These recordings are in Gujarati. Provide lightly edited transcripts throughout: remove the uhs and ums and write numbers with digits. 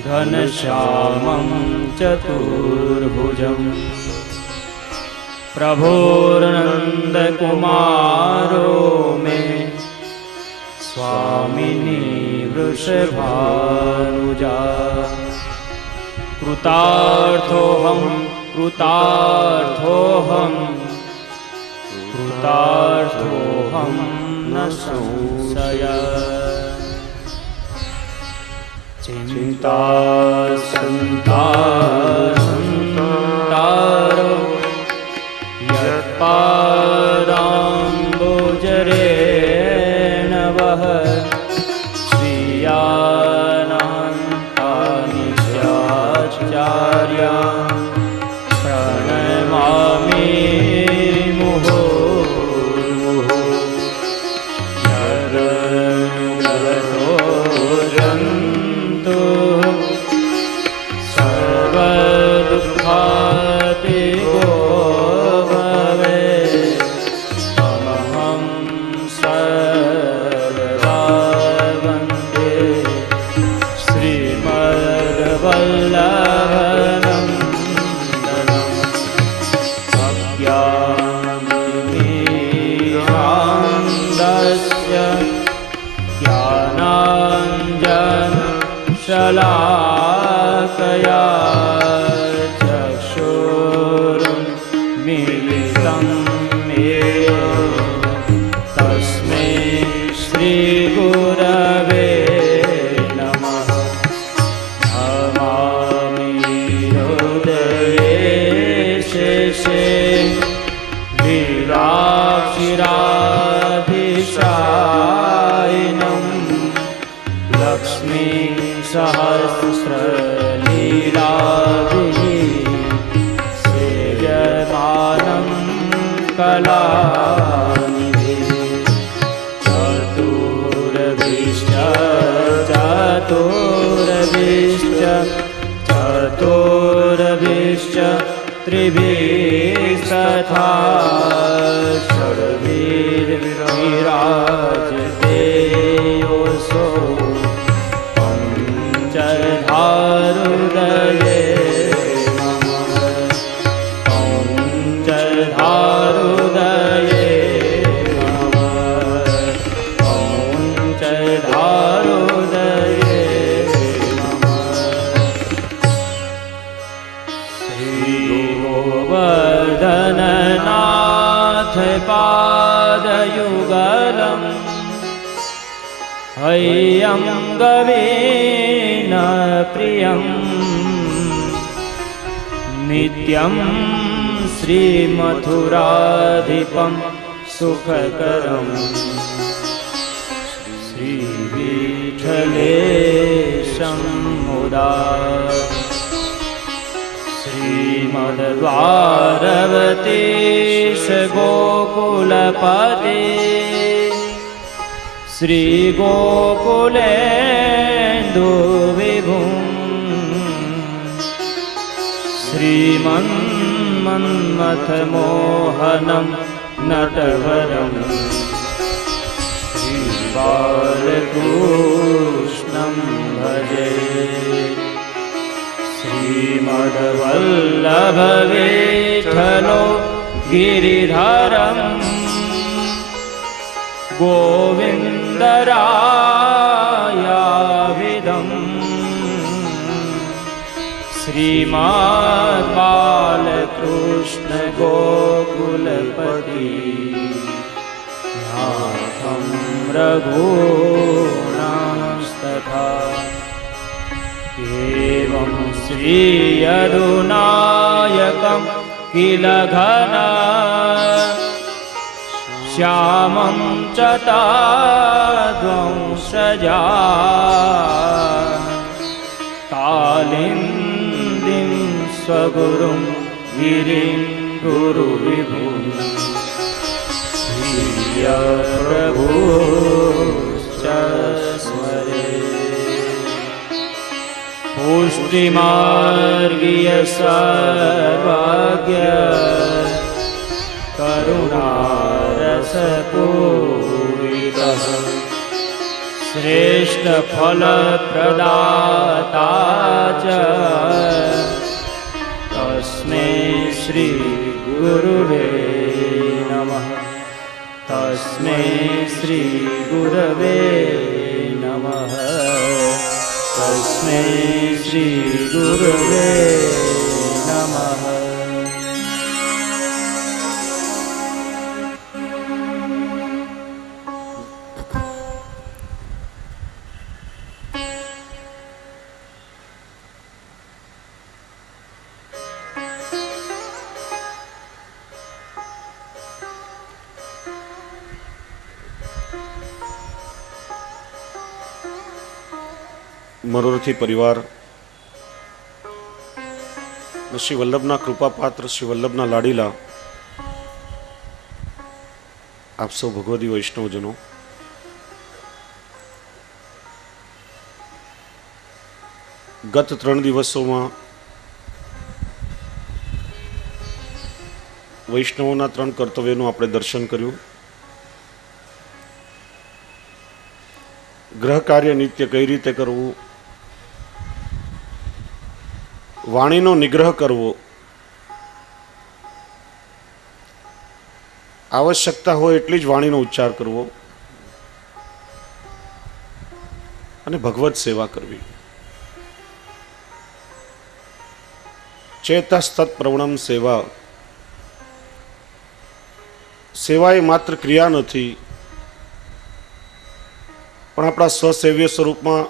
घनश्यामं चतुर्भुजं प्रभुर्नन्दकुमारो मे स्वामिनी वृषभानुजा। कृतार्थोऽहं कृतार्थोऽहं कृतार्थोऽहं न संशयः। चिन्ता संतारो यत्पादाम्बुजरेण वः स्वीयानान्तानि चाचार्या प्रणमामि मुहुर्मुहुः। यदगतो जन्तु सर्वदुःखातिगो भवेत् तमहं सर्वदा वन्दे श्रीमद्वल्लभनन्दनम्। अज्ञानतिमिरान्धस्य ज्ञानाञ्जनशलाकया चक्षुरुन्मीलितं येन तस्मै श्रीगुरवे नमः। नमामि हृदये शेषे लीलाक्षिराधिशायिनं लक्ष्मी सहस्रलीलाभिः सेव्यमानं कलानिधिः। चतुर्भिश्च चतुर्भिश्च चतुर्भिश्च त्रिभिस्तथा षड्भिर्विराजते योऽसौ पञ्चधारुदये नमः। पञ्चधारुदये नमः। पञ्चधारुदये नमः। श्रीगोवर्धननाथ पादयुगलम् हैयं गवेन प्रियं नित्यं श्रीमथुराधिपं सुखकरम्। श्रीविठलेशं मुदा श्रीमद्वारवतीश गोकुलपते श्रीगोकुलेन्दुविभुं श्रीमन्मन्मथमोहनं नटवरं श्रीबालकृष्णं भजे। श्रीमद्वल्लभविठलो गिरिधरम् गोविन्दरायाविदम् श्रीमद्बालकृष्ण गोकुलपति नाथं रघूणांस्तथा। एवं श्रीयदुनायकं किल घना श्यामं च ताद्वंशजा कालिन्दीं स्वगुरुं गिरिं गुरुविभुं प्रियप्रभुश्च स्मरे। पुष्टिमार्गीय सर्वज्ञ करुणारसपूरितः श्रेष्ठ फलप्रदाता શ્રી ગુરુવે નમઃ. તસ્મૈ શ્રી ગુરવે નમઃ. તસ્મૈ શ્રી ગુરવે નમઃ. મરોરથી પરિવાર શ્રી વલ્લભના કૃપાપાત્ર શ્રી વલ્લભના લાડીલા આપ સૌ ભગવદી વૈષ્ણવજનો, ગત 3 દિવસોમાં વૈષ્ણવોના 3 કર્તવ્યનું આપણે દર્શન કર્યું. ગ્રહ કાર્ય નિત્ય કઈ રીતે કરવું, વાણીનો નિગ્રહ કરવો, આવશ્યકતા હોય એટલી જ વાણીનો ઉચ્ચાર કરવો અને ભગવત સેવા કરવી. ચેતસ્તત પ્રવણમ સેવા. સેવા એ માત્ર ક્રિયા નથી, પણ આપણા સ્વસેવ્ય સ્વરૂપમાં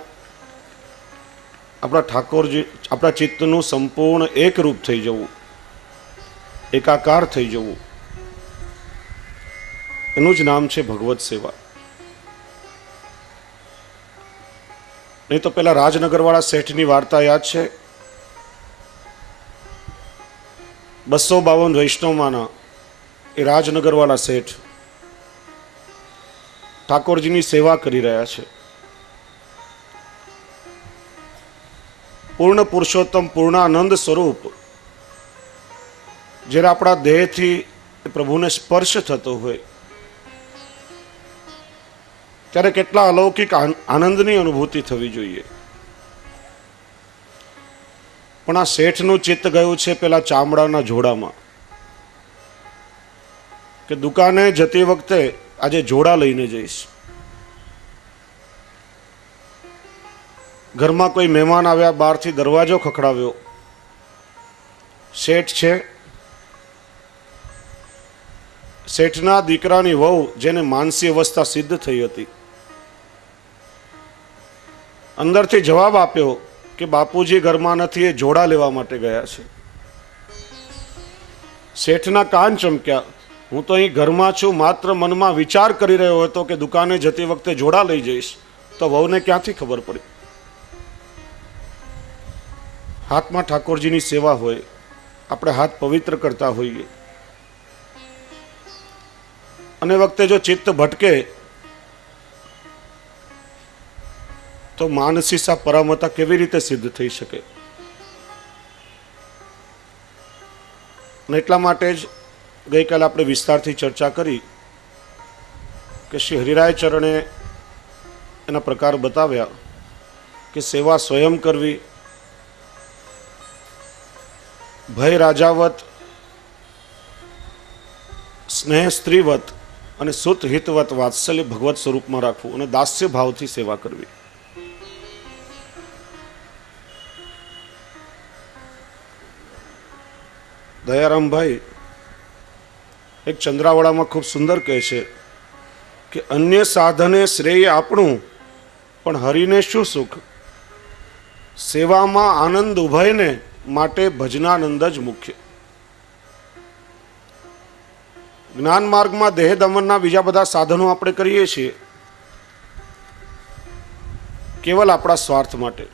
આપણા ઠાકોરજી, આપણા ચિત્તનું સંપૂર્ણ એકરૂપ થઈ જવું, એકાકાર થઈ જવું, એનું જ નામ છે ભગવત સેવા. નહીં તો પેલા રાજનગરવાળા શેઠની વાર્તા યાદ છે? 252 વૈષ્ણવમાંના એ રાજનગરવાળા શેઠ ઠાકોરજીની સેવા કરી રહ્યા છે. પૂર્ણ પુરુષોત્તમ પૂર્ણાનંદ સ્વરૂપ જ્યારે આપણા દેહથી પ્રભુને સ્પર્શ થતો હોય ત્યારે કેટલા અલૌકિક આનંદની અનુભૂતિ થવી જોઈએ. પણ આ શેઠનું ચિત્ત ગયું છે પેલા ચામડાના જોડામાં, કે દુકાને જતી વખતે આજે જોડા લઈને જઈશ. ઘરમાં કોઈ મહેમાન આવ્યા, બહારથી દરવાજો ખખડાવ્યો, શેઠ છે. શેઠના દીકરાની વહુ, જેને માનસી અવસ્થા સિદ્ધ થઈ હતી, અંદરથી જવાબ આપ્યો કે બાપુજી ઘરમાં નથી, એ જોડા લેવા માટે ગયા છે. શેઠના કાન ચમક્યા. હું તો અહીં ઘરમાં છું, માત્ર મનમાં વિચાર કરી રહ્યો હતો કે દુકાને જતી વખતે જોડા લઈ જઈશ, તો વહુને ક્યાંથી ખબર પડી? હાથમાં ઠાકોરજીની સેવા હોય, આપણે હાથ પવિત્ર કરતા હોઈએ, અને વખતે જો ચિત્ત ભટકે તો માનસીસા પરામતા કેવી રીતે સિદ્ધ થઈ શકે? અને એટલા માટે જ ગઈકાલે આપણે વિસ્તારથી ચર્ચા કરી કે શ્રી હરિરાય ચરણે એના પ્રકાર બતાવ્યા કે સેવા સ્વયં કરવી, ભય રાજાવત, સ્નેહ સ્ત્રીવત અને સુત હિતવત વાત્સલ્ય ભગવત સ્વરૂપમાં રાખવું અને દાસ્ય ભાવથી સેવા કરવી. દયારામભાઈ એક ચંદ્રાવળામાં ખૂબ સુંદર કહે છે કે અન્ય સાધને શ્રેય આપણું, પણ હરિને શું સુખ? સેવામાં આનંદ ઉભયને માટે ભજનાનંદ જ મુખ્ય. જ્ઞાન માર્ગમાં દેહ દમનના બીજા બધા સાધનો આપણે કરીએ છીએ કેવલ આપણા સ્વાર્થ માટે,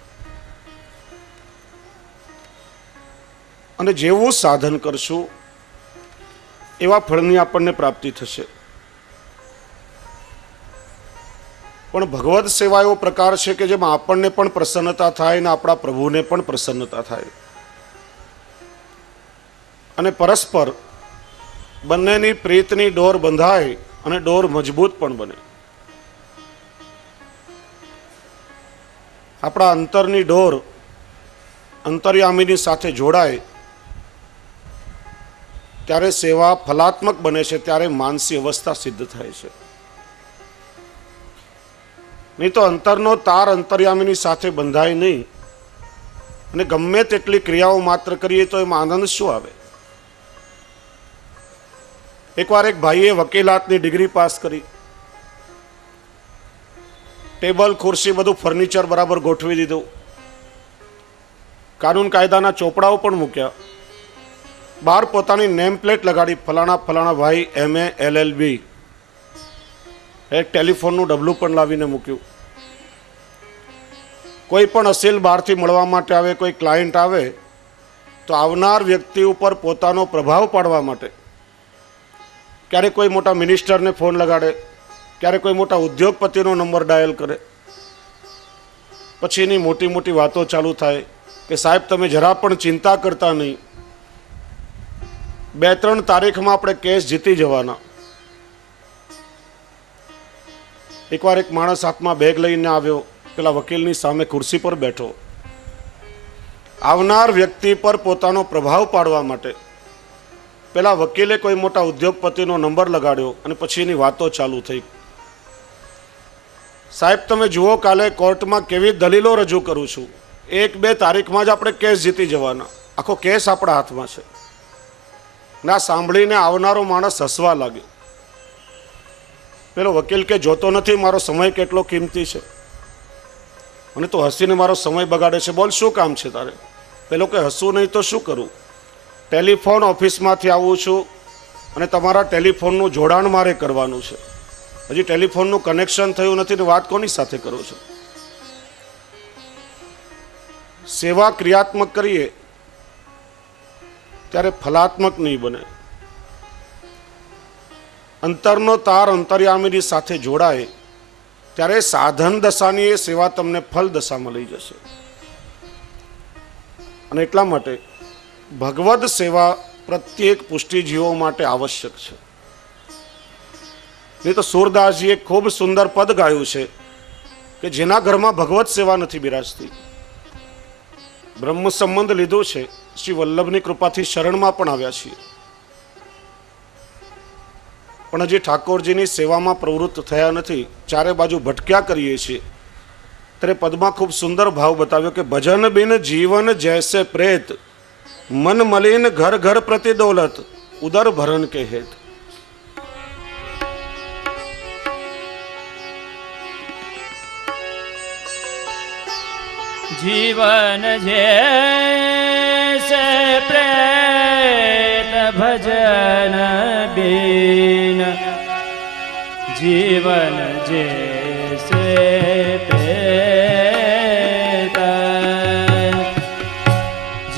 અને જેવું સાધન કરશું એવા ફળની આપણને પ્રાપ્તિ થશે. પણ ભગવદ સેવા એવો પ્રકાર છે કે જેમાં આપણને પણ પ્રસન્નતા થાય અને આપણા પ્રભુને પણ પ્રસન્નતા થાય, અને પરસ્પર બંનેની પ્રીતની ડોર બંધાય અને ડોર મજબૂત પણ બને. આપણા અંતરની ડોર અંતર્યામીની સાથે જોડાય ત્યારે સેવા ફલાત્મક બને છે, ત્યારે માનસી અવસ્થા સિદ્ધ થાય છે. નહીં તો અંતરનો તાર અંતર્યામીની સાથે બંધાય નહીં, અને ગમે તેટલી ક્રિયાઓ માત્ર કરીએ તો એમાં આનંદ શું આવે? એકવાર એક ભાઈએ વકીલાતની ડિગ્રી પાસ કરી, ટેબલ ખુરશી બધું ફર્નિચર બરાબર ગોઠવી દીધું, કાનૂન કાયદાના ચોપડાઓ પણ મૂક્યા, બહાર પોતાની નેમ પ્લેટ લગાડી, ફલાણા ફલાણા ભાઈ MA LLB. એક ટેલિફોનનું ડબલું પણ લાવીને મૂક્યું. કોઈ પણ અસીલ બહારથી મળવા માટે આવે, કોઈ ક્લાયન્ટ આવે તો આવનાર વ્યક્તિ ઉપર પોતાનો પ્રભાવ પાડવા માટે ક્યારેક કોઈ મોટા મિનિસ્ટરને ફોન લગાડે, ક્યારેક કોઈ મોટા ઉદ્યોગપતિનો નંબર ડાયલ કરે. પછી એની મોટી મોટી વાતો ચાલુ થાય કે સાહેબ તમે જરા પણ ચિંતા કરતા નહીં, 2-3 તારીખમાં આપણે કેસ જીતી જવાના. એકવાર એક માણસ હાથમાં બેગ લઈને આવ્યો, પેલા વકીલની સામે ખુરશી પર બેઠો. આવનાર વ્યક્તિ પર પોતાનો પ્રભાવ પાડવા માટે પેલા વકીલે કોઈ મોટા ઉદ્યોગપતિનો નંબર લગાડ્યો અને પછી એની વાતો ચાલુ થઈ. સાહેબ તમે જુઓ, કાલે કોર્ટમાં કેવી દલીલો રજૂ કરું છું, 1-2 તારીખમાં જ આપણે કેસ જીતી જવાના, આખો કેસ આપણા હાથમાં છે. ના સાંભળીને આવનારો માણસ હસવા લાગ્યો. પેલો વકીલ કે જોતો નથી મારો સમય કેટલો કિંમતી છે, અને તો હસીને મારો સમય બગાડે છે, બોલ શું કામ છે તારે? પેલો કે હસવું નહીં તો શું કરું, ટેલિફોન ઓફિસમાંથી આવું છું અને તમારા ટેલિફોનનું જોડાણ મારે કરવાનું છે, હજી ટેલિફોનનું કનેક્શન થયું નથી ને વાત કોની સાથે કરું છું? સેવા ક્રિયાત્મક કરીએ ત્યારે ફલાત્મક નહીં બને. અંતરનો તાર અંતર્યામીની સાથે જોડાય ત્યારે સાધન દશાની એ સેવા તમને ફલ દશામાં લઈ જશે. અને એટલા માટે ભગવદ સેવા પ્રત્યેક પુષ્ટિજીવો માટે આવશ્યક છે. નહીં તો સુરદાસજીએ ખૂબ સુંદર પદ ગાયું છે કે જેના ઘરમાં ભગવત સેવા નથી બિરાજતી. બ્રહ્મ સંબંધ લીધો છે, શ્રી વલ્લભની કૃપાથી શરણમાં પણ આવ્યા છીએ, પણ હજી ઠાકોરજીની સેવામાં પ્રવૃત્ત થયા નથી, ચારે બાજુ ભટક્યા કરીએ છીએ. ત્યારે પદમાં ખૂબ સુંદર ભાવ બતાવ્યો કે ભજન બિન જીવન જૈસે પ્રેત, મન મલિન ઘર ઘર પ્રતિ દોલત, ઉદર ભરણ કે હેત. जीवन जैसे प्रेत भजन बिन, जीवन जैसे प्रेत,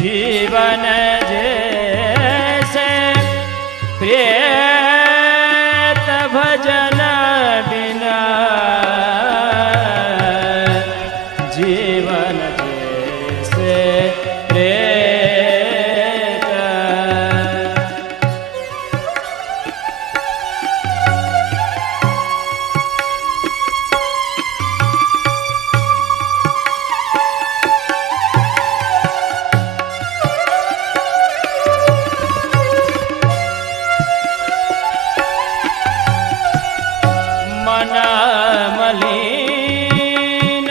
जीवन जैसे प्रेत भजन बिना, जीवन जैसे प्रेत. मन मलिन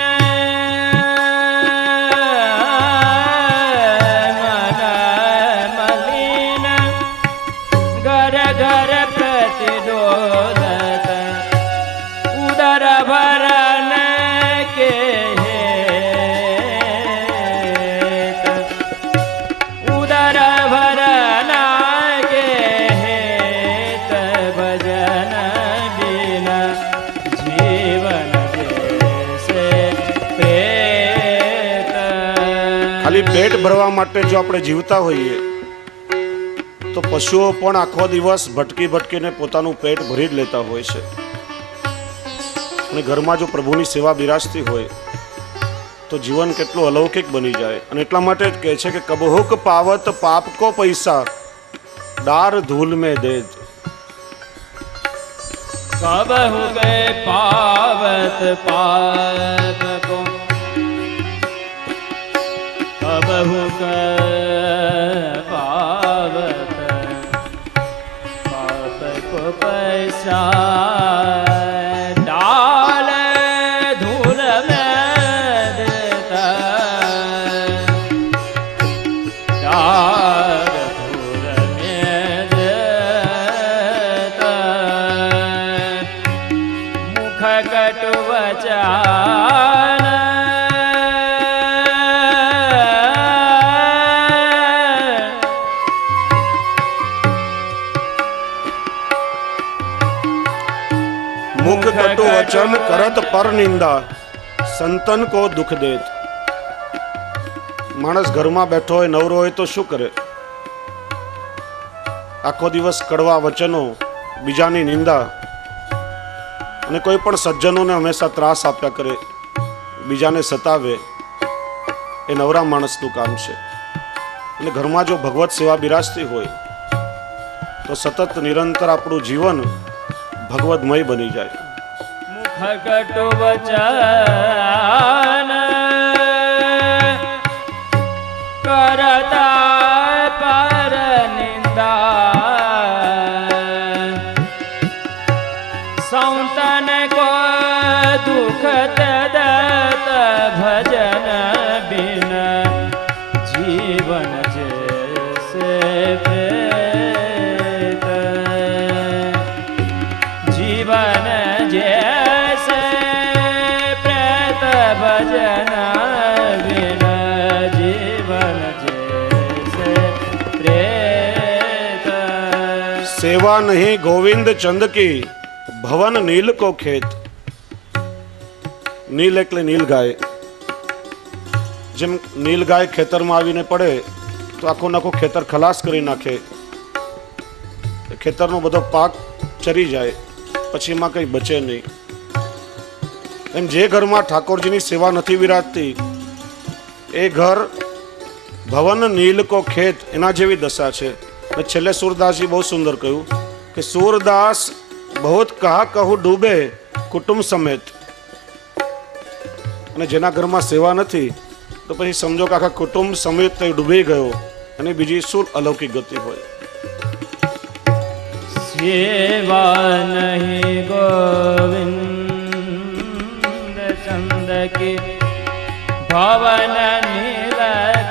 घर घर प्रतिदोलत, उदर भरण के हेत, उदर भरण के हेत, भजन बिना जीवन जैसे प्रेत. ખાલી પેટ ભરવા માટે જો આપણે જીવતા હોઈએ તો પશુઓ પણ આખો દિવસ ભટકી ભટકીને પોતાનું પેટ ભરી જ લેતા હોય છે. અને ઘરમાં જો પ્રભુની સેવા બિરાજતી હોય તો જીવન કેટલું અલૌકિક બની જાય. અને એટલા માટે જ કહે છે કે કબહુક પાવત પાપ કો પૈસા, डार धूल में देत. कब हो गए पावत पाप को, कब हो गए पावत सा डाल धूल में देता डाल धूल में देता मुख कटु वचन मुख कटु वचन करत पर निंदा संतन को दुख देत। માણસ ઘરમાં બેઠો હોય નવરો હોય તો શું કરે? આખો દિવસ કડવા વચનો, બીજાની નિંદા અને કોઈ પણ સજ્જનોને હંમેશા ત્રાસ આપ્યા કરે, બીજાને સતાવે, એ નવરા માણસનું કામ છે. અને ઘરમાં જો ભગવત સેવા બિરાજતી હોય તો સતત નિરંતર આપણું જીવન ભગવદમય બની જાય. મુખ કટુ વચન કરતા પર નિંદા સંતન કો દુઃખ દત ભજન બિન જીવન જૈસે પ્રેત જીવન જૈસે પ્રેત ભજન બિન જીવન જૈસે પ્રેત સેવા નહીં ગોવિંદ ચંદ કી ભવન નીલ કો ખેત. નીલ એટલે નીલગાય. જેમ નીલગાય ખેતરમાં આવીને પડે તો આખું નાખું ખેતર ખલાસ કરી નાખે, ખેતરનો બધો પાક ચરી જાય, પછી એમાં કંઈ બચે નહીં. એમ જે ઘરમાં ઠાકોરજીની સેવા નથી વિરાજતી એ ઘર ભવન નીલ કો ખેત એના જેવી દશા છે. અને છેલ્લે સૂરદાસજી બહુ સુંદર કહ્યું કે સૂરદાસ બહુત કહા કહું ડૂબે કુટુંબ સમેત. અને જેના ઘરમાં સેવા નથી તો પછી સમજો કે આખા કુટુંબ સમેત તે ડૂબી ગયો, અને બીજી શું અલૌકિક ગતિ હોય. સેવા નહીં ગોવિંદ ચંદ કી ભવન નીલ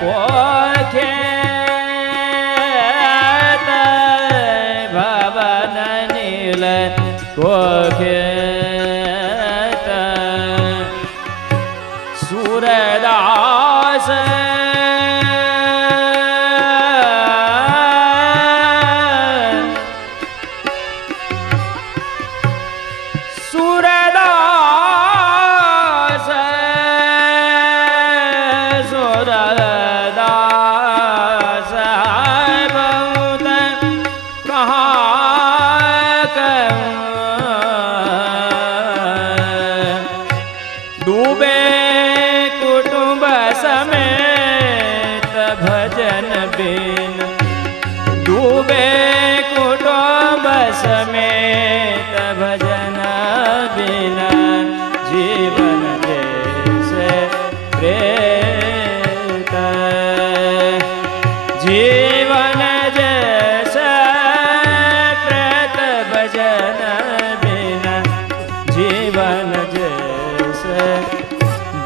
કો ખેત ભવન નીલ કો ખેત સૂરદાસ સૂરદાસ સૂરદાસ બહુત કહા કહું ડૂબે કુટુંબ સમેત ભજન બિન ડૂબે કુટુંબ સમેત ભજન બિન જીવન જૈસે પ્રેત જીવન જૈસે પ્રેત ભજન બિન જીવન જૈસે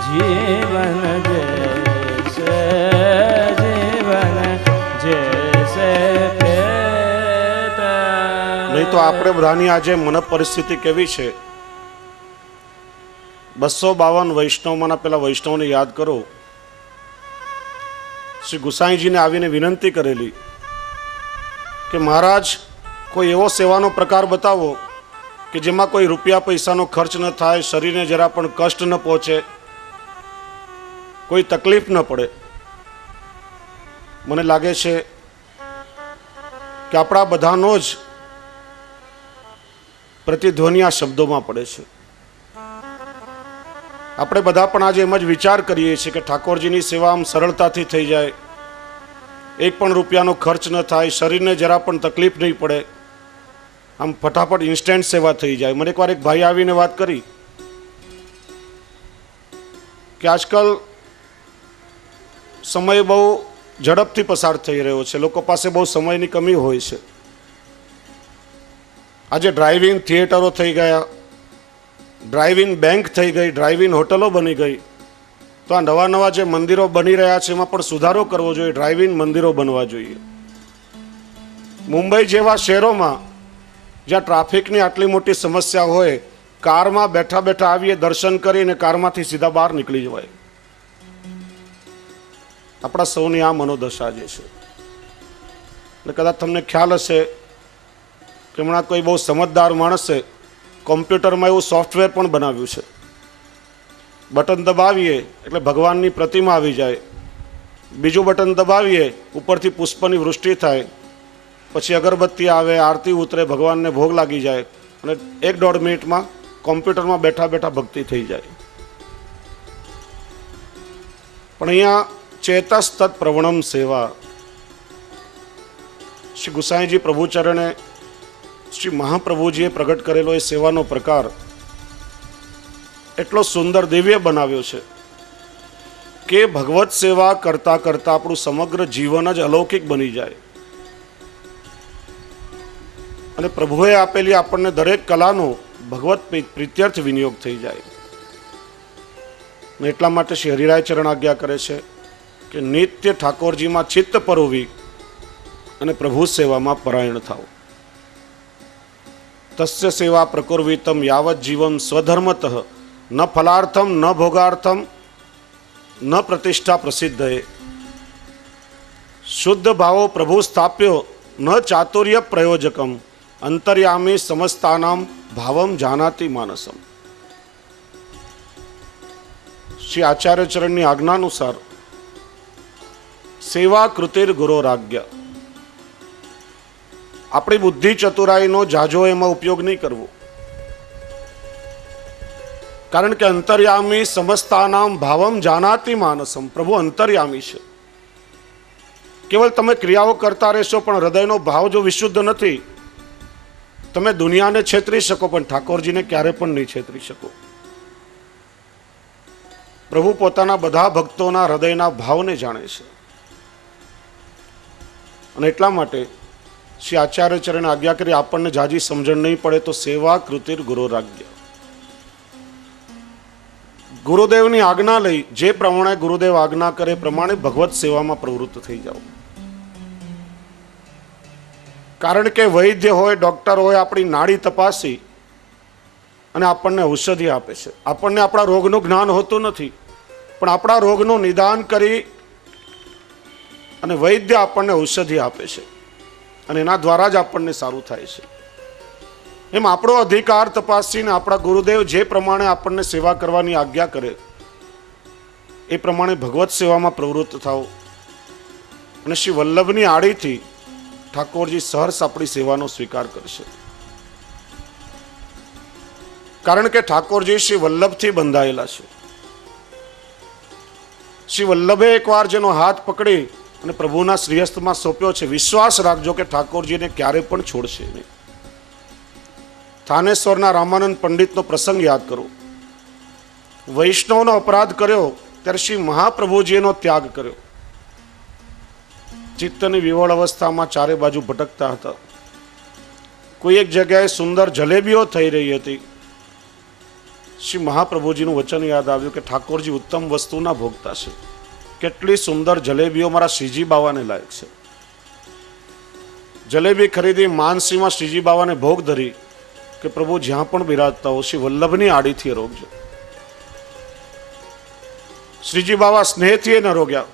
જીવન જૈસે જીવન જૈસે પ્રેત. નહીં તો આપણે બધાની આજે મન પરિસ્થિતિ કેવી છે? 252 વૈષ્ણવમાંના પેલા વૈષ્ણવને યાદ કરો. શ્રી ગુસાઈજીને આવીને વિનંતી કરેલી કે મહારાજ કોઈ એવો સેવાનો પ્રકાર બતાવો કે જેમાં કોઈ રૂપિયા પૈસાનો ખર્ચ ન થાય, શરીરને જરા પણ કષ્ટ ન પહોંચે, કોઈ તકલીફ ન પડે. મને લાગે છે કે આપણા બધાનો જ પ્રતિધ્વનિ આ શબ્દોમાં પડે છે. આપણે બધા પણ આજે એમ જ વિચાર કરીએ છીએ કે ઠાકોરજીની સેવા આમ સરળતાથી થઈ જાય, એક પણ રૂપિયાનો ખર્ચ ન થાય, શરીરને જરા પણ તકલીફ નહીં પડે, આમ ફટાફટ ઇન્સ્ટન્ટ સેવા થઈ જાય. મને એકવાર એક ભાઈ આવીને વાત કરી કે આજકાલ સમય બહુ ઝડપથી પસાર થઈ રહ્યો છે, લોકો પાસે બહુ સમયની કમી હોય છે. આજે ડ્રાઇવિંગ થિયેટરો થઈ ગયા, ડ્રાઇવિંગ બેંક થઈ ગઈ, ડ્રાઇવિંગ હોટલો બની ગઈ. તો આ નવા નવા જે મંદિરો બની રહ્યા છે એમાં પણ સુધારો કરવો જોઈએ, ડ્રાઇવિંગ મંદિરો બનવા જોઈએ. મુંબઈ જેવા શહેરોમાં જ્યાં ટ્રાફિકની આટલી મોટી સમસ્યા હોય, કારમાં બેઠા બેઠા આવીએ, દર્શન કરીને કારમાંથી સીધા બહાર નીકળી જવાય. આપણા સૌની આ મનોદશા જે છે. એટલે કદાચ તમને ખ્યાલ હશે કે હમણાં કોઈ બહુ સમજદાર માણસે કોમ્પ્યુટરમાં એવું સોફ્ટવેર પણ બનાવ્યું છે. બટન દબાવીએ એટલે ભગવાનની પ્રતિમા આવી જાય, બીજું બટન દબાવીએ ઉપરથી પુષ્પની વૃષ્ટિ થાય, પછી અગરબત્તી આવે, આરતી ઉતરે, ભગવાનને ભોગ લાગી જાય અને 1-1.5 મિનિટમાં કોમ્પ્યુટરમાં બેઠા બેઠા ભક્તિ થઈ જાય. પણ અહીંયા ચેતસ તત્ પ્રવણમ સેવા, શ્રી ગુસાઈજી પ્રભુચરણે શ્રી મહાપ્રભુજીએ પ્રગટ કરેલો એ સેવાનો પ્રકાર એટલો સુંદર દિવ્ય બનાવ્યો છે કે ભગવત સેવા કરતા કરતા આપણું સમગ્ર જીવન જ અલૌકિક બની જાય અને પ્રભુએ આપેલી આપણને દરેક કલાનો ભગવત પ્રીત્યર્થ વિનિયોગ થઈ જાય. એટલા માટે શ્રી હરિરાય ચરણ આજ્ઞા કરે છે કે નિત્ય ઠાકોરજીમાં ચિત્ત પરોવી અને પ્રભુ સેવામાં પરાયણ થાવ. તસ્ય સેવા પ્રકુર્વિતમ યાવત જીવમ સ્વધર્મતઃ ન ફલાર્થમ ન ભોગાર્થમ ન પ્રતિષ્ઠા પ્રસિદ્ધએ. શુદ્ધ ભાવો પ્રભુ સ્થાપ્યો ન ચાતુર્ય પ્રયોજકમ અંતર્યામી સમસ્તાનામ ભાવમ જાનાતિ માનસમ. શ્રી આચાર્ય ચરણની આજ્ઞાનુસાર સેવા કૃતિર ગુરોરાજ્ઞા. આપણી બુદ્ધિ ચતુરાઈનો જાજો એમાં ઉપયોગ નહીં કરવો, કારણ કે અંતર્યામી સમસ્તાનામ ભાવમ જાનાતિ માનસમ. પ્રભુ અંતર્યામી છે. કેવલ તમે ક્રિયાઓ કરતા રહેશો પણ હૃદયનો ભાવ જો વિશુદ્ધ નથી, તમે દુનિયાને છેતરી શકો પણ ઠાકોરજીને ક્યારે પણ નહીં છેતરી શકો. પ્રભુ પોતાના બધા ભક્તોના હૃદયના ભાવને જાણે છે અને એટલા માટે શ્રી આચાર્ય ચરણે આજ્ઞા કરી, આપણને જાજી સમજણ નહીં પડે તો સેવા કૃતિર ગુરોરાજ્ઞા. ગુરુદેવની આજ્ઞા લઈ જે પ્રમાણે ગુરુદેવ આજ્ઞા કરે પ્રમાણે ભગવત સેવામાં પ્રવૃત્ત થઈ જાઓ. કારણ કે વૈદ્ય હોય, ડોક્ટર હોય, આપણી નાડી તપાસી અને આપણને ઔષધિ આપે છે. આપણને આપણા રોગનું જ્ઞાન હોતું નથી, પણ આપણા રોગનું નિદાન કરી અને વૈદ્ય આપણને ઔષધિ આપે છે અને એના દ્વારા જ આપણને સારું થાય છે. એમ આપણો અધિકાર તપાસીને આપણા ગુરુદેવ જે પ્રમાણે આપણને સેવા કરવાની આજ્ઞા કરે એ પ્રમાણે ભગવત સેવામાં પ્રવૃત્ત થાઓ અને શ્રી વલ્લભની આડીથી ઠાકોરજી સહર્ષ આપણી સેવાનો સ્વીકાર કરશે. કારણ કે ઠાકોરજી શ્રી વલ્લભથી બંધાયેલા છે. શ્રી વલ્લભે એકવાર જેનો હાથ પકડી અને પ્રભુના શ્રીહસ્તમાં સોંપ્યો છે, વિશ્વાસ રાખજો કે ઠાકોરજીને ક્યારે પણ છોડશે નહીં. થાનેશ્વરના રામાનંદ પંડિતનો પ્રસંગ યાદ કરો. વૈષ્ણવનો અપરાધ કર્યો ત્યારે શ્રી મહાપ્રભુજીનો ત્યાગ કર્યો. ચિત્તની વિવળ અવસ્થામાં ચારે બાજુ ભટકતા હતા. કોઈ એક જગ્યાએ સુંદર જલેબીઓ થઈ રહી હતી. શ્રી મહાપ્રભુજીનું વચન યાદ આવ્યું કે ઠાકોરજી ઉત્તમ વસ્તુના ભોગતા છે. કેટલી સુંદર જલેબીઓ મારા શ્રીજી બાવાને લાયક છે. જલેબી ખરીદી માનસીમાં શ્રીજી બાવાને ભોગ ધરી કે પ્રભુ જ્યાં પણ બિરાજતા હો શ્રી વલ્લભની આડીથી રોગજો. શ્રીજી બાવા સ્નેહથી ન રોગ્યા.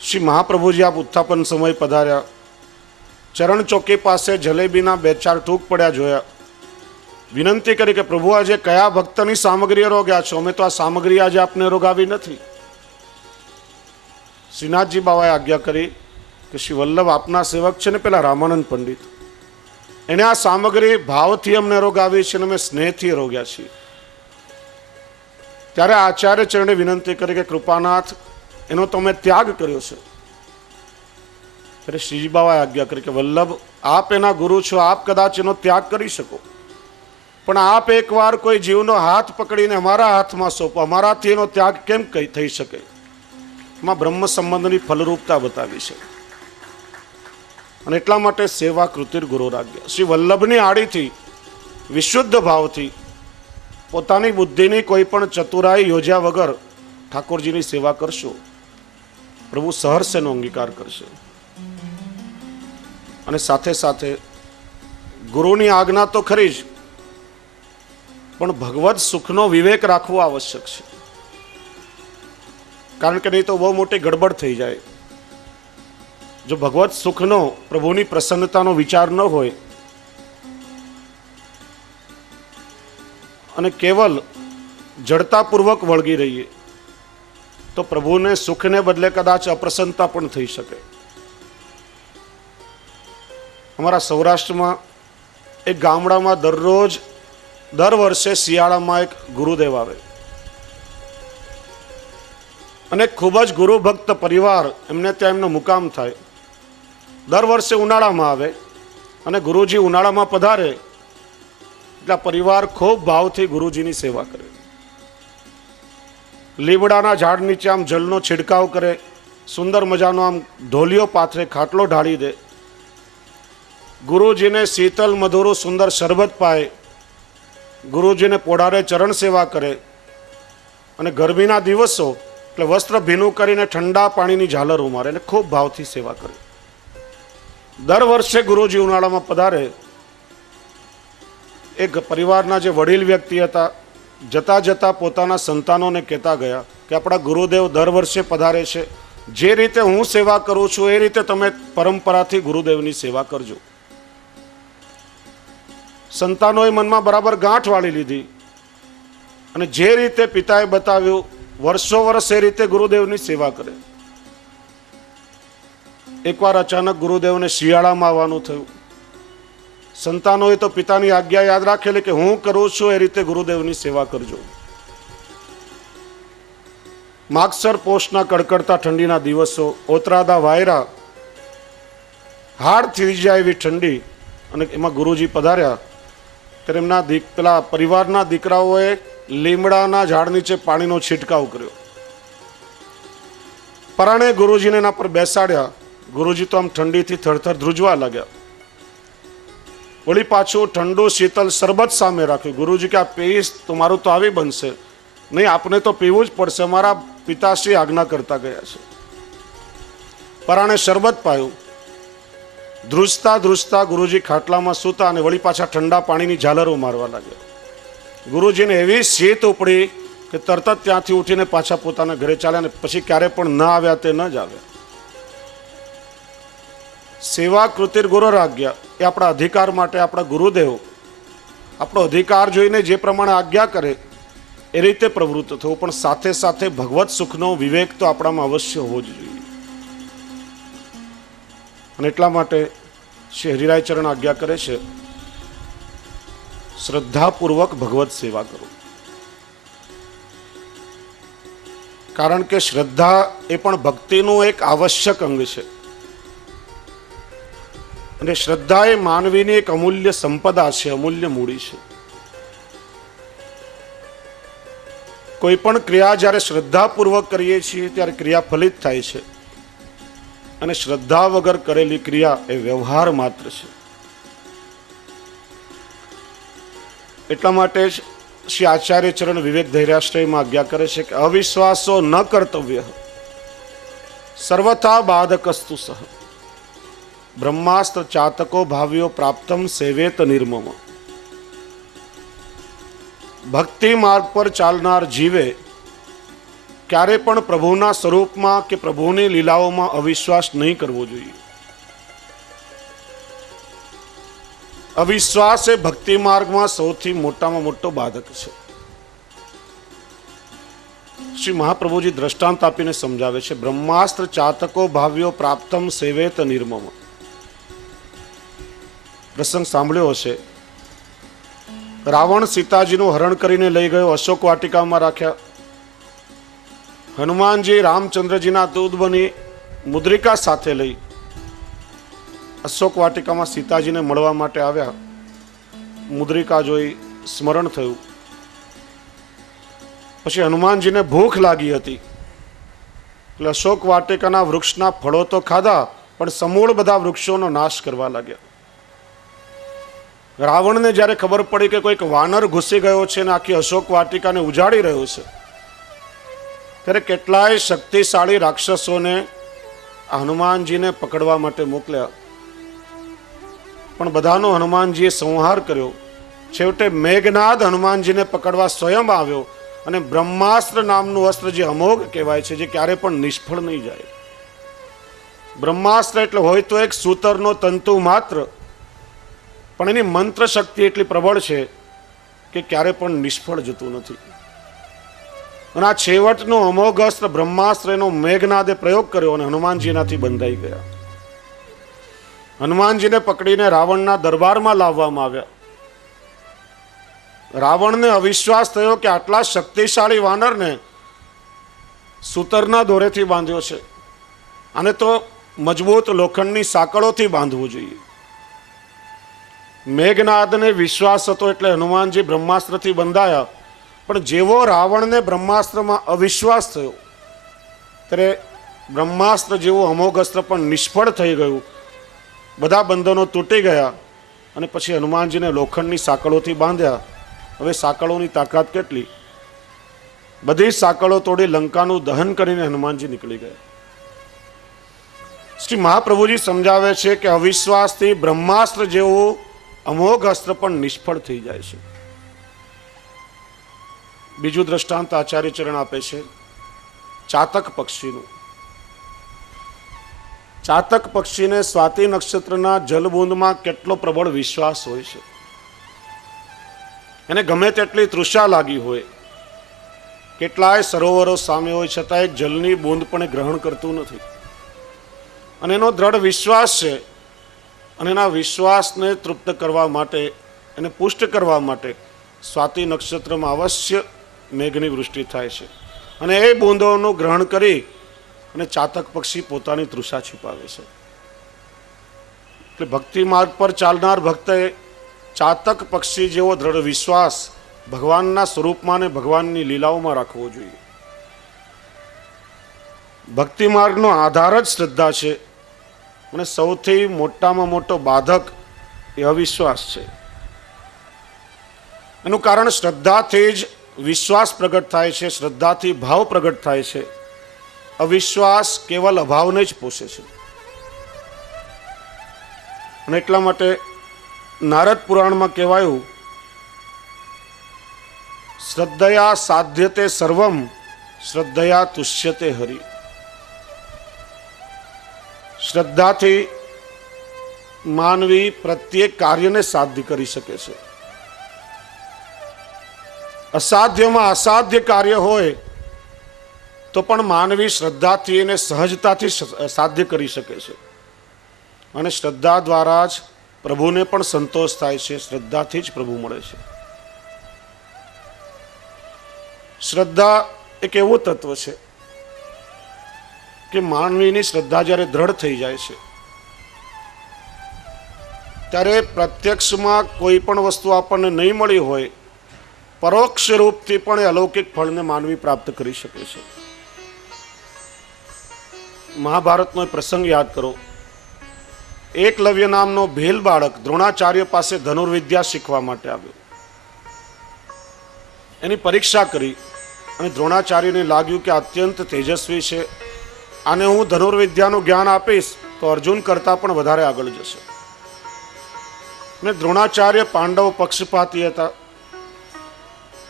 શ્રી મહાપ્રભુજી આપ ઉત્થાપન સમય પધાર્યા. ચરણ ચોકી પાસે જલેબીના 2-4 ટૂંક પડ્યા જોયા. વિનંતી કરી કે પ્રભુ આજે કયા ભક્તની સામગ્રી રોગ્યા છો? અમે તો આ સામગ્રી આજે આપને રોગાવી નથી. શ્રીનાથજી બાવાએ આજ્ઞા કરી કે શ્રી વલ્લભ આપના સેવક છે ને પેલા રામાનંદ પંડિત, એને આ સામગ્રી ભાવથી અમને રોગાવી છે અને અમે સ્નેહથી રોગ્યા છીએ. ત્યારે આચાર્ય ચરણે વિનંતી કરી કે કૃપાનાથ એનો તમે ત્યાગ કર્યો છે. ત્યારે શ્રીજી બાવાએ આજ્ઞા કરી કે વલ્લભ આપ એના ગુરુ છો, આપ કદાચ એનો ત્યાગ કરી શકો, પણ આપ એકવાર કોઈ જીવનો હાથ પકડીને અમારા હાથમાં સોંપો, અમારાથી એનો ત્યાગ કેમ થઈ શકે? એમાં બ્રહ્મ સંબંધની ફલરૂપતા બતાવી છે. અને એટલા માટે સેવા કૃતિર ગુરુ રાજ્ય. શ્રી વલ્લભની આડીથી વિશુદ્ધ ભાવથી પોતાની બુદ્ધિની કોઈ પણ ચતુરાઈ યોજ્યા વગર ઠાકોરજીની સેવા કરશો, પ્રભુ સહર્ષ એનો અંગીકાર કરશે. અને સાથે સાથે ગુરુની આજ્ઞા તો ખરી જ, પણ ભગવત સુખનો વિવેક રાખવો આવશ્યક છે. કારણ કે નહીં તો બહુ મોટી ગડબડ થઈ જાય. જો ભગવત સુખનો, પ્રભુની પ્રસન્નતાનો વિચાર ન હોય અને કેવલ જડતાપૂર્વક વળગી રહીએ તો પ્રભુને સુખને બદલે કદાચ અપ્રસન્નતા પણ થઈ શકે. અમારા સૌરાષ્ટ્રમાં એક ગામડામાં દર વર્ષે શિયાળામાં એક ગુરુદેવ આવે અને ખૂબ જ ગુરુ ભક્ત પરિવાર એમને ત્યાં એમનો મુકામ થાય. દર વર્ષે ઉનાળામાં આવે અને ગુરુજી ઉનાળામાં પધારે એટલે પરિવાર ખૂબ ભાવથી ગુરુજીની સેવા કરે. લીમડાના ઝાડ નીચે આમ જલનો છિડકાવ કરે, સુંદર મજાનો આમ ઢોલિયો પાથરે, ખાટલો ઢાળી દે, ગુરુજીને શીતલ મધુરું સુંદર શરબત પાય, ગુરુજીને પોઢારે ચરણ સેવા કરે અને ગરમીના દિવસો એટલે વસ્ત્ર ભીનું કરીને ઠંડા પાણીની ઝાલર ઉમારે અને ખૂબ ભાવથી સેવા કરે. દર વર્ષે ગુરુજી ઉનાળામાં પધારે. એક પરિવારના જે વડીલ વ્યક્તિ હતા, જતા જતા પોતાના સંતાનોને કહેતા ગયા કે આપણા ગુરુદેવ દર વર્ષે પધારે છે, જે રીતે હું સેવા કરું છું એ રીતે તમે પરંપરાથી ગુરુદેવની સેવા કરજો. સંતાનોએ મનમાં બરાબર ગાંઠ વાળી લીધી અને જે રીતે પિતાએ બતાવ્યું વર્ષો વર્ષ એ રીતે ગુરુદેવની સેવા કરે. એકવાર અચાનક ગુરુદેવને શિયાળામાં આવવાનું થયું. સંતાનોએ તો પિતાની આજ્ઞા યાદ રાખેલી કે હું કરું છું એ રીતે ગુરુદેવની સેવા કરજો. માગસર પોષના કડકડતા ઠંડીના દિવસો, ઓતરાદા વાયરા, હાડ થઈ જાય એવી ઠંડી, અને એમાં ગુરુજી પધાર્યા ત્યારે એમના પેલા પરિવારના દીકરાઓએ લીમડાના ઝાડ નીચે પાણીનો છંટકાવ કર્યો. પરાણે ગુરુજીને એના પર બેસાડ્યા. ગુરુજી તો આમ ઠંડીથી થરથર ધ્રુજવા લાગ્યા. વળી પાછું ઠંડુ શીતલ શરબત સામે રાખ્યું. ગુરુજી કે આ પીશ તો મારું તો આવી બનશે નહીં, આપને તો પીવું જ પડશે, અમારા પિતાશ્રી આજ્ઞા કરતા ગયા છે. પરાણે શરબત પાયું. ધ્રુજતા ધ્રુજતા ગુરુજી ખાટલામાં સૂતા અને વળી પાછા ઠંડા પાણીની ઝાલરો મારવા લાગ્યા. ગુરુજીને એવી શીત ઉપડી કે તરત જ ત્યાંથી ઉઠીને પાછા પોતાના ઘરે ચાલ્યા અને પછી ક્યારે પણ ન આવ્યા તે ન જ આવ્યા. સેવા કૃતિર ગુરુ આજ્ઞા એ આપણા અધિકાર માટે આપણા ગુરુદેવ આપણો અધિકાર જોઈને જે પ્રમાણે આજ્ઞા કરે એ રીતે પ્રવૃત્ત થવું, પણ સાથે સાથે ભગવત સુખનો વિવેક તો આપણામાં અવશ્ય હોવો જ જોઈએ. અને એટલા માટે શ્રી હરિરાય ચરણ આજ્ઞા કરે છે, શ્રદ્ધાપૂર્વક ભગવત સેવા કરો. કારણ કે શ્રદ્ધા એ પણ ભક્તિનું એક આવશ્યક અંગ છે અને શ્રદ્ધા એ માનવીની એક અમૂલ્ય સંપદા છે, અમૂલ્ય મૂડી છે. કોઈ પણ ક્રિયા જ્યારે શ્રદ્ધાપૂર્વક કરીએ છીએ ત્યારે ક્રિયા ફલિત થાય છે અને શ્રદ્ધા વગર કરેલી ક્રિયા એ વ્યવહાર માત્ર છે. એટલા માટે જ શ્રી આચાર્ય ચરણ વિવેક ધૈર્યાશ્રયમાં આજ્ઞા કરે છે કે અવિશ્વાસો ન કર્તવ્ય સર્વથા બાધકસ્તુ સહ બ્રહ્માસ્ત્ર ચાતકો ભાવ્યો પ્રાપ્તમ સેવેત નિર્મમ. ભક્તિ માર્ગ પર ચાલનાર જીવે ક્યારે પણ પ્રભુના સ્વરૂપમાં કે પ્રભુની લીલાઓમાં અવિશ્વાસ નહીં કરવો જોઈએ. અવિશ્વાસ એ ભક્તિ માર્ગમાં સૌથી મોટામાં મોટો બાધક છે. શ્રી મહાપ્રભુજી દ્રષ્ટાંત આપીને સમજાવે છે, બ્રહ્માસ્ત્ર ચાતકો ભાવ્યો પ્રાપ્તમ સેવેત નિર્મમ. પ્રસંગ સાંભળ્યો હશે. રાવણ સીતાજીનું હરણ કરીને લઈ ગયો, અશોક વાટિકામાં રાખ્યા. હનુમાનજી રામચંદ્રજીના દૂત બની મુદ્રિકા સાથે લઈ અશોક વાટિકામાં સીતાજીને મળવા માટે આવ્યા. મુદ્રિકા જોઈ સ્મરણ થયું. પછી હનુમાનજીને ભૂખ લાગી હતી એટલે અશોક વાટિકાના વૃક્ષના ફળો તો ખાધા પણ સમૂળ બધા વૃક્ષોનો નાશ કરવા લાગ્યા. રાવણને જ્યારે ખબર પડી કે કોઈક વાનર ઘૂસી ગયો છે અને આખી અશોક વાટિકાને ઉજાડી રહ્યો છે, ત્યારે કેટલાય શક્તિશાળી રાક્ષસોને હનુમાનજીને પકડવા માટે મોકલ્યા, પણ બધાનો હનુમાનજીએ સંહાર કર્યો. છેવટે મેઘનાદ હનુમાનજીને પકડવા સ્વયં આવ્યો અને બ્રહ્માસ્ત્ર નામનું અસ્ત્ર, જે અમોઘ કહેવાય છે, જે ક્યારે પણ નિષ્ફળ નહીં જાય. બ્રહ્માસ્ત્ર એટલે હોય તો એક સૂતરનો તંતુ માત્ર, પણ એની મંત્ર શક્તિ એટલી પ્રબળ છે કે ક્યારે પણ નિષ્ફળ જતું નથી. અને આ છેવટનો અમોઘ અસ્ત્ર બ્રહ્માસ્ત્ર એનો મેઘનાદે પ્રયોગ કર્યો અને હનુમાનજી એનાથી બંધાઈ ગયા. હનુમાનજીને પકડીને રાવણના દરબારમાં લાવવામાં આવ્યા. રાવણને અવિશ્વાસ થયો કે આટલા શક્તિશાળી વાનરને સૂતરના દોરેથી બાંધ્યો છે, આને તો મજબૂત લોખંડની સાંકળોથી બાંધવું જોઈએ. મેઘનાદને વિશ્વાસ હતો એટલે હનુમાનજી બ્રહ્માસ્ત્રથી બંધાયા, પણ જેવો રાવણને બ્રહ્માસ્ત્રમાં અવિશ્વાસ થયો ત્યારે બ્રહ્માસ્ત્ર જેવું અમોઘ અસ્ત્ર પણ નિષ્ફળ થઈ ગયું. બધા બંધનો તૂટી ગયા અને પછી હનુમાનજીને લોખંડની સાંકળોથી બાંધ્યા. હવે સાંકળોની તાકાત કેટલી! બધી સાંકળો તોડી લંકાનું દહન કરીને હનુમાનજી નીકળી ગયા. શ્રી મહાપ્રભુજી સમજાવે છે કે અવિશ્વાસથી બ્રહ્માસ્ત્ર જેવું અમોઘ અસ્ત્ર પણ નિષ્ફળ થઈ જાય છે. બીજું દ્રષ્ટાંત આચાર્ય ચરણ આપે છે ચાતક પક્ષીનું. ચાતક પક્ષીને સ્વાતિ નક્ષત્રના જલબૂંદમાં કેટલો પ્રબળ વિશ્વાસ હોય છે. એને ગમે તેટલી તૃષા લાગી હોય, કેટલાય સરોવરો સામે હોય છતાં એક જલની બૂંદ પણ એ ગ્રહણ કરતું નથી. અને એનો દ્રઢ વિશ્વાસ છે, અને એના વિશ્વાસને તૃપ્ત કરવા માટે, એને પુષ્ટ કરવા માટે સ્વાતિ નક્ષત્રમાં અવશ્ય મેઘની વૃષ્ટિ થાય છે, અને એ બૂંદોનું ગ્રહણ કરી અને ચાતક પક્ષી પોતાની તૃષા છુપાવે છે. એટલે ભક્તિ માર્ગ પર ચાલનાર ભક્તે ચાતક પક્ષી જેવો દ્રઢ વિશ્વાસ ભગવાનના સ્વરૂપમાં અને ભગવાનની લીલાઓમાં રાખવો જોઈએ. ભક્તિ માર્ગનો આધાર જ શ્રદ્ધા છે, અને સૌથી મોટામાં મોટો બાધક એ અવિશ્વાસ છે. એનું કારણ શ્રદ્ધાથી જ વિશ્વાસ પ્રગટ થાય છે, શ્રદ્ધાથી ભાવ પ્રગટ થાય છે. અવિશ્વાસ કેવલ અભાવને જ પોષે છે. અને એટલા માટે નારદ પુરાણમાં કહેવાયું, શ્રદ્ધયા સાધ્યતે સર્વમ શ્રદ્ધયા તુષ્યતે હરિ. શ્રદ્ધાથી માનવી પ્રત્યેક કાર્યને સાધ્ય કરી શકે છે. અસાધ્યમાં અસાધ્ય કાર્ય હોય તો પણ માનવી શ્રદ્ધાથી એને સહજતાથી સાધ્ય કરી શકે છે. અને શ્રદ્ધા દ્વારા જ પ્રભુને પણ સંતોષ થાય છે, શ્રદ્ધાથી જ પ્રભુ મળે છે. શ્રદ્ધા એક એવું તત્વ છે કે માનવીની શ્રદ્ધા જ્યારે દ્રઢ થઈ જાય છે ત્યારે પ્રત્યક્ષમાં કોઈ પણ વસ્તુ આપણને નહીં મળી હોય, પરોક્ષ રૂપથી પણ એ અલૌકિક ફળને માનવી પ્રાપ્ત કરી શકે છે. મહાભારતનો એક પ્રસંગ યાદ કરો. એકલવ્ય નામનો ભીલ બાળક દ્રોણાચાર્ય પાસે ધનુર્વિદ્યા શીખવા માટે આવ્યો. એની પરીક્ષા કરી અને દ્રોણાચાર્યને લાગ્યું કે અત્યંત તેજસ્વી છે, આને હું ધનુર્વિદ્યાનું જ્ઞાન આપીશ તો અર્જુન કરતાં પણ વધારે આગળ જશે. અને દ્રોણાચાર્ય પાંડવ પક્ષપાતી હતા.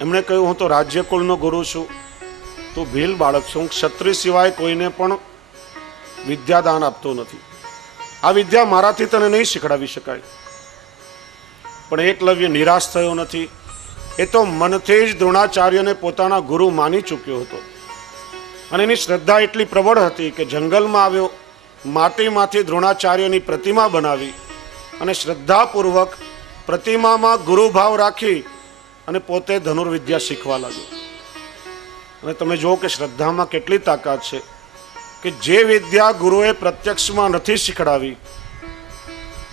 એમણે કહ્યું, હું તો રાજ્યકુળનો ગુરુ છું, તું ભીલ બાળક છું, હું ક્ષત્રિય સિવાય કોઈને પણ વિદ્યાદાન આપતો નથી, આ વિદ્યા મારાથી તને નહીં શીખડાવી શકાય. પણ એકલવ્ય નિરાશ થયો નથી. એ તો મનથી જ દ્રોણાચાર્યને પોતાના ગુરુ માની ચૂક્યો હતો, અને એની શ્રદ્ધા એટલી પ્રબળ હતી કે જંગલમાં આવ્યો, માટીમાંથી દ્રોણાચાર્યની પ્રતિમા બનાવી અને શ્રદ્ધાપૂર્વક પ્રતિમામાં ગુરુભાવ રાખી અને પોતે ધનુર્વિદ્યા શીખવા લાગ્યો. અને તમે જુઓ કે શ્રદ્ધામાં કેટલી તાકાત છે કે જે વિદ્યા ગુરુએ પ્રત્યક્ષમાં નથી શીખડાવી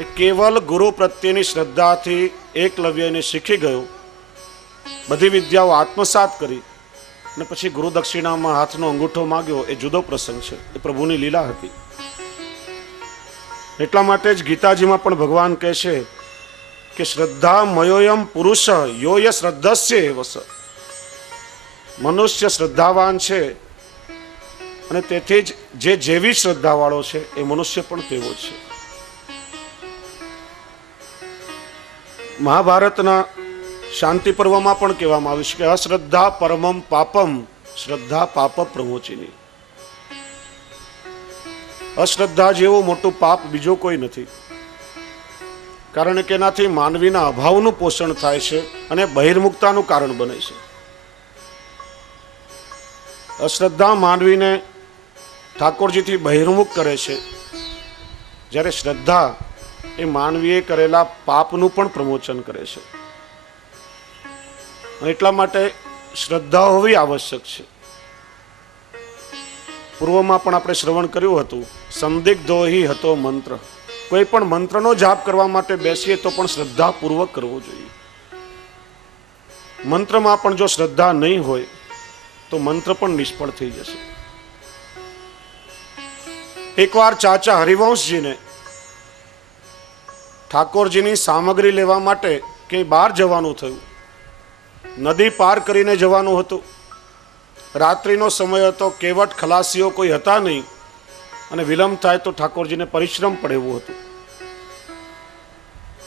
એ કેવલ ગુરુ પ્રત્યેની શ્રદ્ધાથી એકલવ્ય એને શીખી ગયો. બધી વિદ્યાઓ આત્મસાત કરી અને પછી ગુરુ દક્ષિણામાં હાથનો અંગૂઠો માગ્યો. એ જુદો પ્રસંગ છે, એ પ્રભુની લીલા હતી. એટલા માટે જ ગીતાજીમાં પણ ભગવાન કહે છે કે શ્રદ્ધા મયોયમ પુરુષ યોય શ્રદ્ધસ્ય એવસ. મનુષ્ય શ્રદ્ધાવાન છે અને તેથી જ જે જેવી શ્રદ્ધાવાળો છે એ મનુષ્ય પણ તેવો છે. મહાભારતના શાંતિ પર્વમાં પણ કહેવામાં આવ્યું છે કે અશ્રદ્ધા પરમમ પાપમ શ્રદ્ધા પાપ પ્રમોચિની. અશ્રદ્ધા જેવું મોટું પાપ બીજો કોઈ નથી, કારણ કે એનાથી માનવીના અભાવનું પોષણ થાય છે અને બહિર્મુખતાનું કારણ બને છે. અશ્રદ્ધા માનવીને ઠાકોરજીથી બહિર્મુખ કરે છે, જ્યારે શ્રદ્ધા એ માનવીએ કરેલા પાપનું પણ પ્રમોચન કરે છે. એટલા માટે શ્રદ્ધા હોવી આવશ્યક છે. પૂર્વમાં પણ આપણે શ્રવણ કર્યું હતું, સંદિગ્ધો હિ હતો મંત્ર. કોઈ પણ મંત્રનો જાપ કરવા માટે બેસીએ તો પણ શ્રદ્ધાપૂર્વક કરવો જોઈએ. મંત્રમાં પણ જો શ્રદ્ધા નહીં હોય તો મંત્ર પણ નિષ્ફળ થઈ જશે. એકવાર ચાચા હરિવંશજીને ઠાકોરજીની સામગ્રી લેવા માટે ક્યાંય બહાર જવાનું થયું. નદી પાર કરીને જવાનું હતું. રાત્રિનો સમય હતો, કેવટ ખલાસીઓ કોઈ હતા નહીં અને વિલંબ થાય તો ઠાકોરજીને પરિશ્રમ પડે એવું હતું.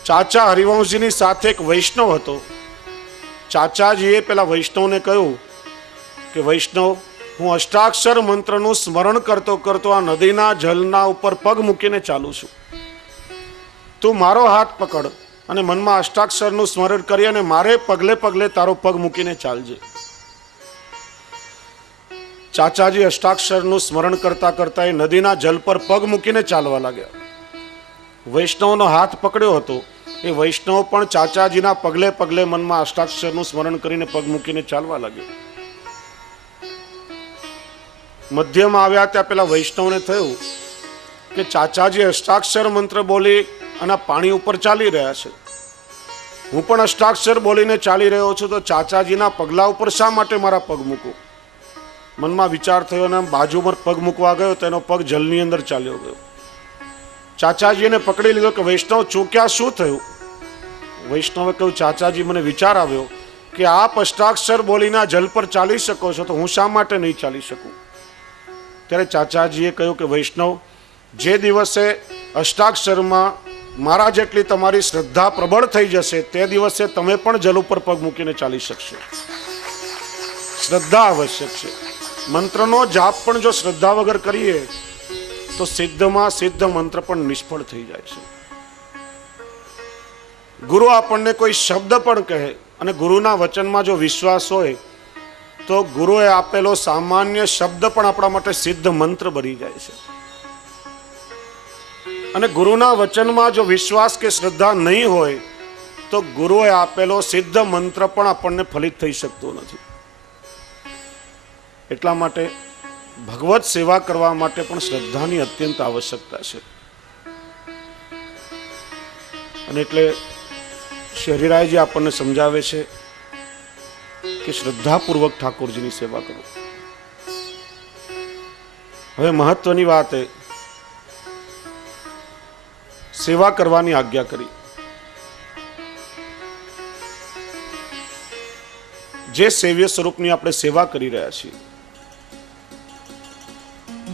ચાચા હરિવંશજીની સાથે એક વૈષ્ણવ હતો. ચાચાજીએ પેલા વૈષ્ણવને કહ્યું કે વૈષ્ણવ, હું અષ્ટાક્ષર મંત્રનું સ્મરણ કરતો કરતો આ નદીના જલના ઉપર પગ મૂકીને ચાલું છું. તું મારો હાથ પકડ અને મનમાં અષ્ટાક્ષરનું સ્મરણ કરી અને મારે પગલે પગલે તારો પગ મૂકીને ચાલજે. ચાચાજી અષ્ટાક્ષરનું સ્મરણ કરતા કરતા એ નદીના જલ પર પગ મૂકીને ચાલવા લાગ્યા. વૈષ્ણવનો હાથ પકડ્યો હતો. એ વૈષ્ણવ પણ ચાચાજીના પગલે પગલે મનમાં અષ્ટાક્ષરનું સ્મરણ કરીને પગ મૂકીને ચાલવા લાગ્યો. મધ્યમાં આવ્યા ત્યાં પેલા વૈષ્ણવને થયું કે ચાચાજી અષ્ટાક્ષર મંત્ર બોલી અને પાણી ઉપર ચાલી રહ્યા છે. હું પણ અષ્ટાક્ષર બોલીને ચાલી રહ્યો છું, તો ચાચાજીના પગલા ઉપર શા માટે મારા પગ મૂકું? મનમાં વિચાર થયો અને બાજુમાં પગ મૂકવા ગયો તો એનો પગ જલની અંદર ચાલ્યો ગયો. ચાચાજીને પકડી લીધો કે વૈષ્ણવ ચૂક્યા, શું થયું? વૈષ્ણવે કહ્યું, ચાચાજી મને વિચાર આવ્યો કે આપ અષ્ટાક્ષર બોલીને જલ પર ચાલી શકો છો, તો હું શા માટે નહીં ચાલી શકું? ત્યારે ચાચાજીએ કહ્યું કે વૈષ્ણવ, જે દિવસે અષ્ટાક્ષરમાં મારા જેટલી તમારી શ્રદ્ધા પ્રબળ થઈ જશે તે દિવસે તમે પણ જલ ઉપર પગ મૂકીને ચાલી શકશો. શ્રદ્ધા આવશ્યક છે. મંત્રનો જાપ પણ જો શ્રદ્ધા વગર કરીએ તો સિદ્ધમાં સિદ્ધ મંત્ર પણ નિષ્ફળ થઈ જાય છે. ગુરુ આપણને કોઈ શબ્દ પણ કહે અને ગુરુના વચનમાં જો વિશ્વાસ હોય તો ગુરુએ આપેલો સામાન્ય શબ્દ પણ આપણા માટે સિદ્ધ મંત્ર બની જાય છે. અને ગુરુના વચનમાં જો વિશ્વાસ કે શ્રદ્ધા નહીં હોય તો ગુરુએ આપેલો સિદ્ધ મંત્ર પણ આપણને ફલિત થઈ શકતો નથી. એટલા માટે ભગવત સેવા કરવા માટે પણ શ્રદ્ધાની અત્યંત આવશ્યકતા છે. અને એટલે શ્રી હરિરાયજી આપણને સમજાવે છે કે શ્રદ્ધાપૂર્વક ઠાકોરજીની સેવા કરો. હવે મહત્વની વાત એ સેવા કરવાની આજ્ઞા કરી. જે સેવ્ય સ્વરૂપની આપણે સેવા કરી રહ્યા છીએ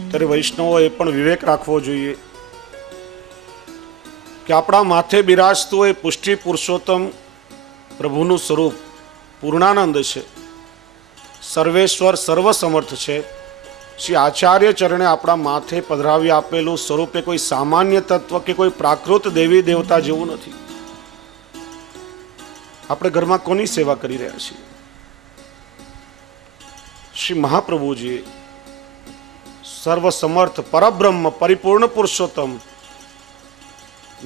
ત્યારે વૈષ્ણવોએ પણ વિવેક રાખવો જોઈએ કે આપણા માથે બિરાજતું એ પુષ્ટિ પુરુષોત્તમ પ્રભુનું સ્વરૂપ પૂર્ણાનંદ છે, સર્વેશ્વર સર્વસમર્થ છે. શ્રી આચાર્ય ચરણે આપણા માથે પધરાવી આપેલું સ્વરૂપ એ કોઈ સામાન્ય તત્વ કે કોઈ પ્રાકૃત દેવી દેવતા જેવું નથી. આપણે ઘરમાં કોની સેવા કરી રહ્યા છીએ? શ્રી મહાપ્રભુજી સર્વસમર્થ પરબ્રહ્મ પરિપૂર્ણ પુરુષોત્તમ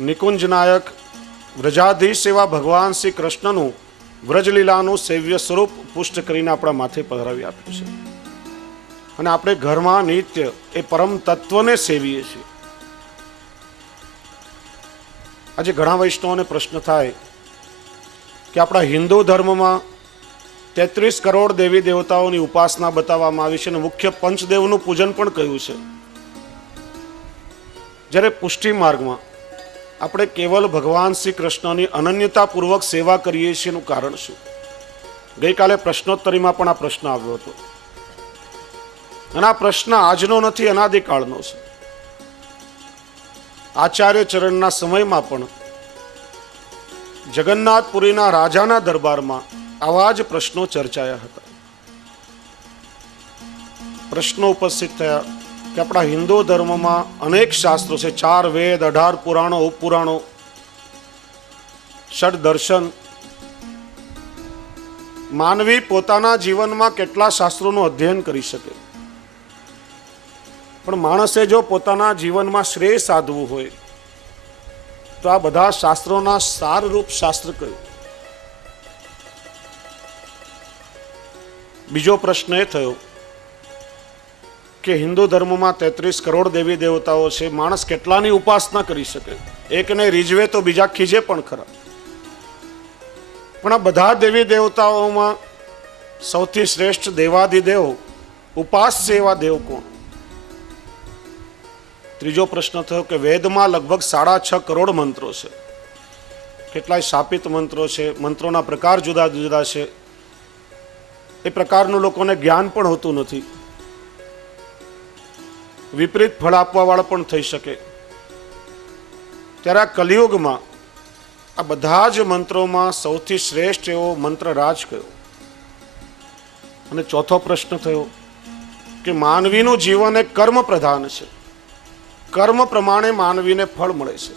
નિકુંજ નાયક વ્રજાધીશ એવા ભગવાન શ્રી કૃષ્ણનું વ્રજલીલાનું સેવ્ય સ્વરૂપ પુષ્ટ કરીને આપણા માથે પધરાવી આપ્યું છે. અને આપણે ઘરમાં નિત્ય એ પરમ તત્વને સેવીએ છીએ. આજે ઘણા વૈષ્ણવોને પ્રશ્ન થાય કે આપણા હિન્દુ ધર્મમાં 33 કરોડ દેવી દેવતાઓની ઉપાસના બતાવવામાં આવી છે અને મુખ્ય પંચદેવનું પૂજન પણ કહ્યું છે. જ્યારે પુષ્ટિ માર્ગમાં આપણે કેવલ ભગવાન શ્રી કૃષ્ણની અનન્યતાપૂર્વક સેવા કરીએ છીએ એનું કારણ શું? ગઈકાલે પ્રશ્નોત્તરીમાં પણ આ પ્રશ્ન આવ્યો હતો અને આ પ્રશ્ન આજનો નથી, અનાદિકાળનો છે. આચાર્ય ચરણના સમયમાં પણ જગન્નાથપુરીના રાજાના દરબારમાં આવા જ પ્રશ્નો ચર્ચાયા હતા. પ્રશ્નો ઉપસ્થિત થયા કે આપણા હિન્દુ ધર્મમાં અનેક શાસ્ત્રો છે, 4 વેદ, 18 પુરાણો, ઉપપુરાણો, ષડ દર્શન. માનવી પોતાના જીવનમાં કેટલા શાસ્ત્રોનું અધ્યયન કરી શકે, પણ માણસે જો પોતાના જીવનમાં શ્રેય સાધવું હોય તો આ બધા શાસ્ત્રોના સારરૂપ શાસ્ત્ર કયું? બીજો પ્રશ્ન એ થયો કે હિન્દુ ધર્મમાં 33 કરોડ દેવી દેવતાઓ છે, માણસ કેટલાની ઉપાસના કરી શકે? એકને રીઝવે તો બીજા ખીજે પણ ખરા. પણ આ બધા દેવી દેવતાઓમાં સૌથી શ્રેષ્ઠ દેવાધિદેવ, ઉપાસ્ય એવા દેવ કોણ? ત્રીજો પ્રશ્ન થયો કે વેદમાં લગભગ 6.5 કરોડ મંત્રો છે. કેટલાય શાપિત મંત્રો છે, મંત્રોના પ્રકાર જુદા જુદા છે. એ પ્રકારનું લોકોને જ્ઞાન પણ હોતું નથી. વિપરીત ફળ આપવા વાળા પણ થઈ શકે. ત્યારે આ કલિયુગમાં આ બધા જ મંત્રોમાં સૌથી શ્રેષ્ઠ એવો મંત્ર રાજ કયો? અને ચોથો પ્રશ્ન થયો કે માનવીનું જીવન એક કર્મ પ્રધાન છે, કર્મ પ્રમાણે માનવીને ફળ મળે છે.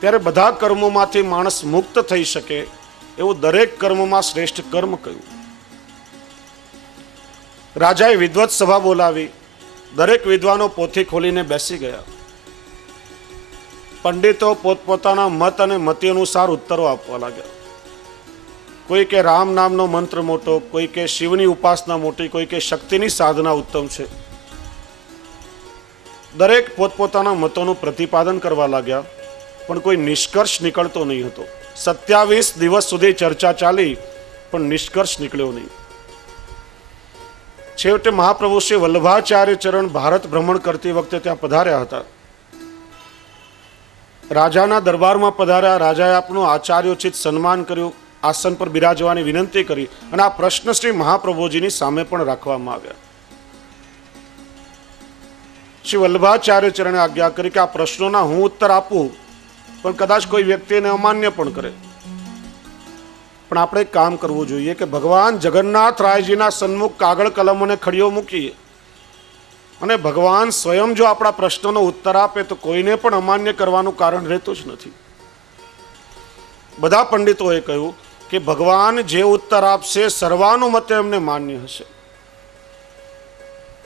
ત્યારે બધા કર્મોમાંથી માણસ મુક્ત થઈ શકે એવું દરેક કર્મમાં શ્રેષ્ઠ કર્મ કયું? રાજાએ વિદ્વત સભા બોલાવી. દરેક વિદ્વાનો પોથી ખોલીને બેસી ગયા. પંડિતો પોતપોતાના મત અને મતિ અનુસાર ઉત્તરો આપવા લાગ્યા. કોઈ કે રામ નામનો મંત્ર મોટો, કોઈ કે શિવની ઉપાસના મોટી, કોઈ કે શક્તિની સાધના ઉત્તમ છે. દરેક પોતપોતાના મતોનું પ્રતિપાદન કરવા લાગ્યા, પણ કોઈ નિષ્કર્ષ નીકળતો નહીં હતો. 27 દિવસ સુધી ચર્ચા ચાલી, પણ નિષ્કર્ષ નીકળ્યો નહીં. છેવટે મહાપ્રભુ શ્રી વલ્લભાચાર્ય ચરણ ભારત ભ્રમણ કરતી વખતે ત્યાં પધાર્યા હતા. રાજાના દરબારમાં પધાર્યા. રાજાએ આપનું આચાર્યોચિત સન્માન કર્યું, આસન પર બિરાજવાની વિનંતી કરી અને આ પ્રશ્ન શ્રી મહાપ્રભુજીની સામે પણ રાખવામાં આવ્યા. શ્રી વલ્લભાચાર્ય ચરણે આજ્ઞા કરી કે આ પ્રશ્નોના હું ઉત્તર આપું, પણ કદાચ કોઈ વ્યક્તિ એને અમાન્ય પણ કરે. પણ આપણે એક કામ કરવું જોઈએ કે ભગવાન જગન્નાથ રાયજીના સન્મુખ કાગળ કલમ અને ખડીઓ મૂકીએ અને ભગવાન સ્વયં જો આપણા પ્રશ્નોનો ઉત્તર આપે તો કોઈને પણ અમાન્ય કરવાનું કારણ રહેતું જ નથી. બધા પંડિતોએ કહ્યું કે ભગવાન જે ઉત્તર આપશે સર્વાનુમતે એમને માન્ય હશે.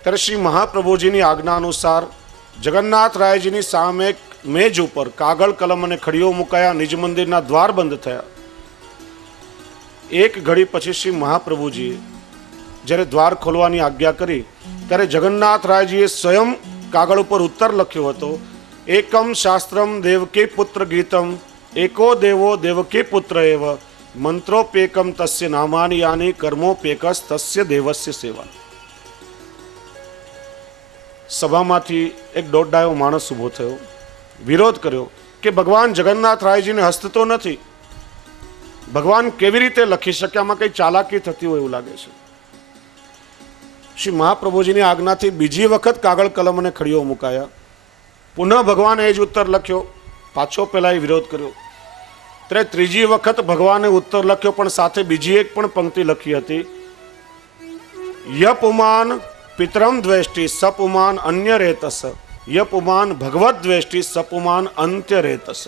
ત્યારે શ્રી મહાપ્રભુજીની આજ્ઞા અનુસાર જગન્નાથ રાયજીની સામે મેજ ઉપર કાગળ કલમ અને ખડીઓ મુકાયા. નિજ મંદિરના દ્વાર બંધ થયા. એક ઘડી પછી શ્રી મહાપ્રભુજીએ જ્યારે દ્વાર ખોલવાની આજ્ઞા કરી ત્યારે જગન્નાથ રાયજીએ સ્વયં કાગળ ઉપર ઉત્તર લખ્યો હતો. એકમ શાસ્ત્રમ દેવકી પુત્ર ગીતમ, એકો દેવો દેવકી પુત્ર એવ, મંત્રોપેકમ તસ્ય નામાની યાની, કર્મોપેકસ તસ્ય દેવસ્ય સેવા. સભામાંથી એક દોડાયો માણસ ઊભો થયો, વિરોધ કર્યો કે ભગવાન જગન્નાથ રાયજીને હસ્ત તો નથી, ભગવાન કેવી રીતે લખી શકે? આમાં કઈ ચાલાકી થતી હોય એવું લાગે છે. શ્રી મહાપ્રભુજીની આજ્ઞાથી બીજી વખત કાગળ કલમ અને ખડીઓ મુકાયા. પુનઃ ભગવાને એ જ ઉત્તર લખ્યો. પાછો પેલા એ વિરોધ કર્યો. ત્યારે ત્રીજી વખત ભગવાને ઉત્તર લખ્યો, પણ સાથે બીજી એક પણ પંક્તિ લખી હતી. યપુમાન પિતરમ દ્વેષ્ટિ સપુમાન અન્ય રેતસ, યપુમાન ભગવત દ્વેષ્ટિ સપુમાન અંત્ય રેતસ.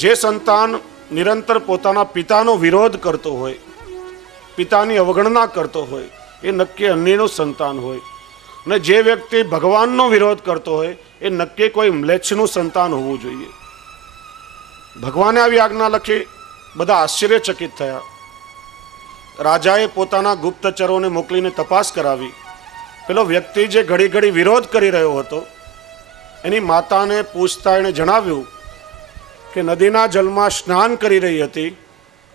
જે સંતાન નિરંતર પોતાના પિતાનો વિરોધ કરતો હોય, પિતાની અવગણના કરતો હોય, એ નક્કી અન્યનું સંતાન હોય. અને જે વ્યક્તિ ભગવાનનો વિરોધ કરતો હોય એ નક્કી કોઈ મ્લેચ્છનું સંતાન હોવું જોઈએ. ભગવાને આવી આજ્ઞા લખી. બધા આશ્ચર્યચકિત થયા. રાજાએ પોતાના ગુપ્તચરોને મોકલીને તપાસ કરાવી. પેલો વ્યક્તિ જે ઘડી ઘડી વિરોધ કરી રહ્યો હતો એની માતાને પૂછતા એણે જણાવ્યું કે નદીના જલમાં સ્નાન કરી રહી હતી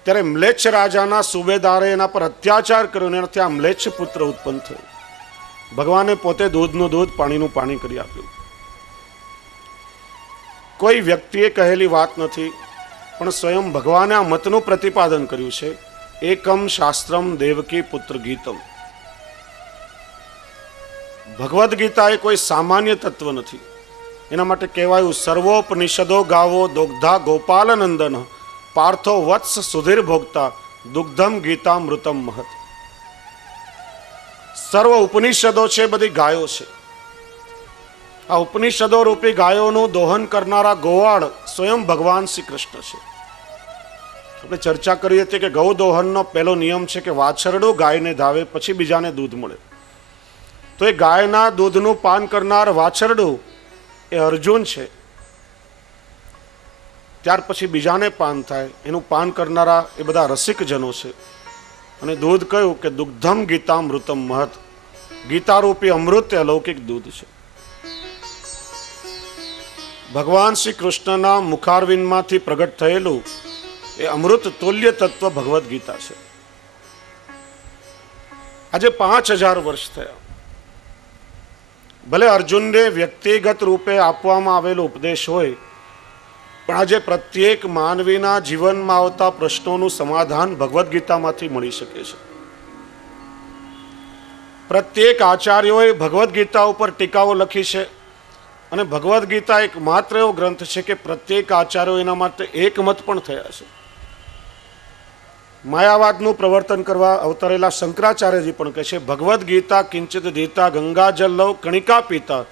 ત્યારે મ્લેચ્છ રાજાના સુબેદારે એના પર અત્યાચાર કર્યો અને એનાથી આ મ્લેચ્છ પુત્ર ઉત્પન્ન થયો. ભગવાને પોતે દૂધનું દૂધ, પાણીનું પાણી કરી આપ્યું. કોઈ વ્યક્તિએ કહેલી વાત નથી, પણ સ્વયં ભગવાને આ મતનું પ્રતિપાદન કર્યું છે. એકમ શાસ્ત્રમ દેવકી પુત્ર ગીતમ. ભગવદ્ ગીતા એ કોઈ સામાન્ય તત્વ નથી. એના માટે કહેવાયું સર્વોપનિષદો ગાવો દોગ્ધા ગોપાલ નંદન પાર્થો વત્સ સુધીર ભોગતા દુગ્ધમ ગીતા મૃતમ મહત. સર્વ ઉપનિષદો છે, બધી ગાયો છે. આ ઉપનિષદો રૂપી ગાયોનું દોહન કરનારા ગોવાળ સ્વયં ભગવાન શ્રી કૃષ્ણ છે. આપણે ચર્ચા કરી હતી કે ગૌ દોહનનો પહેલો નિયમ છે કે વાછરડું ગાયને ધાવે પછી બીજાને દૂધ મળે. તો એ ગાયના દૂધનું પાન કરનાર વાછરડું એ અર્જુન છે. ત્યાર પછી બીજાને પાન થાય, એનું પાન કરનારા એ બધા રસિકજનો છે. અને દૂધ કયું કે દુગ્ધમ ગીતા મૃતમ મહત. ગીતારૂપી અમૃત એ અલૌકિક દૂધ છે. ભગવાન શ્રી કૃષ્ણના મુખારવિંદમાંથી પ્રગટ થયેલું એ અમૃત તુલ્ય તત્વ ભગવદ્ ગીતા છે. આજે 5000 વર્ષ થયા. ભલે અર્જુનને વ્યક્તિગત રૂપે આપવામાં આવેલો ઉપદેશ હોય, પણ આજે પ્રત્યેક માનવીના જીવનમાં આવતા પ્રશ્નોનું સમાધાન ભગવદ્ ગીતામાંથી મળી શકે છે. પ્રત્યેક આચાર્યોએ ભગવદ્ ગીતા ઉપર ટીકાઓ લખી છે. અને ભગવદ્ ગીતા એક માત્ર એવો ગ્રંથ છે કે પ્રત્યેક આચાર્યો એના માટે એકમત પણ થયા છે. માયાવાદનું પ્રવર્તન કરવા અવતરેલા શંકરાચાર્યજી પણ કહે છે ભગવદ્ ગીતા કિંચિત દીતા ગંગાજલ લવ કણિકા પીતા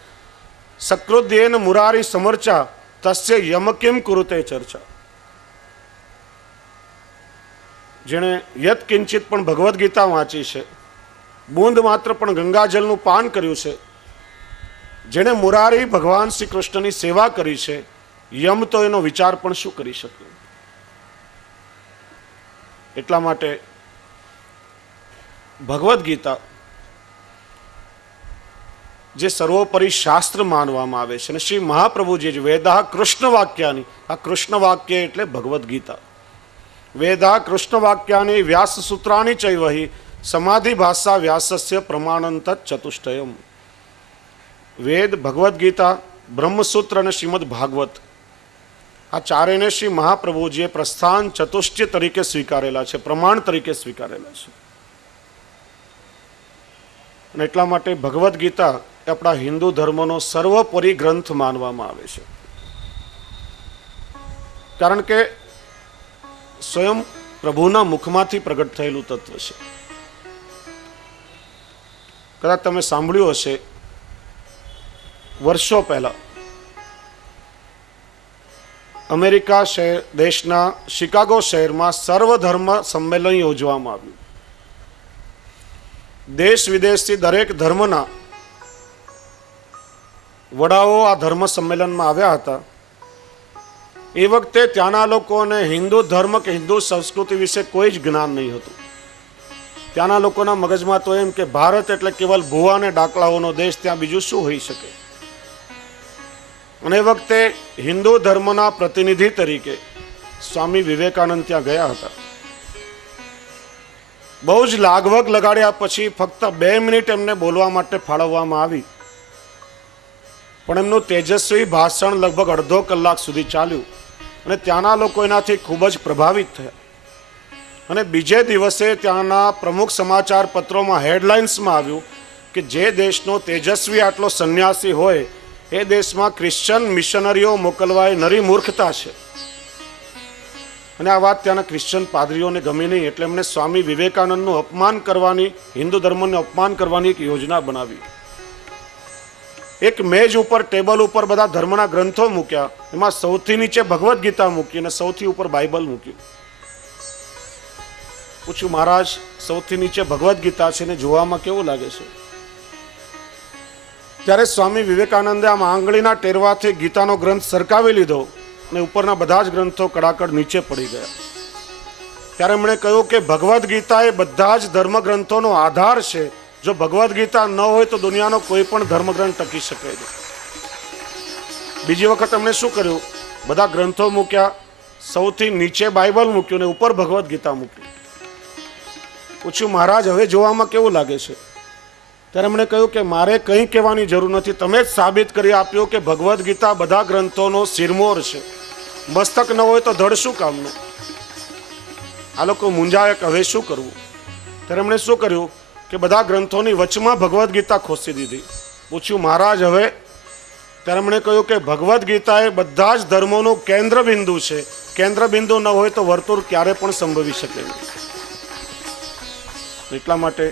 સકૃદ્યેન મુરારી સમર્ચા તસ્ય યમ કિમ કુરુતે ચર્ચા. જેણે યત કિંચિત પણ ભગવદ્ ગીતા વાંચી છે, બૂંદ માત્ર પણ ગંગાજલનું પાન કર્યું છે, જેણે મુરારી ભગવાન શ્રી કૃષ્ણની સેવા કરી છે, યમ તો એનો વિચાર પણ શું કરી શકે. એટલા માટે ભગવદ્ ગીતા જે સર્વોપરી શાસ્ત્ર માનવામાં આવે છે, અને શ્રી મહાપ્રભુજી જ વેદા કૃષ્ણ વાક્યાની, આ કૃષ્ણ વાક્ય એટલે ભગવદ્ ગીતા. વેદા કૃષ્ણ વાક્યાની વ્યાસ સૂત્રાની ચૈવહી સમાધિ ભાષા વ્યાસસ્ય પ્રમાણંત ચતુષ્ટયમ. વેદ, ભગવદ્ ગીતા, બ્રહ્મસૂત્ર અને શ્રીમદ ભાગવત, આ ચારેયને શ્રી મહાપ્રભુજીએ પ્રસ્થાન ચતુષ્ટય તરીકે સ્વીકારેલા છે, પ્રમાણ તરીકે સ્વીકારેલા છે. અને એટલા માટે ભગવદ્ ગીતા એ આપણા હિન્દુ ધર્મનો સર્વોપરી ગ્રંથ માનવામાં આવે છે. કારણ કે સ્વયં પ્રભુના મુખમાંથી પ્રગટ થયેલું તત્વ છે. કદાચ તમે સાંભળ્યું હશે, વર્ષો પહેલા અમેરિકા શહેર દેશના શિકાગો શહેરમાં સર્વધર્મ સંમેલન યોજવામાં આવ્યું. દેશ વિદેશથી દરેક ધર્મના વડાઓ આ ધર્મ સંમેલનમાં આવ્યા હતા. એ વખતે ત્યાંના લોકોને હિન્દુ ધર્મ કે હિન્દુ સંસ્કૃતિ વિશે કોઈ જ જ્ઞાન નહીં હતું. ત્યાંના લોકોના મગજમાં તો એમ કે ભારત એટલે કેવલ ભૂવા અને ડાકલાઓનો દેશ, ત્યાં બીજું શું હોઈ શકે. અને એ વખતે હિન્દુ ધર્મના પ્રતિનિધિ તરીકે સ્વામી વિવેકાનંદ ત્યાં ગયા હતા. બહુ જ લાગવગ લગાડ્યા પછી ફક્ત 2 મિનિટ એમને બોલવા માટે ફાળવવામાં આવી. પણ એમનું તેજસ્વી ભાષણ લગભગ અડધો કલાક સુધી ચાલ્યું અને ત્યાંના લોકો એનાથી ખૂબ જ પ્રભાવિત થયા. અને બીજે દિવસે ત્યાંના પ્રમુખ સમાચાર પત્રોમાં હેડલાઇન્સમાં આવ્યું કે જે દેશનો તેજસ્વી આટલો સંન્યાસી હોય એ દેશમાં ક્રિશ્ચન મિશનરીઓ મોકલવા એ નરી મૂર્ખતા છે. અને આ વાત ત્યાંના ક્રિશ્ચન પાદરીઓને ગમી નહીં, એટલે એમણે સ્વામી વિવેકાનંદનું અપમાન કરવાની, હિન્દુ ધર્મનું અપમાન કરવાની એક યોજના બનાવી. એક મેજ ઉપર, ટેબલ ઉપર બધા ધર્મના ગ્રંથો મૂક્યા. એમાં સૌથી નીચે ભગવદ્ ગીતા મૂકી અને સૌથી ઉપર બાઇબલ મૂક્યું. પૂછ્યું, મહારાજ સૌથી નીચે ભગવદ્ ગીતા છે ને જોવામાં કેવું લાગે છે? ત્યારે સ્વામી વિવેકાનંદે આમ આંગળીના ટેરવાથી ગીતાનો ગ્રંથ સરકાવી લીધો અને ઉપરના બધા જ ગ્રંથો કડાકડ નીચે પડી ગયા. ત્યારે એમણે કહ્યું કે ભગવદ્ ગીતા એ બધા જ ધર્મ ગ્રંથોનો આધાર છે. જો ભગવદ્ ગીતા ન હોય તો દુનિયાનો કોઈ પણ ધર્મગ્રંથ ટકી શકે નહીં. બીજી વખત એમણે શું કર્યું? બધા ગ્રંથો મૂક્યા, સૌથી નીચે બાઇબલ મૂક્યું ને ઉપર ભગવદ્ ગીતા મૂક્યું. પૂછ્યું, મહારાજ હવે જોવામાં કેવું લાગે છે? ત્યારે એમણે કહ્યું કે મારે કંઈ કહેવાની જરૂર નથી, તમે જ સાબિત કરી આપ્યો કે ભગવદ્ ગીતા બધા ગ્રંથોનો શિરમોર છે, મસ્તક ન હોય તો ધડ શું કામનું. આ લોકો મૂંઝાયા કે હવે શું કરવું. ત્યારે એમણે શું કર્યું કે બધા ગ્રંથોની વચમાં ભગવદ્ ગીતા ખોસી દીધી. પૂછ્યું મહારાજ હવે? ત્યારે એમણે કહ્યું કે ભગવદ્ ગીતા એ બધા જ ધર્મોનું કેન્દ્ર બિંદુ છે, કેન્દ્ર બિંદુ ન હોય તો વર્તુળ ક્યારે પણ સંભવી શકે નહીં. એટલા માટે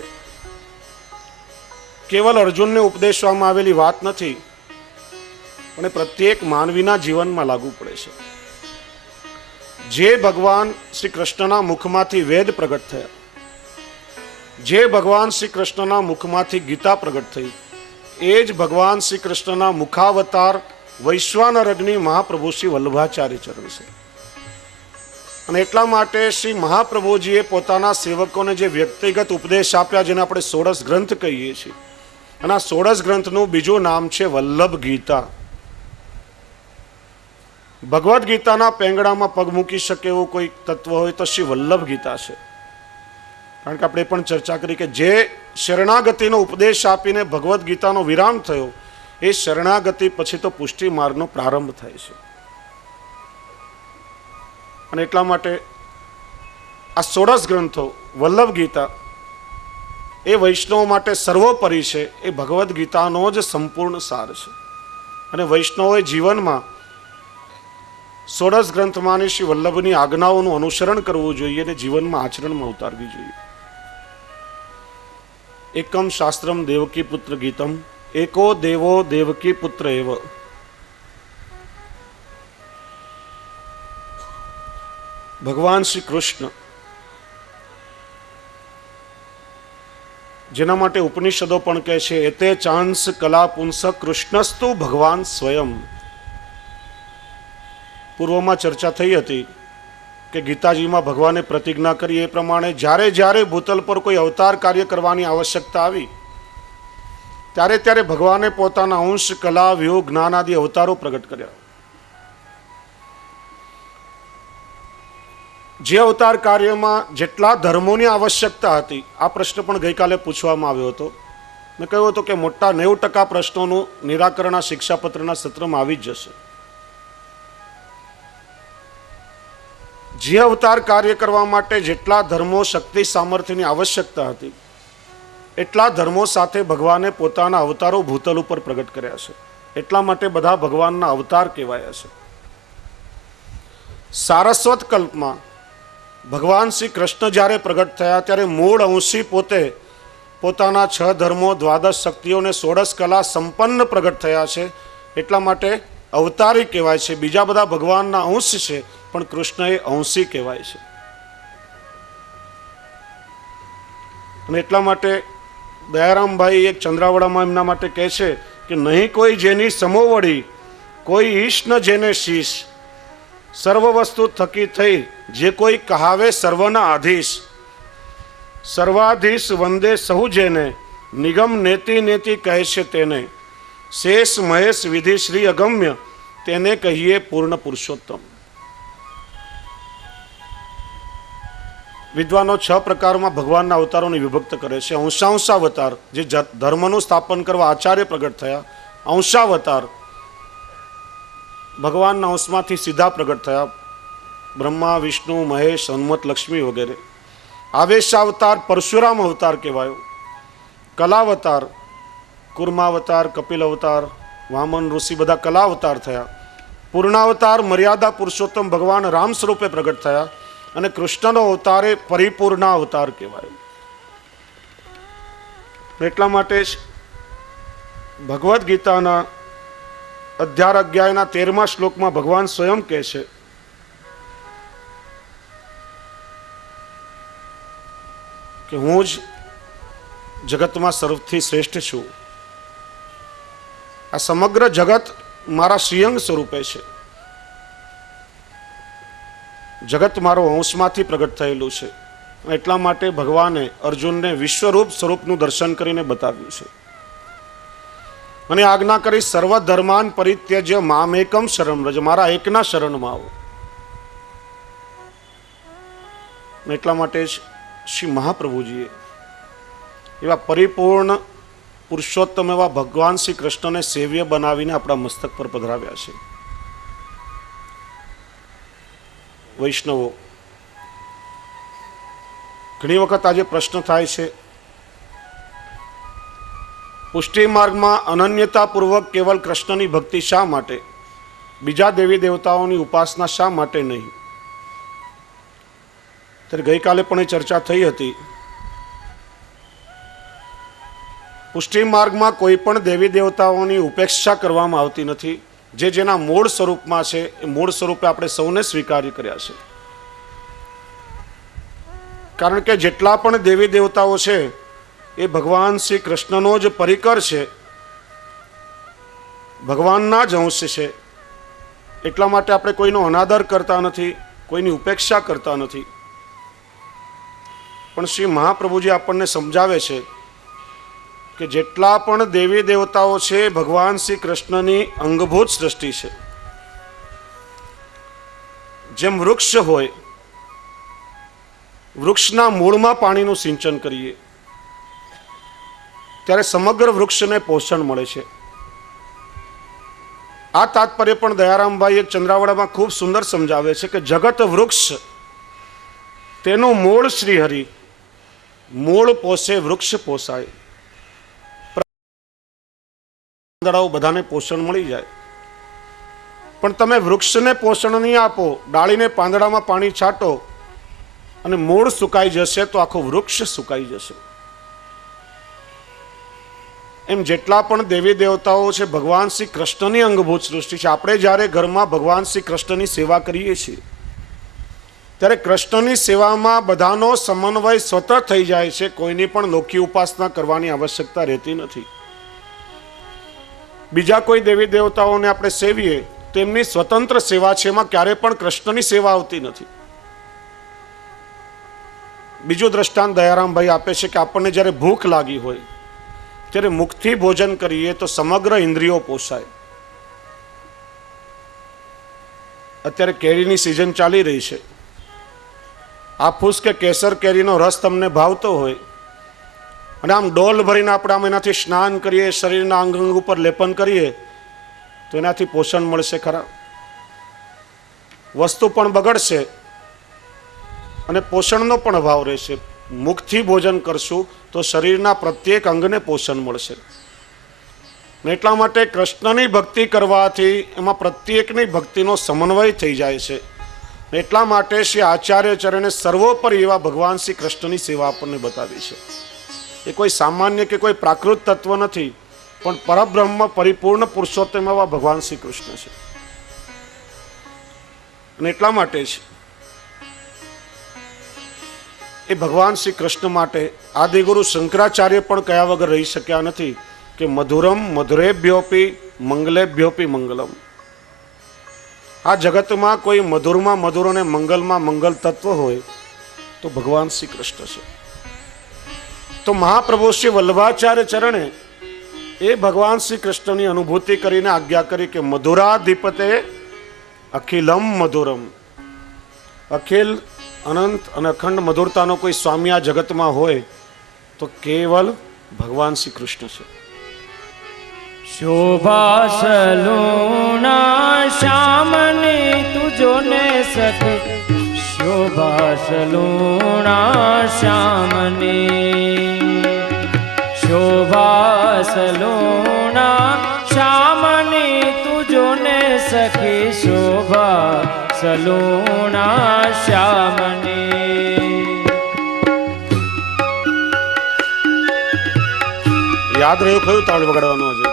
કેવલ અર્જુનને ઉપદેશવામાં આવેલી વાત નથી, પણ એ પ્રત્યેક માનવીના જીવનમાં લાગુ પડે છે. જે ભગવાન શ્રી કૃષ્ણના મુખમાંથી વેદ પ્રગટ થયા, જે ભગવાન શ્રી કૃષ્ણના મુખમાંથી ગીતા પ્રગટ થઈ, એ જ ભગવાન શ્રી કૃષ્ણના મુખાવતાર વૈશ્વાનર અગ્નિ મહાપ્રભુ શ્રી વલ્લભાચાર્ય ચરણ છે. અને એટલા માટે શ્રી મહાપ્રભુજીએ પોતાના સેવકોને જે વ્યક્તિગત ઉપદેશ આપ્યા, જેને આપણે 16 ગ્રંથ કહીએ છીએ, અને આ 16 ગ્રંથનું બીજું નામ છે વલ્લભ ગીતા. ભગવદ્ ગીતાના પેંગડામાં પગ મૂકી શકે એવું કોઈ તત્વ હોય તો શ્રી વલ્લભ ગીતા છે. કારણ કે આપણે પણ ચર્ચા કરી કે જે શરણાગતિનો ઉપદેશ આપીને ભગવદ્ ગીતાનો વિરામ થયો, એ શરણાગતિ પછી તો પુષ્ટિ માર્ગનો પ્રારંભ થાય છે. અને એટલા માટે આ 16 ગ્રંથો વલ્લભ ગીતા એ વૈષ્ણવ માટે સર્વોપરી છે. એ ભગવદ્ ગીતાનો જ સંપૂર્ણ સાર છે. અને વૈષ્ણવોએ જીવનમાં 16 ગ્રંથમાંની શ્રી વલ્લભની આજ્ઞાઓનું અનુસરણ કરવું જોઈએ અને જીવનમાં આચરણમાં ઉતારવી જોઈએ. એકમ શાસ્ત્રમ દેવકી પુત્ર ગીતમ, એકો દેવો દેવકી પુત્ર એવ. ભગવાન શ્રી કૃષ્ણ, જેના માટે ઉપનિષદો પણ કહે છે એતે ચાંસ કલા પુંસ કૃષ્ણસ્તુ ભગવાન સ્વયં. પૂર્વમાં ચર્ચા થઈ હતી કે ગીતાજીમાં ભગવાને પ્રતિજ્ઞા કરી એ પ્રમાણે જ્યારે જ્યારે ભૂતલ પર કોઈ અવતાર કાર્ય કરવાની આવશ્યકતા આવી, ત્યારે ત્યારે ભગવાને પોતાના અંશ, કલા, વ્યોગ, જ્ઞાન આદિ અવતારો પ્રગટ કર્યા. જે અવતાર કાર્યમાં જેટલા ધર્મોની આવશ્યકતા હતી, આ પ્રશ્ન પણ ગઈકાલે પૂછવામાં આવ્યો હતો. મેં કહ્યું હતું કે મોટા 90% પ્રશ્નોનું નિરાકરણ આ શિક્ષાપત્રના સત્રમાં આવી જ જશે. જે અવતાર કાર્ય કરવા માટે જેટલા ધર્મો, શક્તિ, સામર્થ્યની આવશ્યકતા હતી, એટલા ધર્મો સાથે ભગવાને પોતાના અવતારો ભૂતલ ઉપર પ્રગટ કર્યા છે. એટલા માટે બધા ભગવાનના અવતાર કહેવાયા છે. સારસ્વત કલ્પમાં ભગવાન શ્રી કૃષ્ણ જ્યારે પ્રગટ થયા, ત્યારે મૂળ અંશી પોતે પોતાના 6 ધર્મો, 12 શક્તિઓને 16 કલા સંપન્ન પ્રગટ થયા છે. એટલા માટે અવતારી કહેવાય છે. બીજા બધા ભગવાનના અંશ છે, પણ કૃષ્ણ એ અંશી કહેવાય છે. અને એટલા માટે દયારામભાઈ એક ચંદ્રાવડામાં એમના માટે કહે છે કે નહીં કોઈ જેની સમોવડી, કોઈ ઈશ ન જેને શીશ, સર્વ વસ્તુ થકી થઈ જે કોઈ કહાવે સર્વના આધીશ, સર્વાધીશ વંદે સહુ જેને, નિગમ નેતિ નેતિ કહે છે તેને, શેષ મહેશ વિધિ શ્રી અગમ્ય, તેને કહીએ પૂર્ણ પુરુષોત્તમ. વિદ્વાનો 6 પ્રકારમાં ભગવાનના અવતારોને વિભક્ત કરે છે. અંશાવતાર, જે ધર્મનું સ્થાપન કરવા આચાર્ય પ્રગટ થયા. અંશાવતાર, ભગવાનના અંશમાંથી સીધા પ્રગટ થયા. બ્રહ્મા, વિષ્ણુ, મહેશ, હનુમત, લક્ષ્મી વગેરે. આવેશાવતાર પરશુરામ અવતાર કહેવાયો. કલાવતાર, કુર્માવતાર, કપિલ અવતાર, વામન ઋષિ બધા કલા અવતાર થયા. પૂર્ણાવતાર મર્યાદા પુરુષોત્તમ ભગવાન રામ સ્વરૂપે પ્રગટ થયા. અને કૃષ્ણનો અવતાર એ પરિપૂર્ણ અવતાર કહેવાય. એટલા માટે જ ભગવદ્ ગીતાના અધ્યાય 11ના 13મા શ્લોકમાં ભગવાન સ્વયં કહે છે કે હું જ જગતમાં સર્વથી શ્રેષ્ઠ છું. આ સમગ્ર જગત મારા શ્રીઅંગ સ્વરૂપે છે. જગત મારો અંશમાંથી પ્રગટ થયેલું છે. એટલા માટે ભગવાને અર્જુનને વિશ્વરૂપ સ્વરૂપનું દર્શન કરીને બતાવ્યું છે. અને આજ્ઞા કરી સર્વ ધર્માન પરિત્યજ્ય મામેકમ શરણં વ્રજ, મારા એકના શરણમાં આવો. એટલા માટે જ શ્રી મહાપ્રભુજીએ એવા પરિપૂર્ણ પુરુષોત્તમ એવા ભગવાન શ્રી કૃષ્ણને સેવ્ય બનાવીને આપણા મસ્તક પર પધરાવ્યા છે. વૈષ્ણવો, ઘણી વખત આજે પ્રશ્ન થાય છે, પુષ્ટિ માર્ગમાં અનન્યતાપૂર્વક કેવલ કૃષ્ણની ભક્તિ શા માટે, બીજા દેવી દેવતાઓની ઉપાસના શા માટે નહીં? ત્યારે ગઈકાલે પણ એ ચર્ચા થઈ હતી. પુષ્ટિ માર્ગમાં કોઈ પણ દેવી દેવતાઓની ઉપેક્ષા કરવામાં આવતી નથી. જે જેના મૂળ સ્વરૂપમાં છે એ મૂળ સ્વરૂપે આપણે સૌને સ્વીકારી કર્યા છે. કારણ કે જેટલા પણ દેવી દેવતાઓ છે એ ભગવાન શ્રી કૃષ્ણનો જ પરિકર છે, ભગવાનના જ અંશ છે. એટલા માટે આપણે કોઈનો અનાદર કરતા નથી, કોઈની ઉપેક્ષા કરતા નથી. પણ શ્રી મહાપ્રભુજી આપણને સમજાવે છે કે જેટલા પણ દેવી દેવતાઓ છે ભગવાન શ્રી કૃષ્ણની અંગભૂત સૃષ્ટિ છે. જેમ વૃક્ષ હોય, વૃક્ષના મૂળમાં પાણીનું સિંચન કરીએ ત્યારે સમગ્ર વૃક્ષને પોષણ મળે છે. આ તાત્પર્ય પણ દયારામભાઈ એક ચંદ્રાવડામાં ખૂબ સુંદર સમજાવે છે કે જગત વૃક્ષ, તેનું મૂળ શ્રી હરિ, મૂળ પોષે વૃક્ષ પોષાય. બધાને પોષણ મળી જાય, પણ તમે વૃક્ષને પોષણ નહીં આપો, ડાળીને પાંદડામાં પાણી છાંટો અને મૂળ સુકાઈ જશે તો આખું વૃક્ષ સુકાઈ જશે. એમ જેટલા પણ દેવી દેવતાઓ છે ભગવાન શ્રી કૃષ્ણની અંગભૂત સૃષ્ટિ છે. આપણે જ્યારે ઘરમાં ભગવાન શ્રી કૃષ્ણની સેવા કરીએ છીએ ત્યારે કૃષ્ણની સેવામાં બધાનો સમન્વય સ્વતઃ થઈ જાય છે. કોઈની પણ નોખી ઉપાસના કરવાની આવશ્યકતા રહેતી નથી. બીજા કોઈ દેવી દેવતાઓને આપણે સેવીએ તો એમની સ્વતંત્ર સેવા છે, એમાં ક્યારે પણ કૃષ્ણની સેવા આવતી નથી. બીજું દ્રષ્ટાંત દયારામભાઈ આપે છે કે આપણને જ્યારે ભૂખ લાગી હોય ત્યારે મુખથી ભોજન કરીએ તો સમગ્ર ઇન્દ્રિયો પોષાય. અત્યારે કેરીની સિઝન ચાલી રહી છે. હાફૂસ કે કેસર કેરીનો રસ તમને ભાવતો હોય અને આમ ડોલ ભરીને આપણે આમ એનાથી સ્નાન કરીએ, શરીરના અંગ અંગ ઉપર લેપન કરીએ તો એનાથી પોષણ મળશે ખરા? વસ્તુ પણ બગડશે અને પોષણનો પણ અભાવ રહેશે. મુખથી ભોજન કરશું તો શરીરના પ્રત્યેક અંગને પોષણ મળશે. એટલા માટે કૃષ્ણની ભક્તિ કરવાથી એમાં પ્રત્યેકની ભક્તિનો સમન્વય થઈ જાય છે. એટલા માટે શ્રી આચાર્ય ચરણે સર્વોપરી એવા ભગવાન શ્રી કૃષ્ણની સેવા આપણને બતાવી છે. એ કોઈ સામાન્ય કે કોઈ પ્રાકૃત તત્વ નથી, પણ પરબ્રહ્મ પરિપૂર્ણ પુરુષોત્તમ એવા ભગવાન શ્રી કૃષ્ણ છે. અને એટલા માટે જ એ ભગવાન શ્રી કૃષ્ણ માટે આદિગુરુ શંકરાચાર્ય પણ કયા વગર રહી શક્યા નથી કે મધુરમ મધુરેભ્યોપી મંગલેભ્યોપી મંગલમ. આ જગતમાં કોઈ મધુરમાં મધુર અને મંગલમાં મંગલ તત્વ હોય તો ભગવાન શ્રી કૃષ્ણ છે. તો મહાપ્રભુ શ્રી વલ્લભાચાર્ય ચરણે એ ભગવાન શ્રી કૃષ્ણની અનુભૂતિ કરીને આજ્ઞા કરી કે મધુરાધિપતે અખિલમ મધુરમ. અખિલ, અનંત અને અખંડ મધુરતાનો કોઈ સ્વામી આ જગતમાં હોય તો કેવલ ભગવાન શ્રી કૃષ્ણ છે. શોભા સલુણા શ્યામને તુજો ને સખે, શોભા સલુણા શ્યામને, શોભા સલુણા શ્યામને તુજો ને સખે, શોભા સલુણા શ્યામને. યાદ રહ્યું કયું તાળ વગાડવાનું આજે?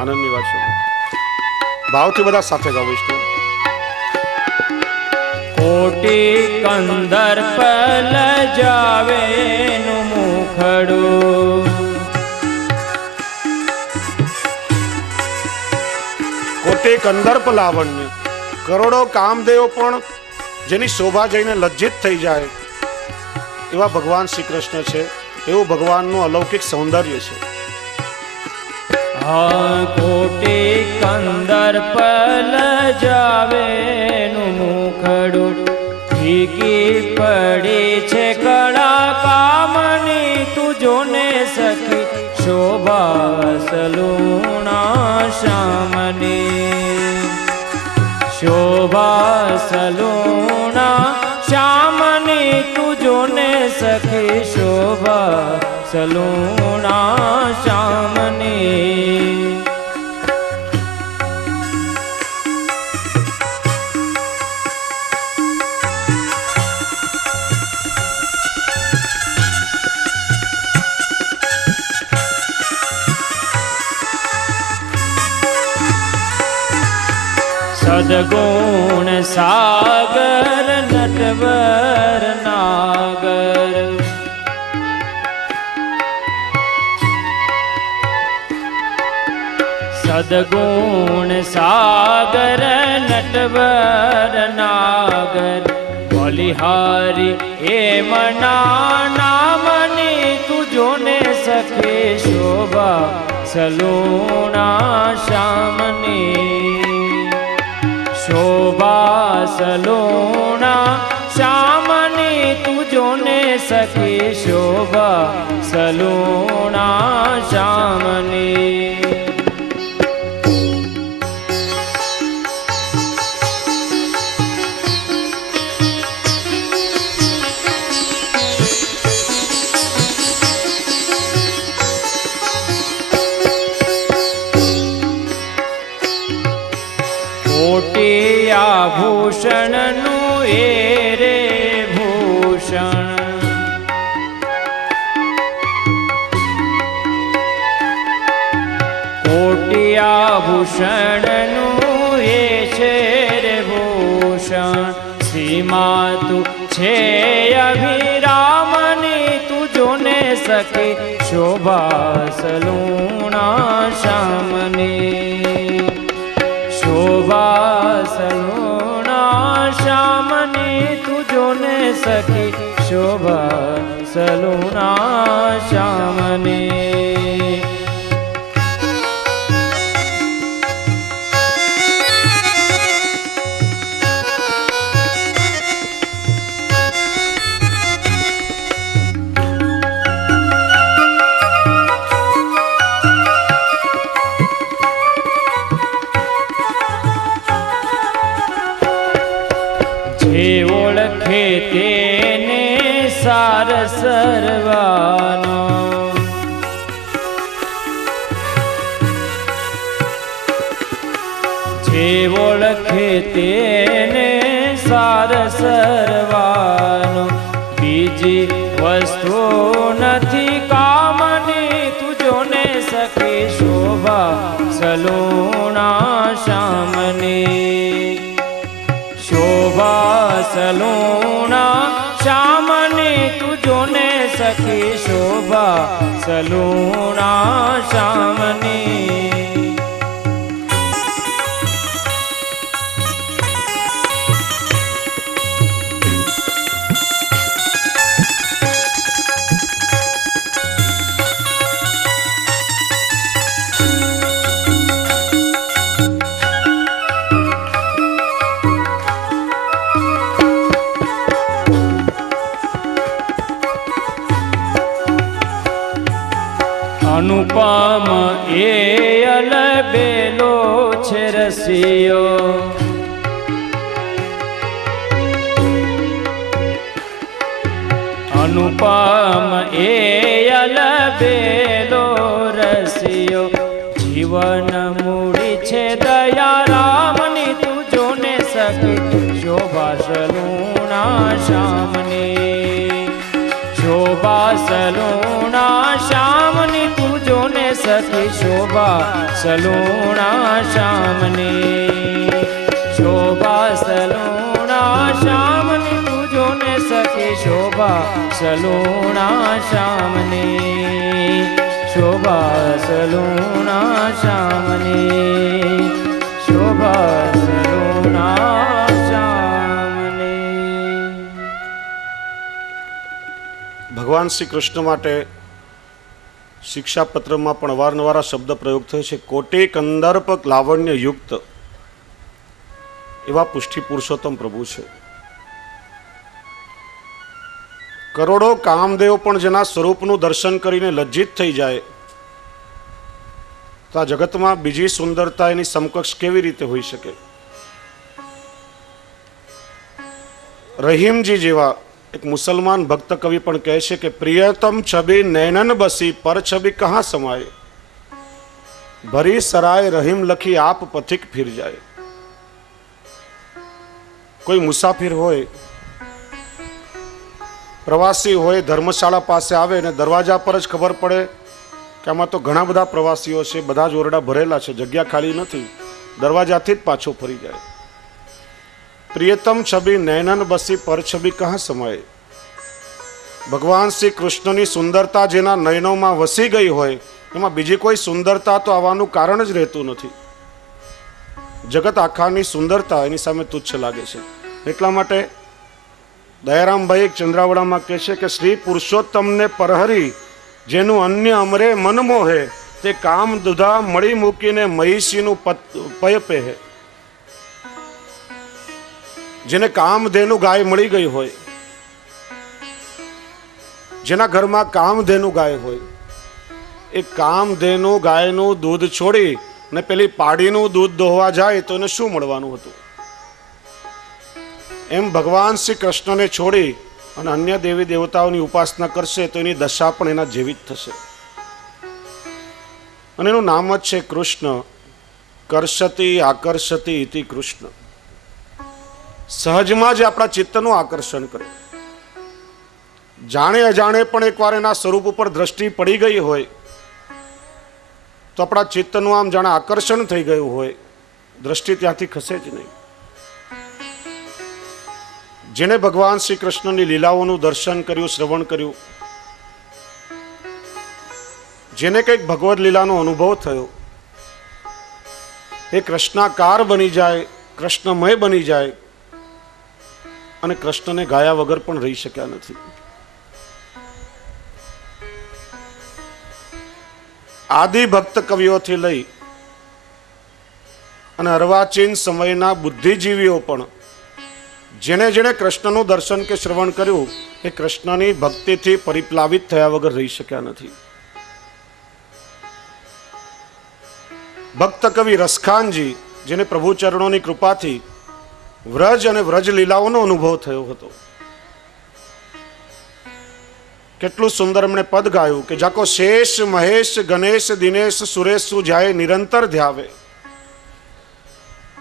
આનંદની વાત છે. ભાવથી બધા સાથે ગાઓ. વિષ્ણુ કોટી કંદર્પ લજાવે નું મુખડું, કોટી કંદર્પ લાવણ્ય, કરોડો કામદેવો પણ જેની શોભા જઈને લજ્જિત થઈ જાય એવા ભગવાન શ્રી કૃષ્ણ છે. એવું ભગવાનનું અલૌકિક સૌંદર્ય છે. કોટી કંદર્પ લજાવે નું મુખડું, ફીકી પડી છે કળા કામની તુજો ને સખી, શોભા સલુણા શ્યામની, શોભા સલુણા શ્યામની તુજો ને સખી શોભા સલુણા શ્યામની. સદગુણ સાગર નટવર નાગર, સદગુણ સાગર નટવર નાગર, બલિહારી એ મના નામની તુજો ને સખી શોભા સલુણા શ્યામની, શોભા સલુણા શ્યામની તુજો ને સખી શોભા સલુણા શ્યામની. કોટી આભૂષણનું એ રે ભૂષણ, કોટી આભૂષણનું એ છે રે ભૂષણ, સીમા તું છે અભિરામની તુજો ને સખી શોભા સલુણા શ્યામની, શોભા સલુણા શ્યામની તુજો ને સખી શોભા સલુણા શ્યામની. જે ઓળખે તેને સાર સરવાનો, જે ઓળખે તેને સાર સરવાનો, બીજી વસ્તુ નથી કામની તુજો ને સખી શોભા સલુણા શ્યામની, શોભા સલુણા શ્યામની તુજો ને સખી શોભા સલુણા શ્યામની. અનુપમ એ અલબેલો છે રસિયો, અનુપમ એ અલબેલો રસિયો, જીવન મૂડી છે દયારામની તુજો ને સખી શોભા સલુણા શ્યામની, શોભા સલુણા શ્યામની તુજો ને સખી શોભા સલુણા શ્યામની, શોભા સલુણા શ્યામની તુજો ને સખી શોભા સલુણા શ્યામની, શોભા સલુણા શ્યામની, શોભા સલુણા શ્યામની. ભગવાન શ્રી કૃષ્ણ માટે શિક્ષાપત્રમાં પણ અવારનવાર આ શબ્દ પ્રયોગ થયો છે. કોટી કંદર્પ લાવણ્ય યુક્ત એવા પુષ્ટિ પુરુષોત્તમ પ્રભુ છે. કરોડો કામદેવ પણ જેના સ્વરૂપનું દર્શન કરીને લજ્જિત થઈ જાય તો આ જગતમાં બીજી સુંદરતા એની સમકક્ષ કેવી રીતે હોઈ શકે? રહીમજી જેવા એક મુસલમાન ભક્ત કવિ પણ કહે છે કે પ્રિયતમ છબી નૈનન બસી પર છબી કહા સમાય, ભરી સરાય રહીમ લખી આપ પથિક ફિર જાય. કોઈ મુસાફિર હોય, પ્રવાસી હોય, ધર્મશાળા પાસે આવે ને દરવાજા પર જ ખબર પડે કે આમાં તો ઘણા બધા પ્રવાસીઓ છે, બધા જ ઓરડા ભરેલા છે, જગ્યા ખાલી નથી, દરવાજાથી જ પાછો ફરી જાય. પ્રિયતમ છબી નૈનન બસી પર છબી કહા સમાય. ભગવાન શ્રી કૃષ્ણની સુંદરતા જેના નયનોમાં વસી ગઈ હોય એમાં બીજી કોઈ સુંદરતા તો આવવાનું કારણ જ રહેતું નથી. જગત આખાની સુંદરતા એની સામે તુચ્છ લાગે છે. એટલા માટે દયારામભાઈ એક ચંદ્રાવડામાં કહે છે કે શ્રી પુરુષોત્તમને પરહરી જેનું અન્ય અમરે મન મોહે, તે કામ દુધા મળી મૂકીને મહિષીનું પય પહે. જેને કામધેનુ ગાય મળી ગઈ હોય, જેના ઘરમાં કામધેનુ ગાય હોય, એ કામધેનુ ગાયનું દૂધ છોડી ને પેલી પાડીનું દૂધ દોહવા જાય તો એને શું મળવાનું હતું? એમ ભગવાન શ્રી કૃષ્ણને છોડી અને અન્ય દેવી દેવતાઓની ઉપાસના કરશે તો એની દશા પણ એના જેવી જ થશે. અને એનું નામ જ છે કૃષ્ણ. કર્ષતિ આકર્ષતિ ઇતિ કૃષ્ણ. સહજમાં જ આપણા ચિત્તનું આકર્ષણ કરે. જાણે અજાણે પણ એકવાર એના સ્વરૂપ ઉપર દ્રષ્ટિ પડી ગઈ હોય તો આપણા ચિત્તનું આમ જાણે આકર્ષણ થઈ ગયું હોય, દ્રષ્ટિ ત્યાંથી ખસે જ નહીં. જેને ભગવાન શ્રી કૃષ્ણની લીલાઓનું દર્શન કર્યું, શ્રવણ કર્યું, જેને કંઈક ભગવદ લીલાનો અનુભવ થયો, એ કૃષ્ણાકાર બની જાય, કૃષ્ણમય બની જાય અને કૃષ્ણને ગાયા વગર પણ રહી શક્યા નથી. આદિ ભક્ત કવિઓથી લઈ અને અર્વાચીન સમયના બુદ્ધિજીવીઓ પણ જેને જેને કૃષ્ણનું દર્શન કે શ્રવણ કર્યું એ કૃષ્ણની ભક્તિથી પરિપ્લાવિત થયા વગર રહી શક્યા નથી. ભક્ત કવિ રસખાનજી, જેને પ્રભુ ચરણોની કૃપાથી વ્રજ અને વ્રજ લીલાઓનો અનુભવ થયો હતો, કેટલું સુંદર એમણે પદ ગાયું કે જાકો શેષ મહેશ ગણેશ દિનેશ સુરેશ જાય નિરંતર ધ્યાવે,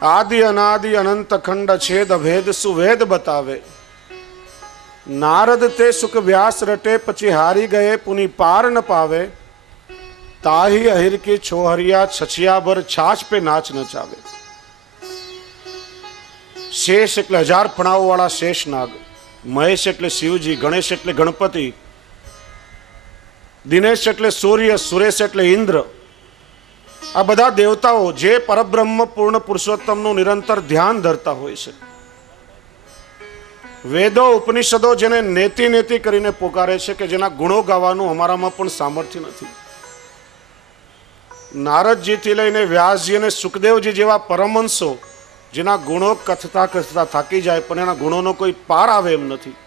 આદિ અનાદિ અનંત ખંડ છેદ ભેદ સુવેદ બતાવે, નારદ તે સુખ વ્યાસ રટે પછી હારી ગયે પુની પાર ન પાવે, તાહી અહિર કી છોહરિયા છછિયા ભર છાછ પે નાચ નચાવે. શેષ એટલે 1000 ફણાઓ વાળા શેષનાગ, મહેશ એટલે શિવજી, ગણેશ એટલે ગણપતિ, દિનેશ એટલે સૂર્ય, સુરેશ એટલે ઇન્દ્ર. આ બધા દેવતાઓ જે પરબ્રહ્મ પૂર્ણ પુરુષોત્તમનું નિરંતર ધ્યાન ધરતા હોય છે. વેદો ઉપનિષદો જેને નેતિ નેતિ કરીને પોકારે છે કે જેના ગુણો ગાવાનું અમારામાં પણ સામર્થ્ય નથી. નારદજીથી લઈને વ્યાસજી અને સુખદેવજી જેવા પરમહંસો જેના ગુણો કથતા કથતા થાકી જાય પણ એના ગુણોનો કોઈ પાર આવે એમ નથી.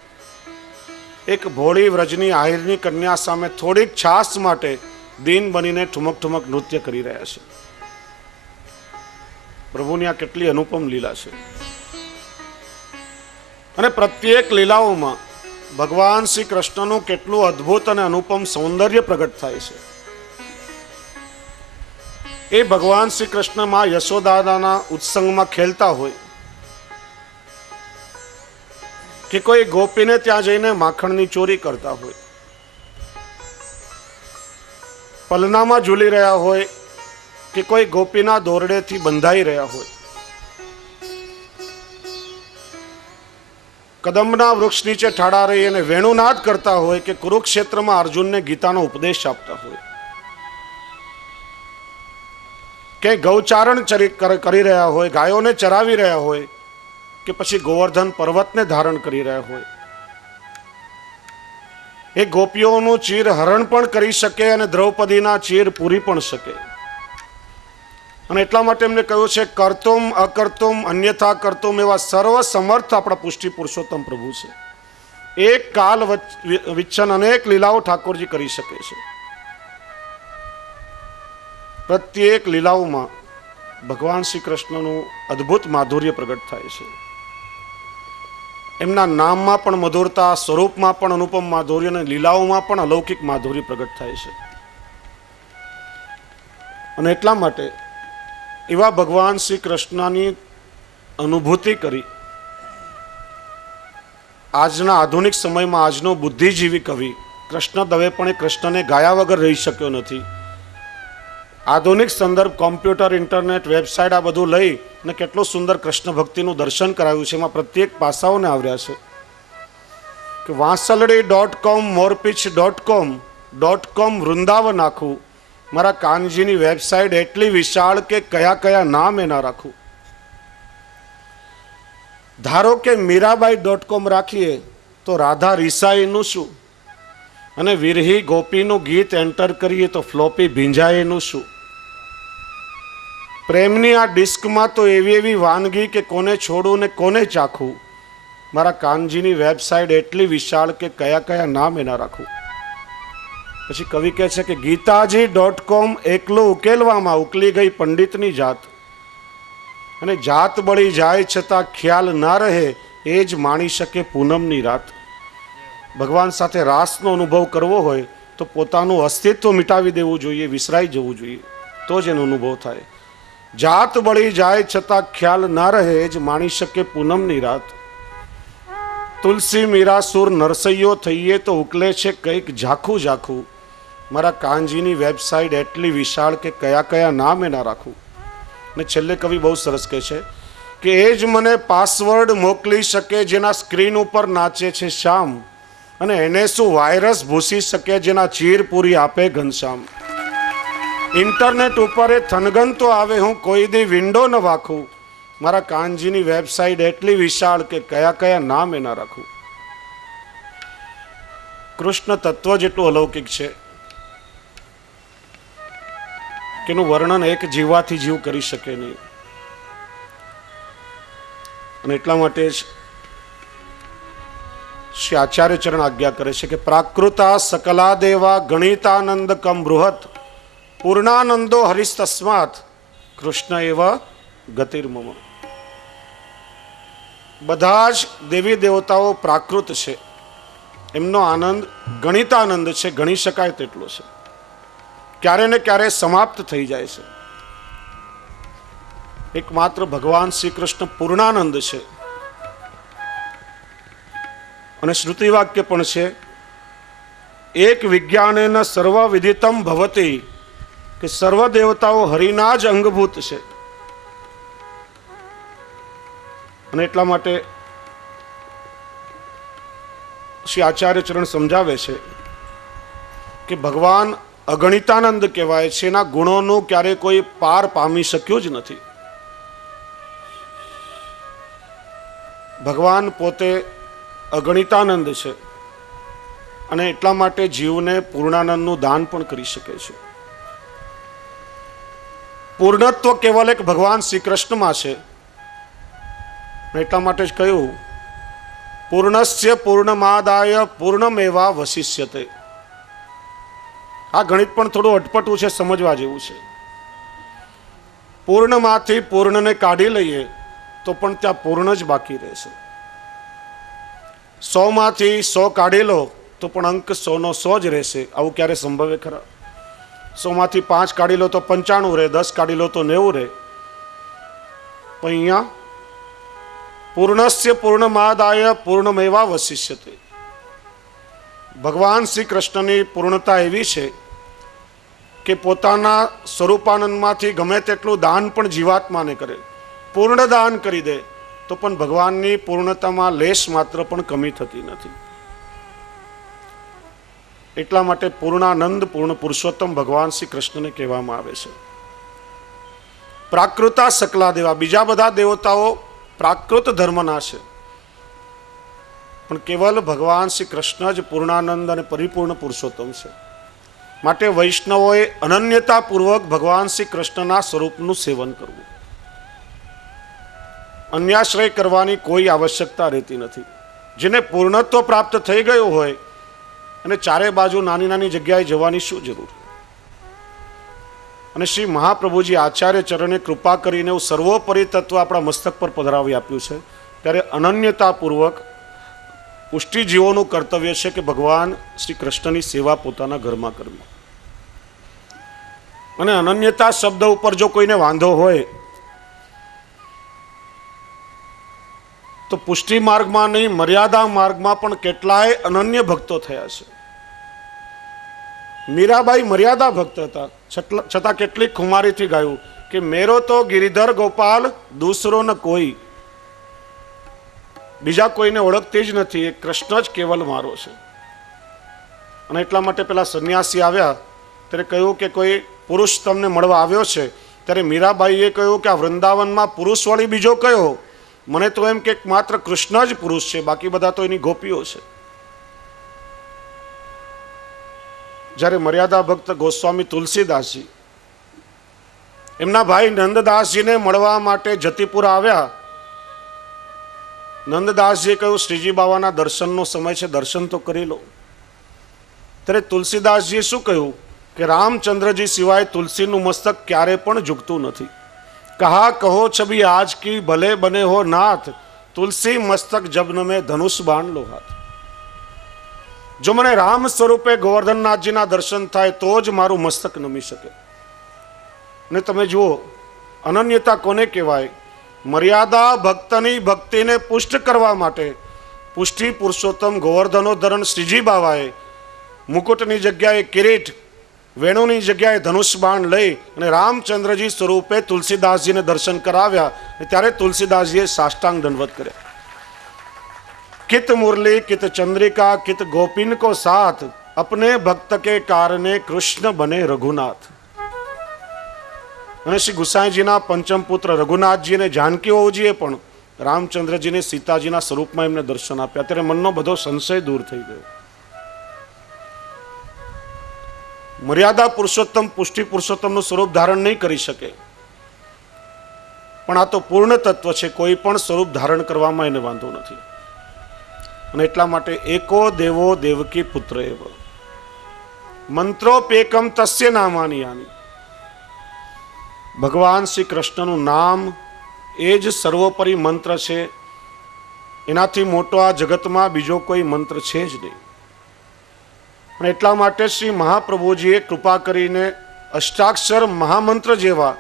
એક ભોળી વ્રજની આહિરની કન્યા સામે થોડીક છાસ માટે દીન બનીને ઠુમક ઠુમક નૃત્ય કરી રહ્યા છે. પ્રભુની આ કેટલી અનુપમ લીલા છે. અને પ્રત્યેક લીલાઓમાં ભગવાન શ્રી કૃષ્ણનું કેટલું અદ્ભુત અને અનુપમ સૌંદર્ય પ્રગટ થાય છે. એ ભગવાન શ્રી કૃષ્ણ માં યશોદાના ઉત્સંગમાં ખેલતા હોય કે કોઈ ગોપીને ત્યાં જઈને માખણની ચોરી કરતા હોય, પલનામાં ઝૂલી રહ્યા હોય કે કોઈ ગોપીના દોરડેથી બંધાઈ રહ્યા હોય, કદમના વૃક્ષ નીચે ઠાડા રહી અને વેણુનાદ કરતા હોય કે કુરુક્ષેત્રમાં અર્જુનને ગીતાનો ઉપદેશ આપતા હોય, કે ગૌચારણ કરી રહ્યા હોય, ગાયોને ચરાવી રહ્યા હોય કે પછી ગોવર્ધન પર્વતને ધારણ કરી રહ્યા હોય. એ ગોપીઓનું ચીર હરણ પણ કરી શકે અને દ્રૌપદીના ચીર પૂરી પણ શકે. અને એટલા માટે એમને કહ્યું છે કર્તુમ અકર્તુમ અન્યથા કર્તુમ એવા સર્વ સમર્થ આપણા પુષ્ટિ પુરુષોત્તમ પ્રભુ છે. એક કાલ વિચ્છન અનેક લીલાઓ ઠાકોરજી કરી શકે છે. પ્રત્યેક લીલાઓમાં ભગવાન શ્રી કૃષ્ણનું અદ્ભુત માધુર્ય પ્રગટ થાય છે. એમના નામમાં પણ મધુરતા, સ્વરૂપમાં પણ અનુપમ માધુર્ય અને લીલાઓમાં પણ અલૌકિક માધુર્ય પ્રગટ થાય છે. અને એટલા માટે એવા ભગવાન શ્રી કૃષ્ણની અનુભૂતિ કરી આજના આધુનિક સમયમાં આજનો બુદ્ધિજીવી કવિ કૃષ્ણ દવે પણ એ કૃષ્ણને ગાયા વગર રહી શક્યો નથી. આધુનિક સંદર્ભ, કોમ્પ્યુટર, ઇન્ટરનેટ, વેબસાઇટ આ બધું લઈ અને કેટલું સુંદર કૃષ્ણ ભક્તિનું દર્શન કરાવ્યું છે. એમાં પ્રત્યેક પાસાઓને આવ્યા છે કે વાંસલડી.com, મોરપીછ.com વૃંદાવન આખું, મારા કાનજીની વેબસાઇટ એટલી વિશાળ કે કયા કયા નામ એના રાખું. ધારો કે મીરાબાઈ.com રાખીએ તો રાધા રીસાઈનું શું, અને વિરહી ગોપીનું ગીત એન્ટર કરીએ તો ફ્લોપી ભીંજાયેનું શું. પ્રેમની આ ડિસ્કમાં તો એવી એવી વાનગી કે કોને છોડું ને કોને ચાખું, મારા કાનજીની વેબસાઇટ એટલી વિશાળ કે કયા કયા નામ એના રાખું. પછી કવિ કહે છે કે ગીતાજી.com એકલું ઉકેલવામાં ઉકલી ગઈ પંડિતની જાત, અને જાત બળી જાય છતાં ખ્યાલ ના રહે એ જ માણી શકે પૂનમની રાત. ભગવાન સાથે રાસનો અનુભવ કરવો હોય તો પોતાનું અસ્તિત્વ મિટાવી દેવું જોઈએ, વિસરાઈ જવું જોઈએ, તો જ એનો અનુભવ થાય. જાત બળી જાય છતાં ખ્યાલ ના રહે એ જ માણી શકે પૂનમની રાત. તુલસી મીરાસુર નરસૈયો થઈએ તો ઉકલે છે કંઈક ઝાખું ઝાખું, મારા કાનજીની વેબસાઇટ એટલી વિશાળ કે કયા કયા નામ એના રાખું. ને છેલ્લે કવિ બહુ સરસ કહે છે કે એ જ મને પાસવર્ડ મોકલી શકે જેના સ્ક્રીન ઉપર નાચે છે શ્યામ, અને એને શું વાયરસ ભૂસી શકે જેના ચીર પૂરી આપે ઘનશ્યામ. ઇન્ટરનેટ ઉપર એ થનગન તો આવે હું કોઈ દી વિન્ડો ન વાખું, મારા કાનજીની વેબસાઇટ એટલી વિશાળ કે કયા કયા નામ એના રાખું. કૃષ્ણ તત્વ જેટલું અલૌકિક છે કે એનું વર્ણન એક જીવાથી જીવ કરી શકે નહીં. અને એટલા માટે જ શ્રી આચાર્ય ચરણ આજ્ઞા કરે છે કે પ્રાકૃતા સકલા દેવા ગણિતાનંદ કમ બૃહત પૂર્ણાનંદો હરિસ્તસ્માત કૃષ્ણ એવ ગતિર્મમ. બધા જ દેવી દેવતાઓ પ્રાકૃત છે, એમનો આનંદ ગણિતાનંદ છે, ગણી શકાય તેટલો છે, ક્યારે ને ક્યારે સમાપ્ત થઈ જાય છે. એકમાત્ર ભગવાન શ્રી કૃષ્ણ પૂર્ણાનંદ છે. અને શ્રુતિ વાક્ય પણ છે એક વિજ્ઞાનેન સર્વ વિદિતમ ભવતી, કે સર્વ દેવતાઓ હરિના જ અંગભૂત છે. અને એટલા માટે શ્રી આચાર્ય ચરણ સમજાવે છે કે ભગવાન અગણિતાનંદ કહેવાય છે, એના ગુણોનું ક્યારે કોઈ પાર પામી શક્યું જ નથી. ભગવાન પોતે અગણિતાનંદ છે અને એટલા માટે જીવને પૂર્ણાનંદનું દાન પણ કરી શકે છે. પૂર્ણત્વ કેવલ એક ભગવાન શ્રી કૃષ્ણમાં છે. એટલા માટે જ કહ્યું પૂર્ણસ્ય પૂર્ણમાદાય પૂર્ણમેવા વશિષ્યતે. આ ગણિત પણ થોડું અટપટું છે, સમજવા જેવું છે. પૂર્ણમાંથી પૂર્ણને કાઢી લઈએ તો પણ ત્યાં પૂર્ણ જ બાકી રહેશે. 100 માંથી 100 કાઢી લો તો પણ અંક 100 નો 100 જ રહેશે. આવું ક્યારે સંભવે ખરા? 100 માંથી 5 કાઢી લો તો 95 રહે, 10 કાઢી લો તો 90 રહે. પણ અહીંયા પૂર્ણસ્ય પૂર્ણમાદાય પૂર્ણમેવા વશિષ્યતે. ભગવાન શ્રી કૃષ્ણની પૂર્ણતા એવી છે કે પોતાના સ્વરૂપાનંદમાંથી ગમે તેટલું દાન પણ જીવાત્માને કરે, પૂર્ણ દાન કરી દે તો પણ ભગવાનની પૂર્ણતામાં લેશ માત્ર પણ કમી થતી નથી. એટલા માટે પૂર્ણાનંદ, પૂર્ણ પુરુષોત્તમ ભગવાન શ્રી કૃષ્ણને કહેવામાં આવે છે. પ્રાકૃતા સકલા દેવા, બીજા બધા દેવતાઓ પ્રાકૃત ધર્મના છે, પણ કેવલ ભગવાન શ્રી કૃષ્ણ જ પૂર્ણાનંદ અને પરિપૂર્ણ પુરુષોત્તમ છે. માટે વૈષ્ણવોએ અનન્યતાપૂર્વક ભગવાન શ્રી કૃષ્ણના સ્વરૂપનું સેવન કરવું. અન્યાશ્રય કરવાની કોઈ આવશ્યકતા રહેતી નથી. જેને પૂર્ણત્વ પ્રાપ્ત થઈ ગયું હોય અને ચારે બાજુ નાની નાની જગ્યાએ જવાની શું જરૂર? અને શ્રી મહાપ્રભુજી આચાર્ય ચરણે કૃપા કરીને એવું સર્વોપરી તત્વ આપણા મસ્તક પર પધરાવી આપ્યું છે, ત્યારે અનન્યતાપૂર્વક પુષ્ટિજીવોનું કર્તવ્ય છે કે ભગવાન શ્રી કૃષ્ણની સેવા પોતાના ઘરમાં કરવી. અને અનન્યતા શબ્દ ઉપર જો કોઈને વાંધો હોય તો પુષ્ટિ માર્ગમાં નહીં, મર્યાદા માર્ગમાં પણ કેટલાય અનન્ય ભક્તો થયા છે. મીરાબાઈ મર્યાદા ભક્ત હતા, છતાં કેટલીક ખુમારીથી ગાયું કે મેરો તો ગિરિધર ગોપાલ દૂસરો ન કોઈ, બીજા કોઈને ઓળખતી જ નથી, એ કૃષ્ણ જ કેવલ મારો છે. અને એટલા માટે પેલા સંન્યાસી આવ્યા ત્યારે કહ્યું કે કોઈ પુરુષ તમને મળવા આવ્યો છે. ત્યારે મીરાબાઈએ કહ્યું કે આ વૃંદાવનમાં પુરુષ વળી બીજો કયો? મને તો એમ કે માત્ર કૃષ્ણ જ પુરુષ છે, બાકી બધા તો એની ગોપીઓ છે. જ્યારે મર્યાદા ભક્ત ગોસ્વામી તુલસીદાસજી એમના ભાઈ નંદદાસજીને મળવા માટે જતીપુરા આવ્યા, નંદદાસજીએ કહ્યું શ્રીજી બાવાના દર્શનનો સમય છે, દર્શન તો કરી લો. ત્યારે તુલસીદાસજીએ શું કહ્યું કે રામચંદ્રજી સિવાય તુલસીનું મસ્તક ક્યારે પણ ઝૂકતું નથી. કહા કહો છબી આજ કી ભલે બને હો નાથ, તુલસી મસ્તક જબન મેં ધનુષ બાણ લો હાથ. જો મને રામ સ્વરૂપે ગોવર્ધનનાથજીના દર્શન થાય તો જ મારું મસ્તક નમી શકે. ને તમે જુઓ અનન્યતા કોને કહેવાય? મર્યાદા ભક્તની ભક્તિને પુષ્ટ કરવા માટે પુષ્ટિ પુરુષોત્તમ ગોવર્ધનોધરણ શ્રીજી બાવાએ મુકુટની જગ્યાએ કિરીટ, વેણુની જગ્યાએ ધનુષ બાણ લઈ અને રામચંદ્રજી સ્વરૂપે તુલસીદાસજીને દર્શન કરાવ્યા. ત્યારે તુલસીદાસજીએ સાષ્ટાંગ દંડવત કર્યા. કિત મુરલી કિત ચંદ્રિકા કિત ગોપીન કો સાથ, અપને ભક્ત કે કારણે કૃષ્ણ બને રઘુનાથ. અને શ્રી ગુસાઈજીના પંચમ પુત્ર રઘુનાથજી અને જાનકી વહુજીએ પણ રામચંદ્રજીને સીતાજીના સ્વરૂપમાં એમને દર્શન આપ્યા. ત્યારે મનનો બધો સંશય દૂર થઈ ગયો. મર્યાદા પુરુષોત્તમ પુષ્ટિ પુરુષોત્તમનું સ્વરૂપ ધારણ નહીં કરી શકે, પણ આ તો પૂર્ણ તત્વ છે, કોઈ પણ સ્વરૂપ ધારણ કરવામાં એને વાંધો નથી. અને એટલા માટે એકો દેવો દેવકી પુત્ર એવ મંત્રોપેકમ તસ્ય નામાની આની. ભગવાન શ્રી કૃષ્ણનું નામ એ જ સર્વોપરી મંત્ર છે. એનાથી મોટો આ જગતમાં બીજો કોઈ મંત્ર છે જ નહીં. અને એટલા માટે શ્રી મહાપ્રભુજીએ કૃપા કરીને અષ્ટાક્ષર મહામંત્ર જેવા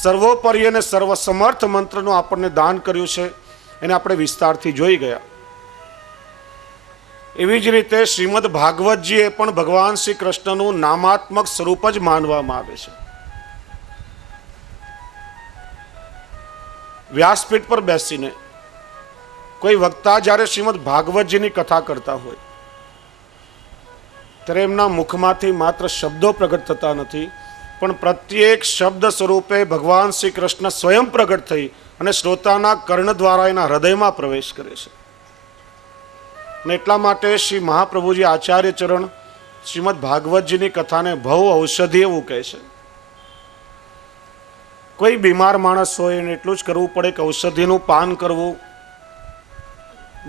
સર્વોપરી અને સર્વસમર્થ મંત્રનું આપણને દાન કર્યું છે. એને આપણે વિસ્તારથી જોઈ ગયા. એવી જ રીતે શ્રીમદ ભાગવતજીએ પણ ભગવાન શ્રી કૃષ્ણનું નામાત્મક સ્વરૂપ જ માનવામાં આવે છે. વ્યાસપીઠ પર બેસીને કોઈ વક્તા જ્યારે શ્રીમદ ભાગવતજીની કથા કરતા હોય ત્યારે એમના મુખમાંથી માત્ર શબ્દો પ્રગટ થતા નથી, પણ પ્રત્યેક શબ્દ સ્વરૂપે ભગવાન શ્રી કૃષ્ણ સ્વયં પ્રગટ થઈ અને શ્રોતાના કર્ણ દ્વારા એના હૃદયમાં પ્રવેશ કરે છે. અને એટલા માટે શ્રી મહાપ્રભુજી આચાર્ય ચરણ શ્રીમદ ભાગવતજીની કથાને ભવ ઔષધિ એવું કહે છે. કોઈ બીમાર માણસ હોય એને એટલું જ કરવું પડે કે ઔષધિનું પાન કરવું,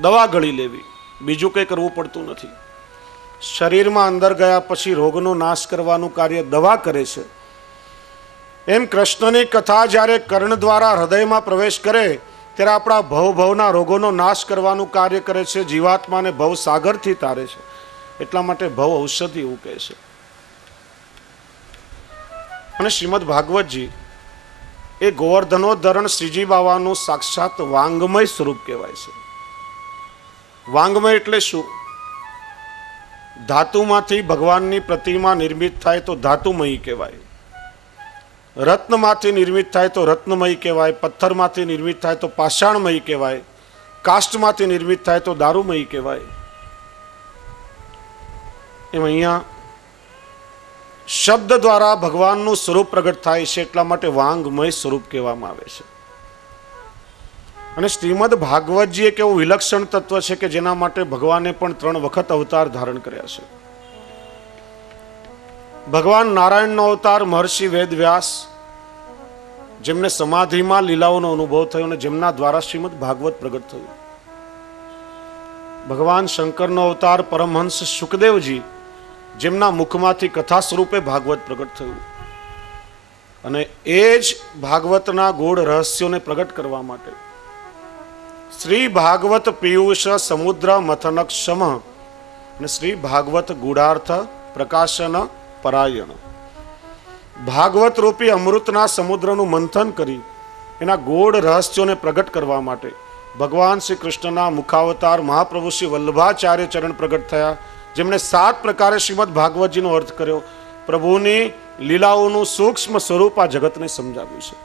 દવા ગળી લેવી, બીજું કંઈ કરવું પડતું નથી. શરીરમાં અંદર ગયા પછી રોગનો નાશ કરવાનું કાર્ય દવા કરે છે. એમ કૃષ્ણની કથા જ્યારે કર્ણ દ્વારા હૃદયમાં પ્રવેશ કરે ત્યારે આપણા ભવના રોગોનો નાશ કરવાનું કાર્ય કરે છે, જીવાત્માને ભવસાગરથી તારે છે. એટલા માટે ભવ ઔષધિ એવું કહે છે. અને શ્રીમદ ભાગવતજી એ ગોવર્ધનોધરણ શ્રીજી બાવાનું સાક્ષાત વાંગમય સ્વરૂપ કહેવાય છે. વાંગમય એટલે શું? ધાતુમાંથી ભગવાનની પ્રતિમા નિર્મિત થાય તો ધાતુમયી કહેવાય, રત્નમાંથી નિર્મિત થાય તો રત્નમયી કહેવાય, પથ્થરમાંથી નિર્મિત થાય તો પાષાણમયી કહેવાય, કાષ્ટમાંથી નિર્મિત થાય તો દારૂમયી કહેવાય. એમ અહીંયા શબ્દ દ્વારા ભગવાનનું સ્વરૂપ પ્રગટ થાય છે, એટલા માટે વાંગમય સ્વરૂપ કહેવામાં આવે છે. અને શ્રીમદ ભાગવતજી એક એવું વિલક્ષણ તત્વ છે કે જેના માટે ભગવાને પણ 3 વખત અવતાર ધારણ કર્યા છે. ભગવાન નારાયણનો અવતાર મહર્ષિ વેદવ્યાસ, જેમને સમાધિમાં લીલાઓનો અનુભવ થયો અને જેમના દ્વારા શ્રીમદ ભાગવત પ્રગટ થયું. ભગવાન શંકરનો અવતાર પરમહંસ સુખદેવજી, જેમના મુખમાંથી કથા સ્વરૂપે ભાગવત પ્રગટ થયું. અને એ જ ભાગવતના ગૂઢ રહસ્યોને પ્રગટ કરવા માટે શ્રી ભાગવત પિયુષ સમુદ્ર મથનક્ષમ અને શ્રી ભાગવત ગૂઢાર્થ પ્રકાશન પરાયણ, ભાગવત રૂપી અમૃતના સમુદ્રનું મંથન કરી એના ગૂઢ રહસ્યોને પ્રગટ કરવા માટે ભગવાન શ્રી કૃષ્ણના મુખાવતાર મહાપ્રભુ શ્રી વલ્લભાચાર્ય ચરણ પ્રગટ થયા, જેમણે 7 પ્રકારે શ્રીમદ ભાગવતજીનો અર્થ કર્યો. પ્રભુની લીલાઓનું સૂક્ષ્મ સ્વરૂપ આ જગતને સમજાવ્યું છે.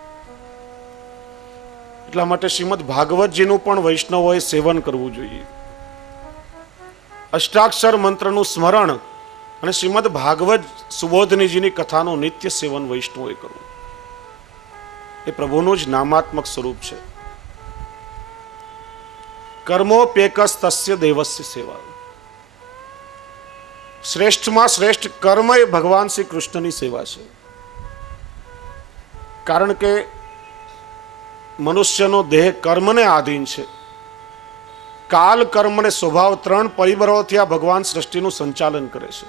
એટલા માટે શ્રીમદ ભાગવતજીનું પણ વૈષ્ણવોએ સેવન કરવું જોઈએ. અષ્ટાક્ષર મંત્રનું સ્મરણ અને શ્રીમદ ભાગવત સુબોધનીજીની કથાનું નિત્ય સેવન વૈષ્ણવોએ કરવું. એ પ્રભુનું જ નામાત્મક સ્વરૂપ છે. કર્મોપેકસ તસ્ય દેવસ્ય સેવા. શ્રેષ્ઠમાં શ્રેષ્ઠ કર્મ એ ભગવાન શ્રી કૃષ્ણની સેવા છે. કારણ કે મનુષ્યનો દેહ કર્મને આધીન છે. કાલ, કર્મ અને સ્વભાવ 3 પરિબળોથી આ ભગવાન સૃષ્ટિનું સંચાલન કરે છે.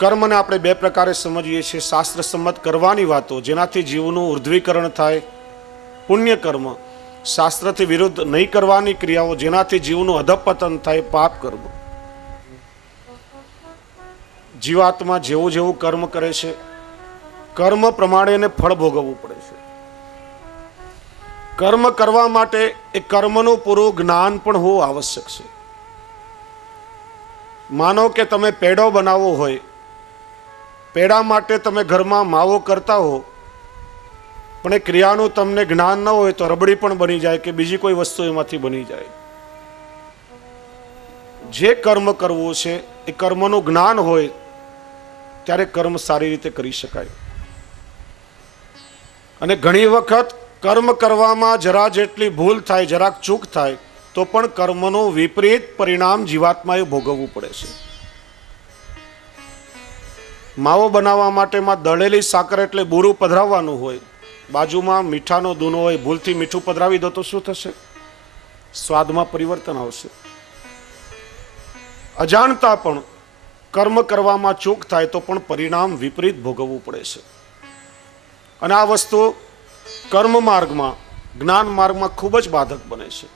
કર્મને આપણે 2 પ્રકારે સમજીએ છીએ. શાસ્ત્ર સંમત કરવાની વાતો જેનાથી જીવનું ઉર્ધ્વીકરણ થાય, પુણ્ય કર્મ. શાસ્ત્રથી વિરુદ્ધ નહીં કરવાની ક્રિયાઓ જેનાથી જીવનું અધપતન થાય, પાપ કર્મ. જીવાત્મા જેવું જેવું કર્મ કરે છે, કર્મ પ્રમાણે એને ફળ ભોગવવું પડે છે. કર્મ કરવા માટે એ કર્મનું પૂરું જ્ઞાન પણ હોવું આવશ્યક છે. માનો કે તમે પેડો બનાવવો હોય, પેડા માટે તમે ઘરમાં માવો કરતા હો, પણ એ ક્રિયાનું તમને જ્ઞાન ન હોય તો રબડી પણ બની જાય કે બીજી કોઈ વસ્તુ એમાંથી બની જાય. જે કર્મ કરવું છે એ કર્મનું જ્ઞાન હોય ત્યારે કર્મ સારી રીતે કરી શકાય. અને ઘણી વખત કર્મ કરવામાં જરા જેટલી ભૂલ થાય, જરાક ચૂક થાય તો પણ કર્મનું વિપરીત પરિણામ જીવાત્માએ ભોગવવું પડે છે. માવો બનાવવા માટેમાં દળેલી સાકર એટલે બુરું પધરાવવાનું હોય, બાજુમાં મીઠાનો દૂનો હોય, ભૂલથી મીઠું પધરાવી દો તો શું થશે? સ્વાદમાં પરિવર્તન આવશે. અજાણતા પણ કર્મ કરવામાં ચૂક થાય તો પણ પરિણામ વિપરીત ભોગવવું પડે છે. અને આ વસ્તુ કર્મ માર્ગમાં, જ્ઞાન માર્ગમાં ખૂબ જ બાધક બને છે.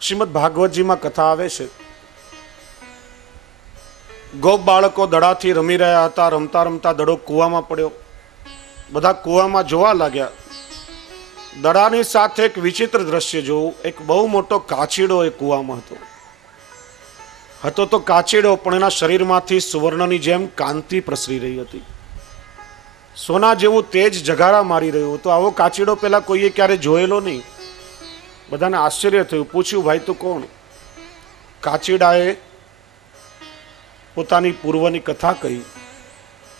શ્રીમદ ભાગવતજીમાં કથા આવે છે, ગોપ બાળકો દડાથી રમી રહ્યા હતા. રમતા રમતા દડો કૂવામાં પડ્યો. બધા કૂવામાં જોવા લાગ્યા. દડાની સાથે એક વિચિત્ર દ્રશ્ય જોવું. એક બહુ મોટો કાચીડો એ કૂવામાં હતો તો કાચીડો, પણ એના શરીરમાંથી સુવર્ણની જેમ કાંતિ પ્રસરી રહી હતી. સોના જેવું તેજ જગારા મારી રહ્યું હતું. આવો કાચીડો પેલા કોઈએ ક્યારે જોયેલો નહીં. બધાને આશ્ચર્ય થયું. પૂછ્યું, ભાઈ તું કોણ? કાચીડાએ પોતાની પૂર્વની કથા કહી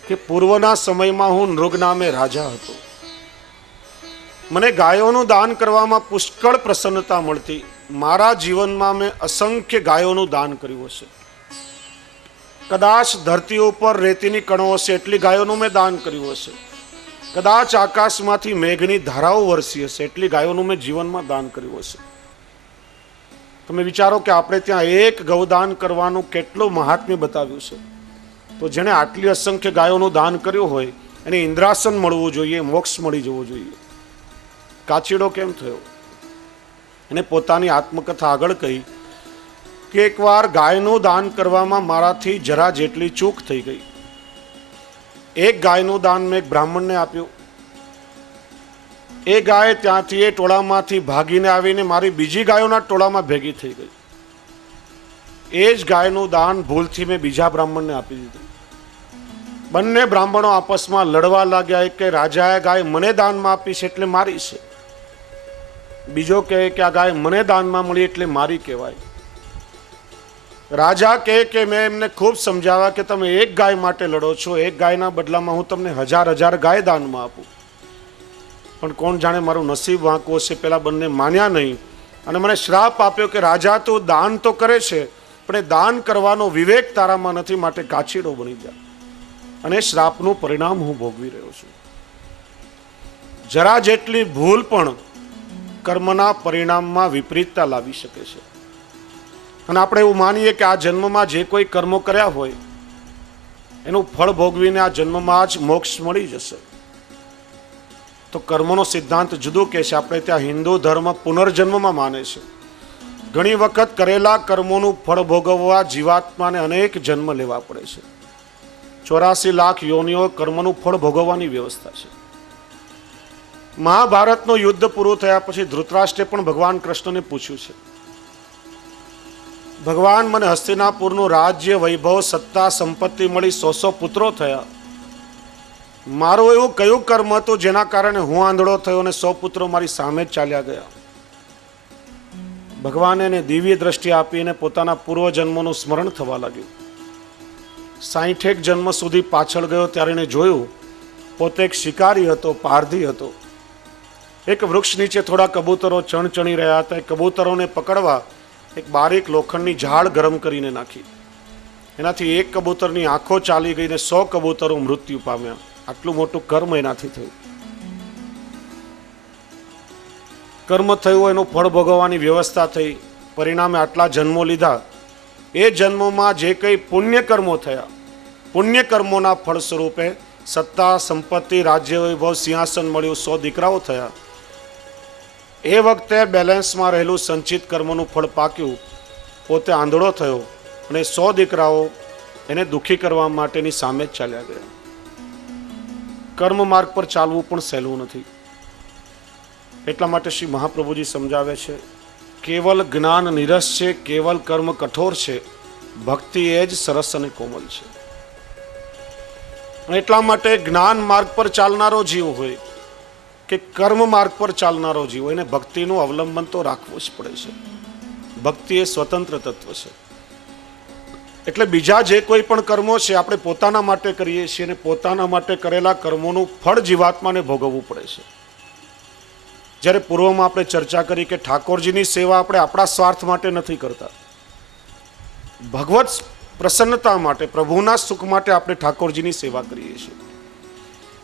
કે પૂર્વના સમયમાં હું નૃગ નામે રાજા હતો. મને ગાયોનું દાન કરવામાં પુષ્કળ પ્રસન્નતા મળતી. મારા જીવનમાં મેં અસંખ્ય ગાયોનું દાન કર્યું હશે. કદાચ ધરતી ઉપર રેતીની કણો હશે એટલી ગાયોનું મેં દાન કર્યું હશે. કદાચ આકાશમાંથી મેઘની ધારાઓ વરસી હશે એટલી ગાયોનું મેં જીવનમાં દાન કર્યું હશે. તમે વિચારો કે આપણે ત્યાં એક ગૌદાન કરવાનું કેટલું મહાત્મ્ય બતાવ્યું છે. તો જેણે આટલી અસંખ્ય ગાયોનું દાન કર્યું હોય એને ઇન્દ્રાસન મળવું જોઈએ, મોક્ષ મળી જવું જોઈએ. કાચીડો કેમ થયો? એને પોતાની આત્મકથા આગળ કહી કે એકવાર ગાયનું દાન કરવામાં મારાથી જરા જેટલી ચૂક થઈ ગઈ. એક ગાયનું દાન મેં એક બ્રાહ્મણને આપ્યું. એ ગાય ત્યાંથી એ ટોળામાંથી ભાગીને આવીને મારી બીજી ગાયોના ટોળામાં ભેગી થઈ ગઈ. એ જ ગાયનું દાન ભૂલથી મેં બીજા બ્રાહ્મણને આપી દીધું. બંને બ્રાહ્મણો આપસમાં લડવા લાગ્યા. કે રાજાએ ગાય મને દાનમાં આપી છે એટલે મારી છે. બીજો કહે કે આ ગાય મને દાનમાં મળી એટલે મારી કહેવાય. રાજા કહે કે મેં એમને ખૂબ સમજાવ્યા કે તમે એક ગાય માટે લડો છો, એક ગાયના બદલામાં હું તમને 1000 ગાય દાનમાં આપું. પણ કોણ જાણે મારું નસીબ વાંકું હશે. પેલા બંને માન્યા નહીં અને મને શ્રાપ આપ્યો કે રાજા તું દાન તો કરે છે પણ એ દાન કરવાનો વિવેક તારામાં નથી, માટે કાચીડો બની જા. અને શ્રાપનું પરિણામ હું ભોગવી રહ્યો છું. જરા જેટલી ભૂલ પણ કર્મના પરિણામમાં વિપરીતતા લાવી શકે છે. અને આપણે એવું માનીએ કે આ જન્મમાં જે કોઈ કર્મો કર્યા હોય એનું ફળ ભોગવીને આ જન્મમાં જ મોક્ષ મળી જશે. તો કર્મનો સિદ્ધાંત જુદો કે છે. આપણે ત્યાં હિન્દુ ધર્મ પુનર્જન્મમાં માને છે. ઘણી વખત કરેલા કર્મોનું ફળ ભોગવવા જીવાત્માને અનેક જન્મ લેવા પડે છે. 84 લાખ યોનિઓ કર્મનું ફળ ભોગવવાની વ્યવસ્થા છે. મહાભારતનું યુદ્ધ પૂરું થયા પછી ધૃતરાષ્ટ્રે પણ ભગવાન કૃષ્ણને પૂછ્યું છે, ભગવાન મને હસ્તિનાપુરનું રાજ્ય, વૈભવ, સત્તા, સંપત્તિ મળી, 100 પુત્રો થયા, મારું એવું કયું કર્મ હતું જેના કારણે હું આંધળો થયો અને 100 પુત્રો મારી સામે જ ચાલ્યા ગયા? ભગવાને એને દિવ્ય દ્રષ્ટિ આપીને પોતાના પૂર્વજન્મોનું સ્મરણ થવા લાગ્યું. 61 જન્મ સુધી પાછળ ગયો ત્યારે એને જોયું પોતે એક શિકારી હતો, પારધી હતો. એક વૃક્ષ નીચે થોડા કબૂતરો ચણચણી રહ્યા હતા. એ કબૂતરોને પકડવા એક બારીક લોખંડની ઝાડ ગરમ કરીને નાખી. એનાથી એક કબૂતરની આંખો ચાલી ગઈ ને 100 કબૂતરો મૃત્યુ પામ્યા. આટલું મોટું કર્મ એનાથી થયું. કર્મ થયું, એનું ફળ ભોગવવાની વ્યવસ્થા થઈ, પરિણામે આટલા જન્મો લીધા. એ જન્મોમાં જે કંઈ પુણ્ય કર્મો થયા, પુણ્ય કર્મોના ફળ સ્વરૂપે સત્તા, સંપત્તિ, રાજ્ય, વૈભવ, સિંહાસન મળ્યું, 100 દીકરાઓ થયા. એ વખતે બેલેન્સમાં રહેલું સંચિત કર્મનું ફળ પાક્યું, પોતે આંધળો થયો અને 100 દીકરાઓ એને દુઃખી કરવા માટેની સામે જ ચાલ્યા ગયા. કર્મ માર્ગ પર ચાલવું પણ સહેલું નથી. એટલા માટે શ્રી મહાપ્રભુજી સમજાવે છે, કેવલ જ્ઞાન નિરસ છે, કેવલ કર્મ કઠોર છે, ભક્તિ એ જ સરસ અને કોમલ છે. એટલા માટે જ્ઞાન માર્ગ પર ચાલનારો જીવ હોય કે કર્મ માર્ગ પર ચાલનારો જીવ હોય, એને ભક્તિનું અવલંબન તો રાખવું જ પડે છે. ભક્તિ એ સ્વતંત્ર તત્વ છે. એટલે બીજા જે કોઈ પણ કર્મો છે આપણે પોતાના માટે કરીએ છીએ અને પોતાના માટે કરેલા કર્મોનું ફળ જીવાત્માને ભોગવવું પડે છે. જ્યારે પૂર્વમાં આપણે ચર્ચા કરી કે ઠાકોરજીની સેવા આપણે આપણા સ્વાર્થ માટે નથી કરતા, ભગવત પ્રસન્નતા માટે, પ્રભુના સુખ માટે આપણે ઠાકોરજીની સેવા કરીએ છીએ.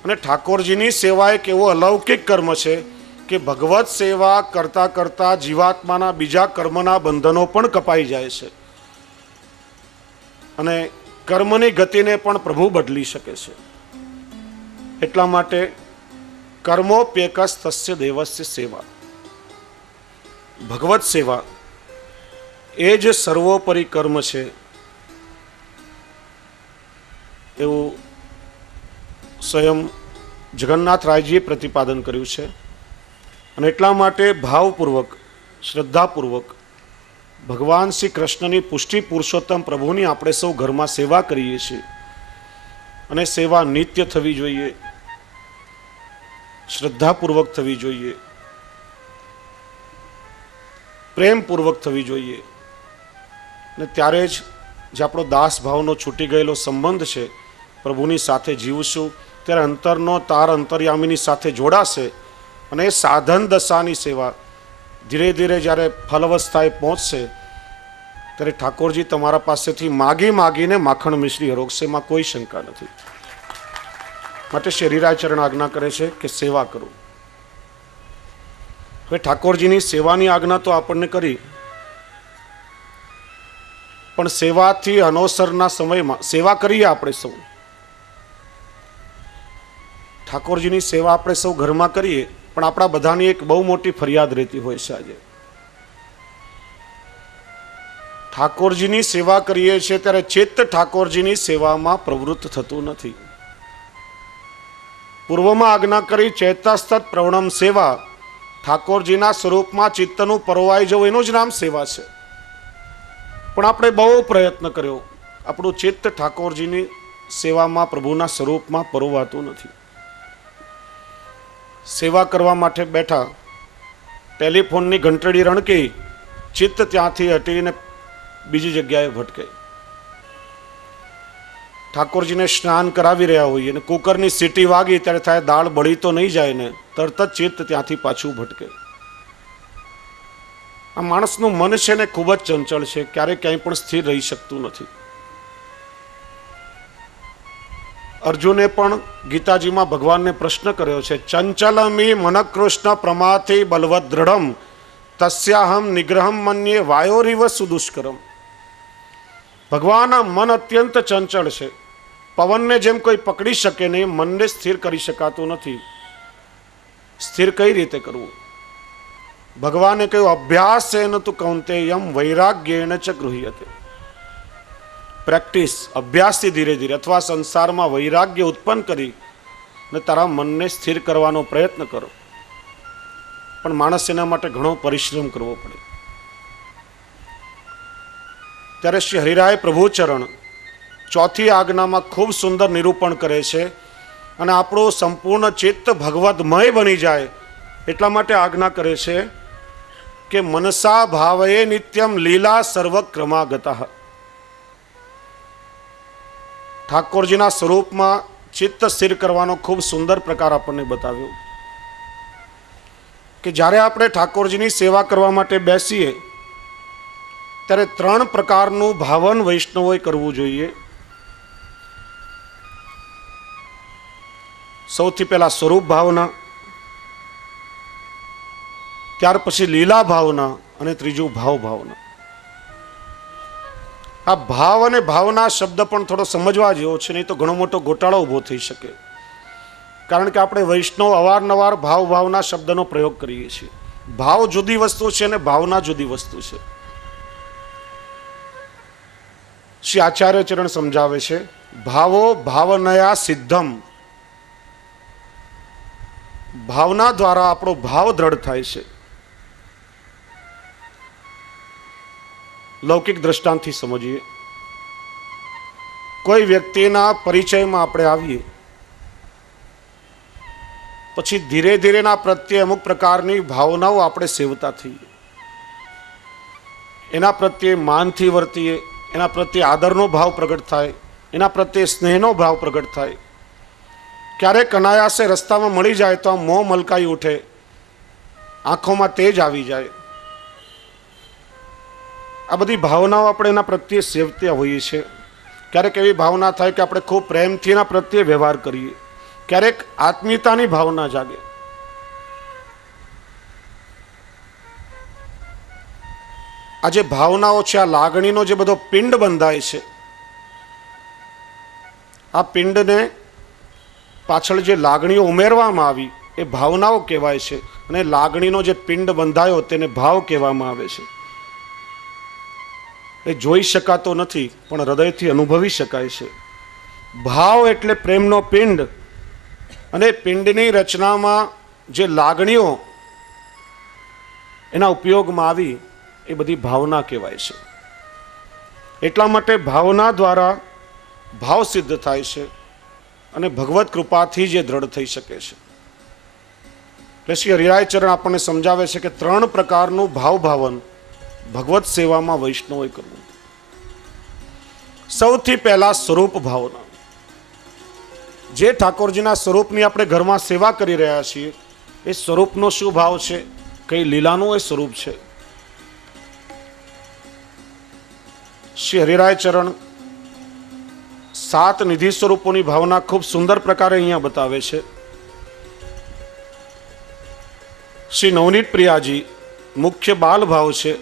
અને ઠાકોરજીની સેવા એક એવો અલૌકિક કર્મ છે કે ભગવત સેવા કરતા કરતા જીવાત્માના બીજા કર્મના બંધનો પણ કપાઈ જાય છે અને કર્મની ગતિને પણ પ્રભુ બદલી શકે છે. એટલા માટે કર્મોપ્યેકસ તસ્ય દેવસ્ય સેવા, ભગવત સેવા એ જ સર્વોપરી કર્મ છે એવું સ્વયં જગન્નાથરાયજીએ પ્રતિપાદન કર્યું છે. અને એટલા માટે ભાવપૂર્વક, શ્રદ્ધાપૂર્વક ભગવાન શ્રી કૃષ્ણની પુષ્ટિ પુરુષોત્તમ પ્રભુની આપણે સૌ ઘરમાં સેવા કરીએ છીએ. અને સેવા નિત્ય થવી જોઈએ, શ્રદ્ધાપૂર્વક થવી જોઈએ, પ્રેમપૂર્વક થવી જોઈએ. અને ત્યારે જ જે આપણો દાસ ભાવનો છૂટી ગયેલો સંબંધ છે પ્રભુની સાથે જીવશું, ત્યારે અંતરનો તાર અંતર્યામીની સાથે જોડાશે. અને એ સાધન દશાની સેવા ધીરે ધીરે જ્યારે ફલવસ્થાએ પહોંચશે ત્યારે ઠાકોરજી તમારા પાસેથી માગી માગીને માખણ મિશ્રી હરોગશે, એમાં કોઈ શંકા નથી. માટે શરીરાય ચરણ આજ્ઞા કરે છે કે સેવા કરો. હવે ઠાકોરજીની સેવાની આજ્ઞા તો આપણને કરી, પણ સેવાથી અનવસરના સમયમાં સેવા કરીએ આપણે સૌ. ઠાકોરજીની સેવા આપણે સૌ ઘરમાં કરીએ, પણ આપણા બધાની એક બહુ મોટી ફરિયાદ રહેતી હોય છે. આજે ઠાકોરજીની સેવા કરીએ છીએ ત્યારે ચિત્ત ઠાકોરજીની સેવામાં પ્રવૃત્ત થતું નથી. પૂર્વમાં આજ્ઞા કરી ચેતસ્તત પ્રવણમ સેવા, ઠાકોરજીના સ્વરૂપમાં ચિત્તનું પરોવાઈ જવું એનું જ નામ સેવા છે. પણ આપણે બહુ પ્રયત્ન કર્યો, આપણું ચિત્ત ઠાકોરજીની સેવામાં, પ્રભુના સ્વરૂપમાં પરોવાતું નથી. સેવા કરવા માટે બેઠા, ટેલિફોનની ઘંટડી રણકી, ચિત્ત ત્યાંથી હટીને બીજી જગ્યાએ ભટકે. ઠાકોરજીને સ્નાન કરાવી રહ્યા હોઈએ અને કુકરની સીટી વાગી ત્યારે થાય દાળ બળી તો નહીં જાય ને, તરત જ ચિત્ત ત્યાંથી પાછું ભટકે. આ માણસનું મન છે ને ખૂબ જ ચંચળ છે, ક્યારેય ક્યાંય પણ સ્થિર રહી શકતું નથી. અર્જુને પણ ગીતાજીમાં ભગવાનને પ્રશ્ન કર્યો છે, ચંચલમી મનકૃષ્ણ પ્રમાથી બલવત દ્રઢમ તસ્યાહમ નિગ્રહમ મન્યે વાયોરિવ સુદુષ્કરમ. ભગવાનના મન અત્યંત ચંચળ છે, પવનને જેમ કોઈ પકડી શકે નહીં, મનને સ્થિર કરી શકાતું નથી. સ્થિર કઈ રીતે કરવું? ભગવાને કહ્યું, અભ્યાસેન તુ કૌંતેયમ વૈરાગ્યેન ચ ગૃહ્યતે. પ્રેક્ટિસ, અભ્યાસથી ધીરે ધીરે અથવા સંસારમાં વૈરાગ્ય ઉત્પન્ન કરી ને તારા મનને સ્થિર કરવાનો પ્રયત્ન કરો. પણ માણસ એના માટે ઘણો પરિશ્રમ કરવો પડે. ત્યારે શ્રી હરિરાય પ્રભુચરણ ચોથી આજ્ઞામાં ખૂબ સુંદર નિરૂપણ કરે છે અને આપણું સંપૂર્ણ ચિત્ત ભગવદમય બની જાય એટલા માટે આજ્ઞા કરે છે કે મનસા ભાવયે નિત્યમ લીલા સર્વક્રમાગતઃ. ઠાકોરજીના સ્વરૂપમાં ચિત્ત સ્થિર કરવાનો ખૂબ સુંદર પ્રકાર આપણને બતાવ્યો કે જ્યારે આપણે ઠાકોરજીની સેવા કરવા માટે બેસીએ ત્યારે 3 પ્રકારનું ભાવન વૈષ્ણવોએ કરવું જોઈએ. સૌથી પહેલા સ્વરૂપ ભાવના, ત્યાર પછી લીલા ભાવના અને ત્રીજું ભાવ ભાવના. આ ભાવ અને ભાવના શબ્દ પણ થોડો સમજવા જેવો છે, નહીં તો ઘણો મોટો ગોટાળો ઊભો થઈ શકે. કારણ કે આપણે વૈષ્ણવ અવારનવાર ભાવ ભાવના શબ્દનો પ્રયોગ કરીએ છીએ. ભાવ જુદી વસ્તુ છે અને ભાવના જુદી વસ્તુ છે. શ્રી આચાર્ય ચરણ સમજાવે છે, ભાવો ભાવનયા સિદ્ધમ. ભાવના દ્વારા આપણો ભાવ દ્રઢ થાય છે. લૌકિક દ્રષ્ટાંતથી સમજીએ. કોઈ વ્યક્તિના પરિચયમાં આપણે આવીએ પછી ધીરે ધીરે એના પ્રત્યે અમુક પ્રકારની ભાવનાઓ આપણે સેવતા થઈએ. એના પ્રત્યે માનથી વર્તીએ, એના પ્રત્યે આદરનો ભાવ પ્રગટ થાય, એના પ્રત્યે સ્નેહનો ભાવ પ્રગટ થાય. ક્યારેક અનાયાસે રસ્તામાં મળી જાય તો આ મોં મલકાઈ ઉઠે, આંખોમાં તેજ આવી જાય. આ બધી ભાવનાઓ આપણે એના પ્રત્યે સેવતા હોઈએ છીએ. ક્યારેક એવી ભાવના થાય કે આપણે ખૂબ પ્રેમથી એના પ્રત્યે વ્યવહાર કરીએ. ક્યારેક આત્મીયતાની ભાવના જાગે. આ જે ભાવનાઓ છે, આ લાગણીનો જે બધો પિંડ બંધાય છે, આ પિંડને પાછળ જે લાગણીઓ ઉમેરવામાં આવી એ ભાવનાઓ કહેવાય છે. અને લાગણીનો જે પિંડ બંધાયો તેને ભાવ કહેવામાં આવે છે. એ જોઈ શકાતો નથી પણ હૃદયથી અનુભવી શકાય છે. ભાવ એટલે પ્રેમનો પિંડ, અને પિંડની રચનામાં જે લાગણીઓ એના ઉપયોગમાં આવી એ બધી ભાવના કહેવાય છે. એટલા માટે ભાવના દ્વારા ભાવ સિદ્ધ થાય છે અને ભગવત કૃપાથી જે દ્રઢ થઈ શકે છે. એટલે શ્રી હરિરાય ચરણ આપણને સમજાવે છે કે 3 પ્રકારનું ભાવ ભાવન ભગવત સેવામાં વૈષ્ણવોએ કરવું. સૌથી પહેલા સ્વરૂપ ભાવના. જે ઠાકોરજીના સ્વરૂપની આપણે ઘરમાં સેવા કરી રહ્યા છીએ એ સ્વરૂપનો શું ભાવ છે, કઈ લીલાનું એ સ્વરૂપ છે. શ્રી હરિરાય ચરણ 7 નિધિ સ્વરૂપોની ભાવના ખૂબ સુંદર પ્રકારે અહીંયા બતાવે છે. શ્રી નવનીત પ્રિયાજી મુખ્ય બાલ ભાવ છે,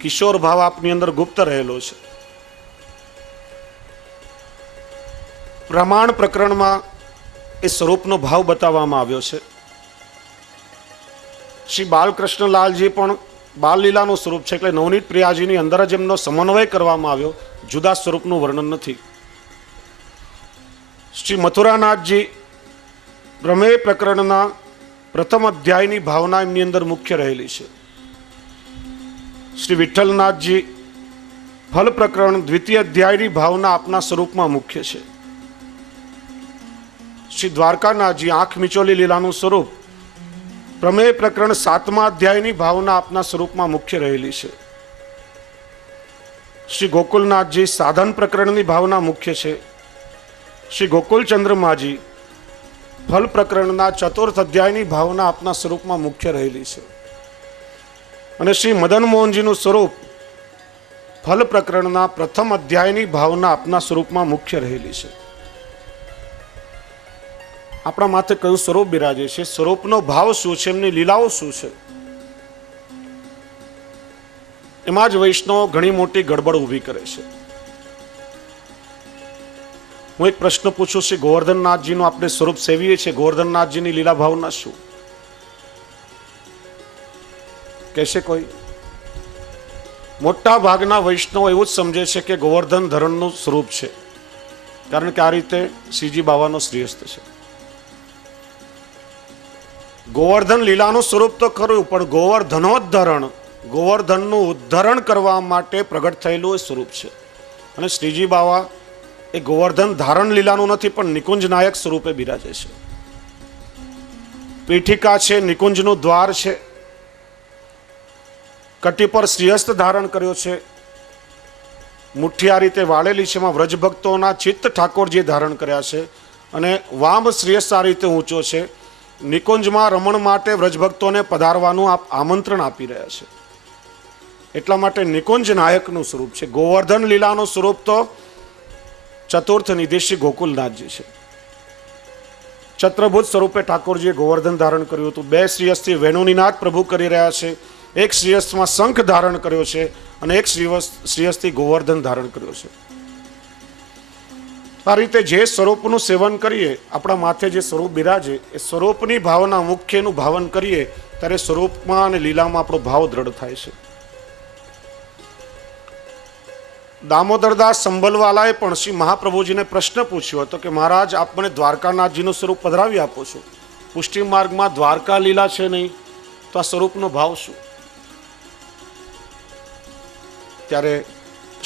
કિશોર ભાવ આપની અંદર ગુપ્ત રહેલો છે. પ્રમાણ પ્રકરણમાં એ સ્વરૂપનો ભાવ બતાવવામાં આવ્યો છે. શ્રી બાલકૃષ્ણલાલજી પણ બાલ લીલાનું સ્વરૂપ છે, એટલે નવનીત પ્રિયાજીની અંદર જ એમનો સમન્વય કરવામાં આવ્યો, જુદા સ્વરૂપનું વર્ણન નથી. શ્રી મથુરાનાથજી પ્રમેય પ્રકરણના પ્રથમ અધ્યાયની ભાવના એમની અંદર મુખ્ય રહેલી છે. શ્રી વિઠ્ઠલનાથજી ફલ પ્રકરણ દ્વિતીય અધ્યાયની ભાવના આપના સ્વરૂપમાં મુખ્ય છે. શ્રી દ્વારકાનાથજી આંખ મિચોલી લીલાનું સ્વરૂપ પ્રમેય પ્રકરણ 7મા અધ્યાયની ભાવના આપના સ્વરૂપમાં મુખ્ય રહેલી છે. શ્રી ગોકુલનાથજી સાધન પ્રકરણની ભાવના મુખ્ય છે. શ્રી ગોકુલચંદ્રમાજી ફલ પ્રકરણના 4th અધ્યાયની ભાવના આપના સ્વરૂપમાં મુખ્ય રહેલી છે. અને શ્રી મદન મોહનજીનું સ્વરૂપ ફલ પ્રકરણના પ્રથમ અધ્યાયની ભાવના આપના સ્વરૂપમાં મુખ્ય રહેલી છે. આપણા માથે કયું સ્વરૂપ બિરાજે છે, સ્વરૂપનો ભાવ શું છે, એમની લીલાઓ શું છે, એમાં જ વૈષ્ણવ ઘણી મોટી ગડબડ ઊભી કરે છે. હું એક પ્રશ્ન પૂછું છું, ગોવર્ધનનાથજીનું આપણે સ્વરૂપ સેવીએ છીએ, ગોવર્ધનનાથજીની લીલા ભાવના શું કહેશે કોઈ? મોટા ભાગના વૈષ્ણવો એવું જ સમજે છે કે ગોવર્ધન ધરણનું સ્વરૂપ છે, કારણ કે આ રીતે શ્રીજી બાવાનો શ્રીહસ્ત છે. ગોવર્ધન લીલાનું સ્વરૂપ તો ખરું, પણ ગોવર્ધનોદ્ધરણ, ગોવર્ધનનું ઉદ્ધરણ કરવા માટે પ્રગટ થયેલું એ સ્વરૂપ છે. અને શ્રીજી બાવા એ ગોવર્ધન ધારણ લીલાનું નથી, પણ નિકુંજ નાયક સ્વરૂપે બિરાજે છે. પીઠિકા છે, નિકુંજનું દ્વાર છે, કટી પર શ્રીહસ્ત ધારણ કર્યો છે, મુઠ્ઠી આ રીતે વાળેલી છે, એમાં વ્રજભક્તોના ચિત્ત ઠાકોરજીએ ધારણ કર્યા છે, અને વામ શ્રીહસ્ત આ રીતે ઊંચો છે. નિકુંજમાં રમણ માટે વ્રજભક્તોને પધારવાનું આમંત્રણ આપી રહ્યા છે. એટલા માટે નિકુંજ નાયકનું સ્વરૂપ છે. ગોવર્ધન લીલાનું સ્વરૂપ તો ચતુર્થ નિધિ શ્રી ગોકુલનાથજી છે. છત્રભુજ સ્વરૂપે ઠાકોરજીએ ગોવર્ધન ધારણ કર્યું હતું. બે શ્રીહસ્તથી વેણુનિનાદ પ્રભુ કરી રહ્યા છે. એક શ્રીહસ્તમાં શંખ ધારણ કર્યો છે, અને એક શ્રીહસ્તથી ગોવર્ધન ધારણ કર્યો છે. આ રીતે જે સ્વરૂપનું સેવન કરીએ, આપણા માથે જે સ્વરૂપ બિરાજે, એ સ્વરૂપની ભાવના મુખ્યનું ભાવન કરીએ, ત્યારે સ્વરૂપમાં અને લીલામાં આપણો ભાવ દ્રઢ થાય છે. દામોદરદાસ સંભલવાલાએ પણ શ્રી મહાપ્રભુજીને પ્રશ્ન પૂછ્યો હતો કે મહારાજ, આપ મને દ્વારકાનાથજીનું સ્વરૂપ પધરાવી આપો છો, પુષ્ટિ માર્ગમાં દ્વારકા લીલા છે નહીં, તો આ સ્વરૂપનો ભાવ શું? ત્યારે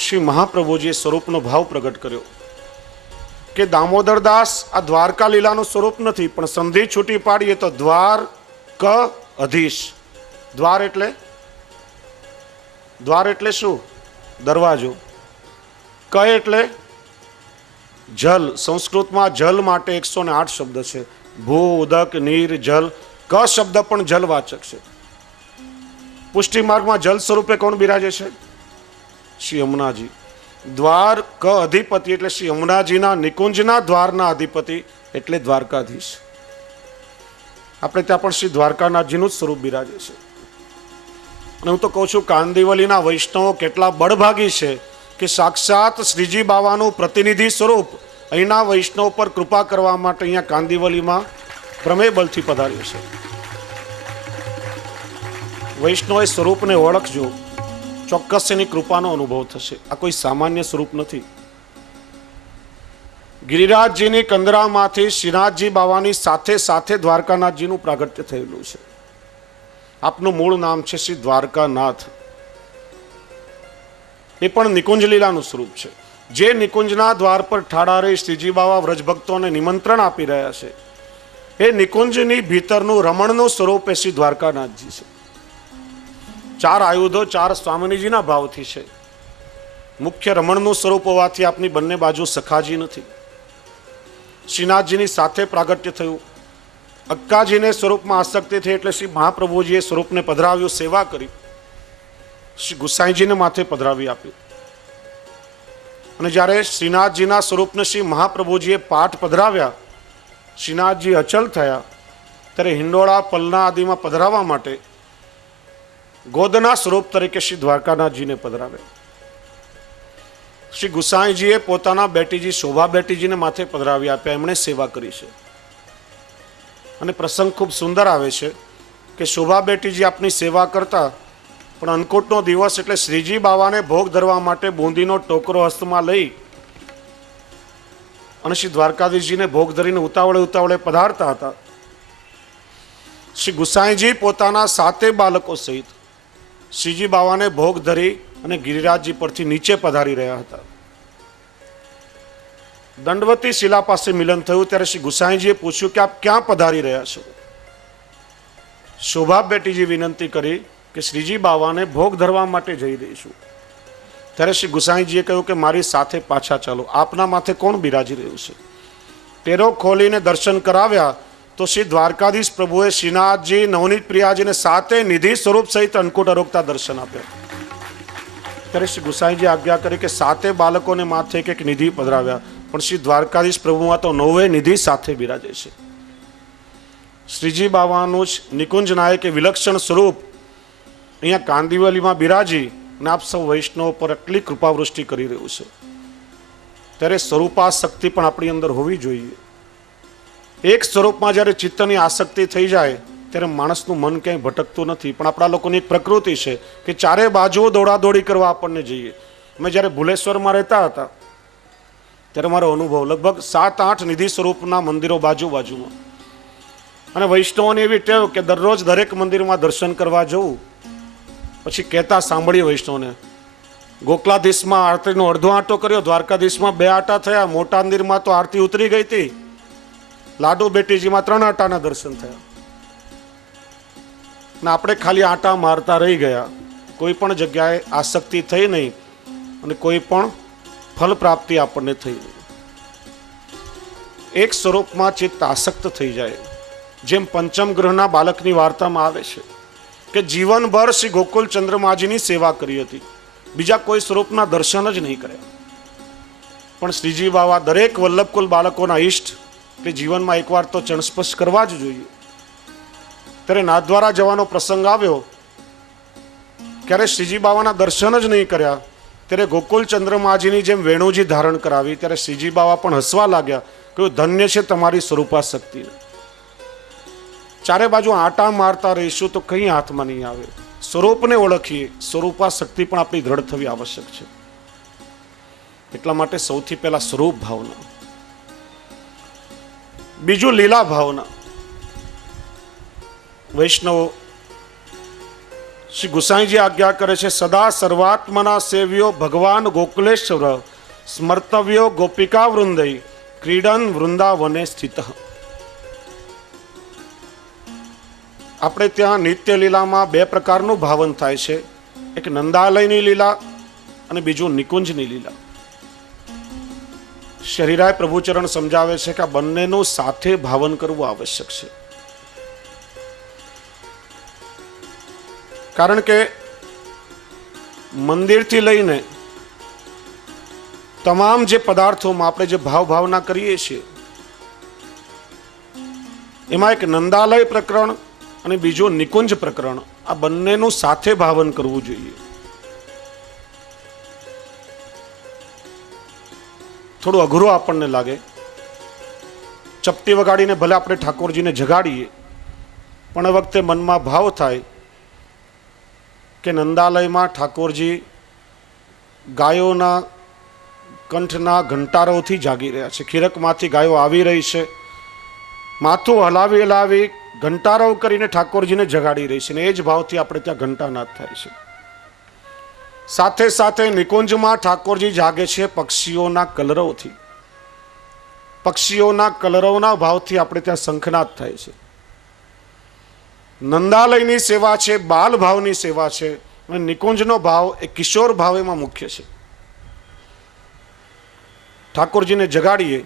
શ્રી મહાપ્રભુજીએ સ્વરૂપનો ભાવ પ્રગટ કર્યો કે દામોદરદાસ, આ દ્વારકા લીલાનું સ્વરૂપ નથી, પણ સંધિ છૂટી પાડીએ તો દ્વાર ક અધીશ. દ્વાર એટલે શું? દરવાજો. ક એટલે જલ. સંસ્કૃતમાં જલ માટે 108 શબ્દ છે. ભૂ, ઉદક, નીર, જલ. ક શબ્દ પણ જલવાચક છે. પુષ્ટિ માર્ગમાં જલ સ્વરૂપે કોણ બિરાજે છે? શ્રી યમુનાજી. દ્વાર ક અધિપતિ એટલે શ્રી યમુનાજીના નિકુંજના દ્વારના અધિપતિ એટલે દ્વારકાધીશ. આપણે ત્યાં પણ શ્રી દ્વારકાનાથજીનું જ સ્વરૂપ બિરાજે છે. અને હું તો કહું છું, કાંદિવલીના વૈષ્ણવો કેટલા બળભાગી છે કે સાક્ષાત શ્રીજી બાવાનું પ્રતિનિધિ સ્વરૂપ અહીંના વૈષ્ણવ પર કૃપા કરવા માટે અહીંયા કાંદિવલીમાં પ્રમેય બલથી પધાર્યું છે. વૈષ્ણવે સ્વરૂપને ઓળખજો, ચોક્કસ એની કૃપાનો અનુભવ થશે. આ કોઈ સામાન્ય સ્વરૂપ નથી. ગિરિરાજજીની કંદરામાંથી શ્રીનાથજી બાવાની સાથે સાથે દ્વારકાનાથજીનું પ્રાગટ્ય થયેલું છે. આપનું મૂળ નામ છે શ્રી દ્વારકાનાથ. એ પણ નિકુંજ લીલાનું સ્વરૂપ છે. જે નિકુંજના દ્વાર પર ઠાડા રહી શ્રીજી બાવા વ્રજભક્તોને નિમંત્રણ આપી રહ્યા છે, એ નિકુંજની ભીતરનું રમણનું સ્વરૂપ એ શ્રી દ્વારકાનાથજી છે. 4 આયુધો 4 સ્વામિનીજીના ભાવથી છે. મુખ્ય રમણનું સ્વરૂપ હોવાથી આપની બંને બાજુ સખાજી નથી. શ્રીનાથજીની સાથે પ્રાગટ્ય થયું. અક્કાજીને સ્વરૂપમાં આસક્તિ થઈ એટલે શ્રી મહાપ્રભુજીએ સ્વરૂપને પધરાવ્યું, સેવા કરી. શ્રી ગુસાઈજીને માથે પધરાવી આપ્યું. અને જ્યારે શ્રીનાથજીના સ્વરૂપને શ્રી મહાપ્રભુજીએ પાઠ પધરાવ્યા, શ્રીનાથજી અચલ થયા, ત્યારે હિંડોળા, પલના આદિમાં પધરાવવા માટે ગોદના સ્વરૂપ તરીકે શ્રી દ્વારકાનાથજીને પધરાવ્યા. શ્રી ગુસાઈજીએ પોતાના બેટીજી શોભા બેટીજીને માથે પધરાવી આપ્યા. એમણે સેવા કરી છે. અને પ્રસંગ ખૂબ સુંદર આવે છે કે શોભા બેટીજી આપની સેવા કરતા, પણ અન્નકૂટનો દિવસ એટલે શ્રીજી બાવાને ભોગ ધરવા માટે બુંદીનો ટોકરો હસ્તમાં લઈ અને શ્રી દ્વારકાધીશજીને ભોગ ધરીને ઉતાવળે પધારતા હતા. શ્રી ગુસાઈજી પોતાના 7 બાળકો સહિત શ્રીજી બાવાને ભોગ ધરી અને ગિરિરાજજી પરથી નીચે પધારી રહ્યા હતા. દંડવતી શિલા પાસે મિલન થયું ત્યારે શ્રી ગુસાઈજીએ પૂછ્યું કે આપ ક્યાં પધારી રહ્યા છો? શોભા બેટીજી વિનંતી કરી કે શ્રીજી બાવાને ભોગ ધરવા માટે જઈ રહી છું. ત્યારે શ્રી ગુસાઈજીએ કહ્યું કે મારી સાથે પાછા ચાલો. આપના માથે કોણ બિરાજી રહ્યું છે? પેરો ખોલીને દર્શન કરાવ્યા તો શ્રી દ્વારકાધીશ પ્રભુએ શ્રીનાથજી, નવનીત પ્રિયાજીને 7 નિધિ સ્વરૂપ સહિત અન્નકૂટ અરોગતા દર્શન આપ્યા. ત્યારે શ્રી ગુસાઈજી આજ્ઞા કરી કે 7 બાળકોને માથે એક નિધિ પધરાવ્યા, પણ શ્રી દ્વારકાધીશ પ્રભુમાં તો 9 નિધિ સાથે બિરાજે છે. શ્રીજી બાવાનું જ નિકુંજ નાયકે વિલક્ષણ સ્વરૂપ અહીંયા કાંદિવલીમાં બિરાજી અને આપ સૌ વૈષ્ણવ પર આટલી કૃપાવૃષ્ટિ કરી રહ્યું છે. ત્યારે સ્વરૂપાસક્તિ પણ આપણી અંદર હોવી જોઈએ. એક સ્વરૂપમાં જ્યારે ચિત્તની આસક્તિ થઈ જાય ત્યારે માણસનું મન ક્યાંય ભટકતું નથી. પણ આપણા લોકોની એક પ્રકૃતિ છે કે ચારે બાજુઓ દોડાદોડી કરવા આપણને જઈએ. અમે જ્યારે ભુલેશ્વરમાં રહેતા હતા ત્યારે મારો અનુભવ, લગભગ 7-8 નિધિ સ્વરૂપના મંદિરો બાજુમાં, અને વૈષ્ણવોની એવી ટેવ કે દરરોજ દરેક મંદિરમાં દર્શન કરવા જવું. પછી કહેતા સાંભળીએ વૈષ્ણવને, ગોકલાધીશમાં આરતીનો અડધો આંટો કર્યો, દ્વારકાધીશમાં 2 આંટા થયા, મોટા મંદિરમાં તો આરતી ઉતરી ગઈ હતી, લાડુ બેટીજીમાં 3 આંટાના દર્શન થયા, ને આપણે ખાલી આંટા મારતા રહી ગયા. કોઈ પણ જગ્યાએ આસક્તિ થઈ નહીં અને કોઈ પણ ફલ પ્રાપ્તિ આપણને થઈ નહીં. એક સ્વરૂપમાં ચિત્ત આસક્ત થઈ જાય, જેમ પંચમ ગ્રહના બાળકની વાર્તામાં આવે છે કે જીવનભર શ્રી ગોકુલ ચંદ્રમાજીની સેવા કરી હતી, બીજા કોઈ સ્વરૂપના દર્શન જ નહીં કર્યા. પણ શ્રીજી બાવા દરેક વલ્લભકુલ બાળકોના ઈષ્ટ કે જીવનમાં એકવાર તો ચણસ્પર્શ કરવા જ જોઈએ. ત્યારે નાથદ્વારા જવાનો પ્રસંગ આવ્યો, ક્યારે શ્રીજી બાવાના દર્શન જ નહીં કર્યા. ત્યારે ગોકુલ ચંદ્રમાજીની જેમ વેણુજી ધારણ કરાવી ત્યારે શ્રીજી બાવા પણ હસવા લાગ્યા, કહ્યું ધન્ય છે તમારી સ્વરૂપાસક્તિ. ચારે બાજુ આંટા મારતા રહીશું તો કઈ હાથમાં નહીં આવે. સ્વરૂપને ઓળખીએ, સ્વરૂપાસક્તિ પણ આપણી દ્રઢ થવી આવશ્યક છે. એટલા માટે સૌથી પહેલા સ્વરૂપ ભાવના, બીજું લીલા ભાવના. વૈષ્ણવ શ્રી ગુસાઈજી આજ્ઞા કરે છે, સદા સર્વાત્મના સેવ્યો ભગવાન ગોકુલેશ્વર સ્મર્તવ્યો ગોપિકા વૃંદઈ ક્રીડન વૃંદાવને સ્થિત. આપણે ત્યાં નિત્ય લીલામાં 2 પ્રકારનું ભાવન થાય છે, એક નંદાલયની લીલા અને બીજું નિકુંજની લીલા. શરીરાય પ્રભુચરણ સમજાવે છે કે આ બંનેનું સાથે ભાવન કરવું આવશ્યક છે. કારણ કે મંદિરથી લઈને તમામ જે પદાર્થોમાં આપણે જે ભાવના કરીએ છીએ એમાં એક નંદાલય પ્રકરણ અને બીજું નિકુંજ પ્રકરણ, આ બંનેનું સાથે ભાવન કરવું જોઈએ. થોડું અઘરું આપણને લાગે, ચપટી વગાડીને ભલે આપણે ઠાકોરજીને જગાડીએ, પણ એ વખતે મનમાં ભાવ થાય કે નંદાલયમાં ઠાકોરજી ગાયોના કંઠના ઘંટારોથી જાગી રહ્યા છે, ખીરકમાંથી ગાયો આવી રહી છે, માથું હલાવી હલાવી ઘંટારો કરીને ઠાકોરજીને જગાડી રહી છે, ને એ જ ભાવથી આપણે ત્યાં ઘંટાનાદ થાય છે. સાથે સાથે નિકુંજમાં ઠાકોરજી જાગે છે પક્ષીઓના કલરવથી, પક્ષીઓના કલરવના ભાવથી આપણે ત્યાં શંખનાદ થાય છે. નંદાલયની સેવા છે બાલ ભાવની સેવા છે, અને નિકુંજનો ભાવ એ કિશોર ભાવ એમાં મુખ્ય છે. ઠાકોરજીને જગાડીએ,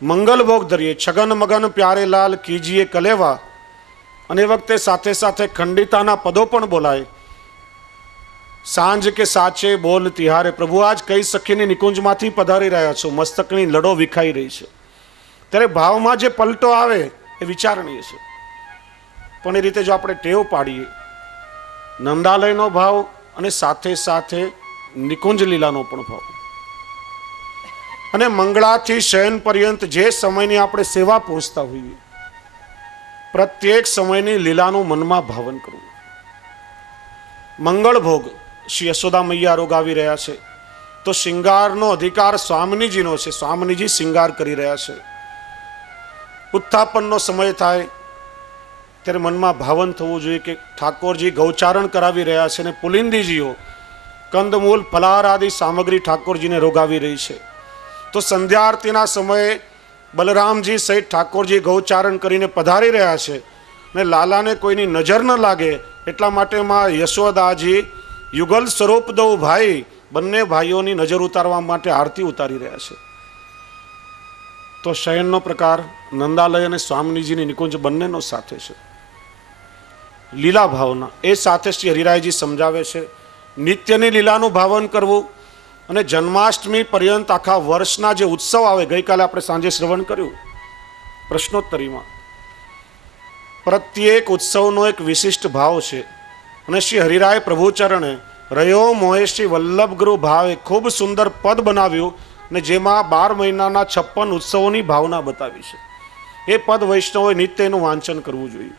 મંગલ ભોગ ધરીએ, છગન મગન પ્યારે લાલ કીજીએ કલેવા, અને એ વખતે સાથે સાથે ખંડિતાના પદો પણ બોલાય. સાંજ કે સાચે બોલ તિહારે, પ્રભુ આજ કઈ સખીની નિકુંજમાંથી પધારી રહ્યા છો, મસ્તકની લડો વિખાઈ રહી છે. ત્યારે ભાવમાં જે પલટો આવે એ વિચારણીય છે. પણ એ રીતે જો આપણે ટેવ પાડીએ, નંદાલયનો ભાવ અને સાથે સાથે નિકુંજ લીલાનો પણ ભાવ, અને મંગળાથી શયન પર્યંત જે સમયની આપણે સેવા પહોંચતા હોઈએ, પ્રત્યેક સમયની લીલાનું મનમાં ભાવન કરવું. મંગળ ભોગ શ્રી યશોદા મૈયા રોગાવી રહ્યા છે, તો શિંગારનો અધિકાર સ્વામિનીજીનો છે, સ્વામિનીજી શિંગાર કરી રહ્યા છે. ઉત્થાપનનો સમય થાય ત્યારે મનમાં ભાવન થવું જોઈએ કે ઠાકોરજી ગૌચારણ કરાવી રહ્યા છે, અને પુલિંદીજીઓ કંદમૂલ ફલાહાર આદિ સામગ્રી ઠાકોરજીને રોગાવી રહી છે. તો સંધ્યા આરતીના સમયે બલરામજી સહિત ઠાકોરજી ગૌચારણ કરીને પધારી રહ્યા છે, ને લાલાને કોઈની નજર ન લાગે એટલા માટે માં યશોદાજી યુગલ સ્વરૂપ દઉ ભાઈ, બંને ભાઈઓની નજર ઉતારવા માટે આરતી ઉતારી રહ્યા છે. તો શયનનો પ્રકાર નંદાલય અને સ્વામિનીજીની નિકુંજ બંનેનો સાથે છે. લીલા ભાવના એ સાથે શ્રી હરિરાયજી સમજાવે છે, નિત્યની લીલાનું ભાવન કરવું, અને જન્માષ્ટમી પર્યંત આખા વર્ષના જે ઉત્સવ આવે, ગઈકાલે આપણે સાંજે શ્રવણ કર્યું પ્રશ્નોત્તરીમાં, પ્રત્યેક ઉત્સવનો એક વિશિષ્ટ ભાવ છે. અને શ્રી હરિરાય પ્રભુચરણે રહ્યો મોહેશી વલ્લભ ગુરુ ભાવે ખૂબ સુંદર પદ બનાવ્યું, ને જેમાં 12 મહિનાના 56 ઉત્સવોની ભાવના બતાવી છે. એ પદ વૈષ્ણવોએ નિત્ય એનું વાંચન કરવું જોઈએ.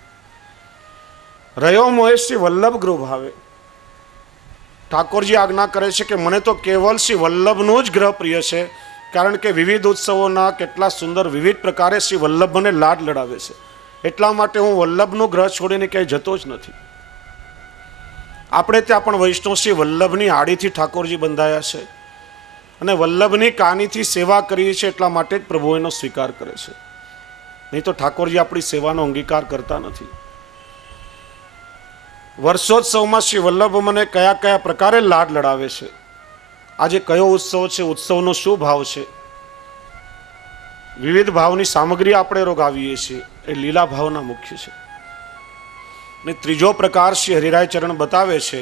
રહ્યો મોહે શ્રી વલ્લભ ગૃહ ભાવે. ઠાકોરજી આજ્ઞા કરે છે કે મને તો કેવલ શ્રી વલ્લભનો જ ગ્રહ પ્રિય છે, કારણ કે વિવિધ ઉત્સવોના કેટલા સુંદર વિવિધ પ્રકારે શ્રી વલ્લભ મને લાડ લડાવે છે. એટલા માટે હું વલ્લભનો ગ્રહ છોડીને ક્યાંય જતો જ નથી. આપણે ત્યાં પણ વૈષ્ણવ શ્રી વલ્લભની આડીથી ઠાકોરજી બંધાયા છે અને વલ્લભની કાનીથી સેવા કરીએ છીએ, એટલા માટે જ પ્રભુ એનો સ્વીકાર કરે છે. નહીં તો ઠાકોરજી આપણી સેવાનો અંગીકાર કરતા નથી. વર્ષોત્સવમાં શ્રી વલ્લભ મને કયા કયા પ્રકારે લાડ લડાવે છે. આજે કયો ઉત્સવ છે, ઉત્સવનો શું ભાવ છે, વિવિધ ભાવની સામગ્રી આપણે રોગાવીએ છીએ. એ લીલા ભાવના મુખ્ય છે. ને ત્રીજો પ્રકાર શ્રી હરિરાય ચરણ બતાવે છે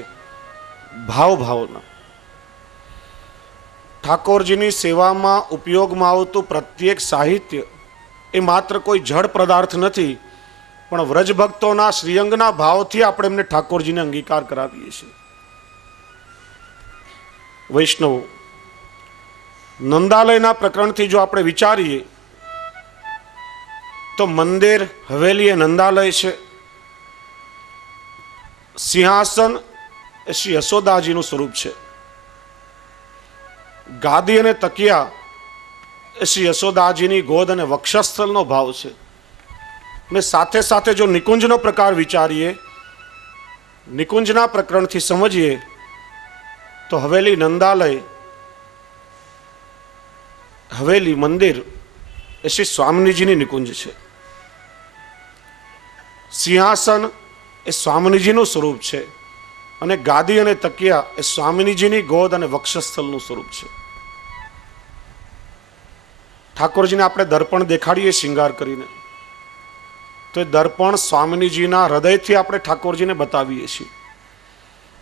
ભાવ ભાવના. ઠાકોરજીની સેવામાં ઉપયોગમાં આવતું પ્રત્યેક સાહિત્ય એ માત્ર કોઈ જડ પદાર્થ નથી, પણ વ્રજ ભક્તોના શ્રીઅંગના ભાવથી આપણે એમને ઠાકોરજીને અંગીકાર કરાવીએ છીએ. વૈષ્ણવો, નંદાલયના પ્રકરણથી જો આપણે વિચારીએ તો મંદિર હવેલી એ નંદાલય છે. સિંહાસન એ શ્રી યશોદાજીનું સ્વરૂપ છે. ગાદી અને તકિયા એ શ્રી યશોદાજીની ગોદ અને વક્ષસ્થલનો ભાવ છે. ને સાથે સાથે જો નિકુંજનો પ્રકાર વિચારીએ, નિકુંજના પ્રકરણથી સમજીએ તો હવેલી નંદાલય, હવેલી મંદિર એ શ્રી સ્વામિનીજીની નિકુંજ છે. સિંહાસન એ સ્વામિનીજીનું સ્વરૂપ છે અને ગાદી અને તકિયા એ સ્વામિનીજીની ગોદ અને વક્ષસ્થલનું સ્વરૂપ છે. ઠાકોરજીને આપણે દર્પણ દેખાડીએ શિંગાર કરીને, તો એ દર્પણ સ્વામિનીજીના હૃદયથી આપણે ઠાકોરજીને બતાવીએ છીએ.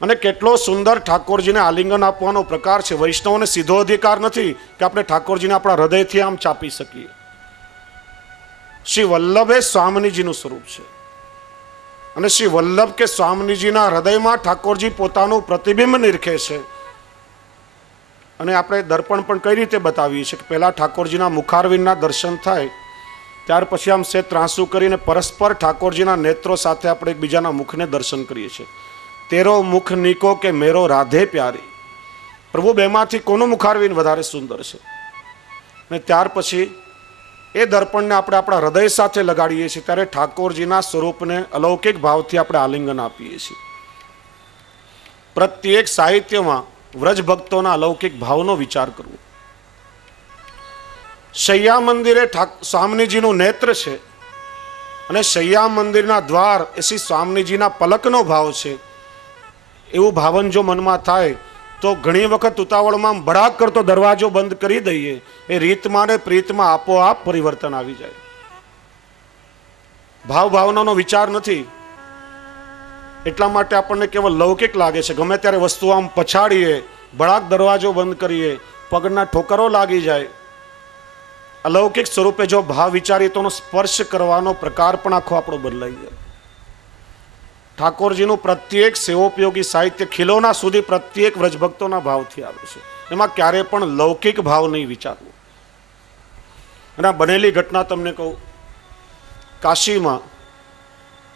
અને કેટલો સુંદર ઠાકોરજીને આલિંગન આપવાનો પ્રકાર છે. વૈષ્ણવને સીધો અધિકાર નથી કે આપણે ઠાકોરજીને આપણા હૃદયથી આમ ચાપી શકીએ. શ્રી વલ્લભ એ સ્વામિનીજીનું સ્વરૂપ છે અને શ્રી વલ્લભ કે સ્વામિનીજીના હૃદયમાં ઠાકોરજી પોતાનું પ્રતિબિંબ નિરખે છે. અને આપણે દર્પણ પણ કઈ રીતે બતાવીએ છીએ કે પહેલા ઠાકોરજીના મુખારવિંદના દર્શન થાય, ત્યાર પછી આમ સે ત્રાંસુ કરીને પરસ્પર ઠાકોરજીના નેત્રો સાથે આપણે એકબીજાના મુખને દર્શન કરીએ છીએ. તેરો મુખ નીકો કે મેરો રાધે પ્યારી. પ્રભુ બેમાંથી કોનું મુખારવિંદ વધારે સુંદર છે? ને ત્યાર પછી એ દર્પણને આપણે આપણા હૃદય સાથે લગાડીએ છીએ, ત્યારે ઠાકોરજીના સ્વરૂપને અલૌકિક ભાવથી આપણે આલિંગન આપીએ છીએ. પ્રત્યેક સાહિત્યમાં વ્રજ ભક્તોના અલૌકિક ભાવનો વિચાર કરવો. શૈયા મંદિરે સ્વામિનીજીનું નેત્ર છે અને શૈયા મંદિરના દ્વાર એ શ્રી સ્વામિનીજીના પલકનો ભાવ છે. એવું ભાવન જો મનમાં થાય તો ઘણી વખત ઉતાવળમાં ભડાક કરતો દરવાજો બંધ કરી દઈએ, એ રીતમાં ને પ્રીતમાં આપોઆપ પરિવર્તન આવી જાય. ભાવ ભાવનાનો વિચાર નથી, એટલા માટે આપણને કેવલ લૌકિક લાગે છે. ગમે ત્યારે વસ્તુ આમ પછાડીએ, ભડાક દરવાજો બંધ કરીએ, પગના ઠોકરો લાગી જાય. અલૌકિક સ્વરૂપે જો ભાવ વિચારીએ તો સ્પર્શ કરવાનો પ્રકાર પણ આખો આપણો બદલાઈ જાય. ઠાકોરજીનું પ્રત્યેક સેવોપયોગી સાહિત્ય ખિલોના સુધી પ્રત્યેક વ્રજભક્તોના ભાવથી આવે છે. એમાં ક્યારે પણ લૌકિક ભાવ નહીં વિચારવો. અને આ બનેલી ઘટના તમને કહું. કાશીમાં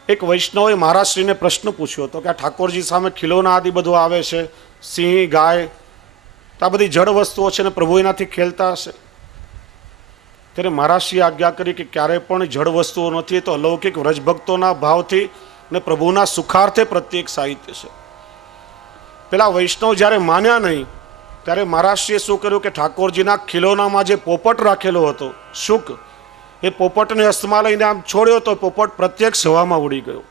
એક વૈષ્ણવે મહારાજશ્રીને પ્રશ્ન પૂછ્યો હતો કે આ ઠાકોરજી સામે ખિલોના આદિ બધું આવે છે, સિંહ, ગાય, આ બધી જડ વસ્તુઓ છે ને પ્રભુ એનાથી ખેલતા હશે. ત્યારે મહારાજશ્રીએ આજ્ઞા કરી કે ક્યારે પણ જડ વસ્તુઓ નથી, તો અલૌકિક વ્રજભક્તોના ભાવથી ને પ્રભુના સુખાર્થે પ્રત્યેક સાહિત્ય છે. પેલા વૈષ્ણવ જ્યારે માન્યા નહીં, ત્યારે મહારાજશ્રીએ શું કર્યું કે ઠાકોરજીના ખિલોનામાં જે પોપટ રાખેલો હતો, શુક, એ પોપટને હસ્તમાં લઈને આમ છોડ્યો તો પોપટ પ્રત્યેક હવામાં ઉડી ગયો.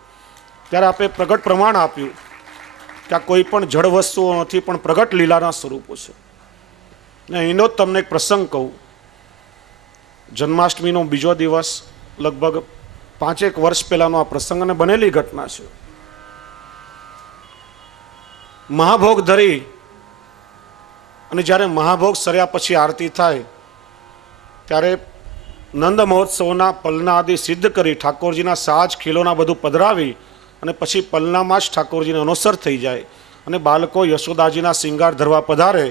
ત્યારે આપણે પ્રગટ પ્રમાણ આપ્યું કે આ કોઈ પણ જડ વસ્તુઓ નથી, પણ પ્રગટ લીલાના સ્વરૂપો છે. ને એનો જ તમને એક પ્રસંગ કહું. જન્માષ્ટમીનો બીજો દિવસ, લગભગ 5-1 વર્ષ પહેલાનો આ પ્રસંગ અને બનેલી ઘટના છે. મહાભોગ ધરી અને જ્યારે મહાભોગ સર્યા પછી આરતી થાય, ત્યારે નંદ મહોત્સવના પલના આદિ સિદ્ધ કરી ઠાકોરજીના સાજ ખીલોના બધું પધરાવી અને પછી પલનામાં જ ઠાકોરજીને અનુસર થઈ જાય અને બાળકો યશોદાજીના શિંગાર ધરવા પધારે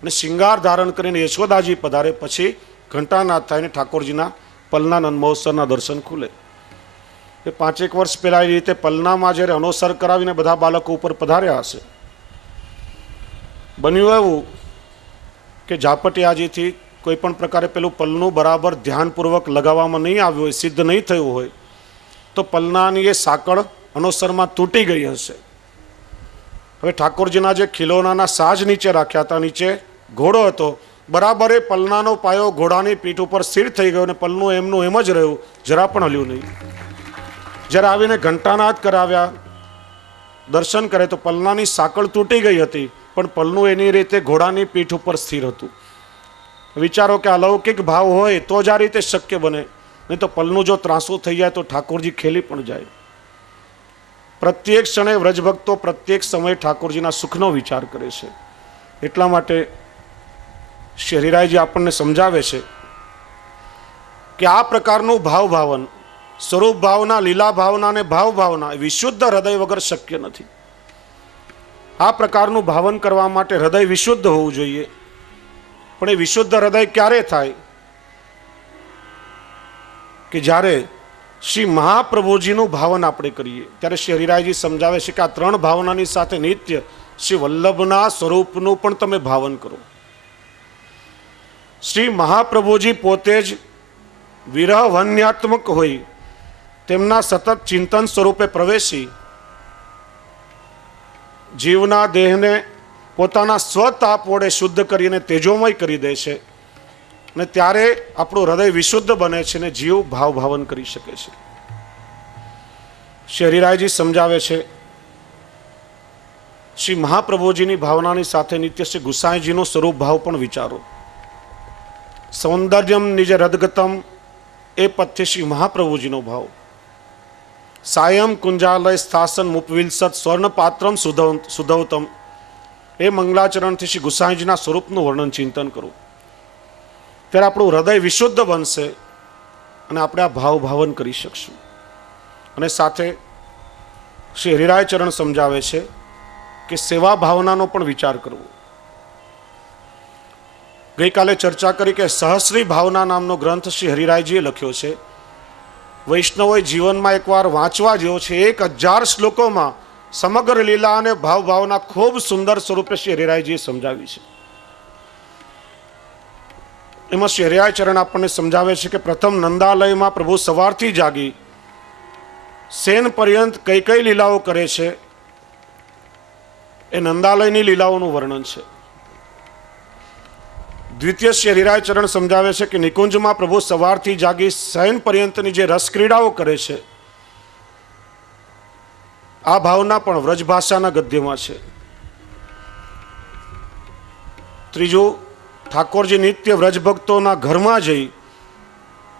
અને શિંગાર ધારણ કરીને યશોદાજી પધારે પછી ઘંટાનાદ થાય ને ઠાકોરજીના પલના નંદ મહોત્સવના દર્શન ખુલે. એ 5 વર્ષ પહેલાં એ રીતે પલનામાં જ્યારે અનોસર કરાવીને બધા બાળકો ઉપર પધાર્યા હશે. બન્યું એવું કે ઝાપટિયાજીથી કોઈ પણ પ્રકારે પેલું પલનું બરાબર ધ્યાનપૂર્વક લગાવવામાં નહીં આવ્યું હોય, સિદ્ધ નહીં થયું હોય, તો પલનાની એ સાંકળ અનોસરમાં તૂટી ગઈ હશે. હવે ઠાકોરજીના જે ખિલોનાના સાજ નીચે રાખ્યા હતા, નીચે ઘોડો હતો, બરાબર એ પલનાનો પાયો ઘોડાની પીઠ ઉપર સ્થિર થઈ ગયો અને પલનું એમનું એમ જ રહ્યું, જરા પણ હલ્યું નહીં. જ્યારે આવીને ઘંટાનાદ કરાવ્યા, દર્શન કરે તો પલનાની સાંકળ તૂટી ગઈ હતી, પણ પલનું એની રીતે ઘોડાની પીઠ ઉપર સ્થિર હતું. વિચારો કે અલૌકિક ભાવ હોય તો જ આ રીતે શક્ય બને, નહીં તો પલનું જો ત્રાસું થઈ જાય તો ઠાકોરજી ખેલી પણ જાય. પ્રત્યેક ક્ષણે વ્રજભક્તો પ્રત્યેક સમયે ઠાકોરજીના સુખનો વિચાર કરે છે. એટલા માટે શ્રી હરિરાયજી આપણને સમજાવે છે કે આ પ્રકારનું ભાવન, સ્વરૂપ ભાવના, લીલા ભાવના અને ભાવ ભાવના વિશુદ્ધ હૃદય વગર શક્ય નથી. આ પ્રકારનું ભાવન કરવા માટે હૃદય વિશુદ્ધ હોવું જોઈએ. પણ એ વિશુદ્ધ હૃદય ક્યારે થાય? કે જ્યારે શ્રી મહાપ્રભુજીનું ભાવન આપણે કરીએ ત્યારે શ્રી હરિરાયજી સમજાવે છે કે આ 3 ભાવનાની સાથે નિત્ય શ્રી વલ્લભના સ્વરૂપનું પણ તમે ભાવન કરો. શ્રી મહાપ્રભુજી પોતે જ વિરહ વન્યાત્મક હોય, તેમના સતત ચિંતન સ્વરૂપે પ્રવેશી જીવના દેહને પોતાના સ્વતાપ વડે શુદ્ધ કરીને તેજોમય કરી દે છે, અને ત્યારે આપણું હૃદય વિશુદ્ધ બને છે ને જીવ ભાવન કરી શકે છે. શ્રી હરિરાયજી સમજાવે છે શ્રી મહાપ્રભુજીની ભાવનાની સાથે નિત્ય શ્રી ગુસાઈજીનો સ્વરૂપ ભાવ પણ વિચારો. સૌંદર્યમ નિજ રદગતમ એ પથ્ય શ્રી મહાપ્રભુજીનો ભાવ. સાયમ કુંજાલય સ્થાસન મુપવિલસત સ્વર્ણપાત્રમ સુધવતમ એ મંગલાચરણથી શ્રી ગુસાઈજીના સ્વરૂપનું વર્ણન ચિંતન કરું. ત્યારે આપણું હૃદય વિશુદ્ધ બનશે અને આપણે આ ભાવન કરી શકશું. અને સાથે શ્રી હરિરાય ચરણ સમજાવે છે કે સેવા ભાવનાનો પણ વિચાર કરવો. ગઈકાલે ચર્ચા કરી કે સહસ્રી ભાવના નામનો ગ્રંથ શ્રી હરિરાયજીએ લખ્યો છે. વૈષ્ણવોએ જીવનમાં એકવાર વાંચવા જેવો છે. 1000 શ્લોકોમાં સમગ્ર લીલા અને ભાવના ખૂબ સુંદર સ્વરૂપે શ્રી હરિરાયજીએ સમજાવી છે. એમાં શ્રી હરિરાય ચરણ આપણને સમજાવે છે કે પ્રથમ નંદાલયમાં પ્રભુ સવારથી જાગી સેન પર્યંત કઈ કઈ લીલાઓ કરે છે, એ નંદાલયની લીલાઓનું વર્ણન છે. દ્વિતીય શ્રી હરિરાય ચરણ સમજાવે છે કે નિકુંજમાં પ્રભુ સવારથી જાગી શયન પર્યંતની જે રસક્રીડાઓ કરે છે, આ ભાવના પણ વ્રજ ભાષાના ગદ્યમાં છે. ત્રીજું, ઠાકોરજી નિત્ય વ્રજભક્તોના ઘરમાં જઈ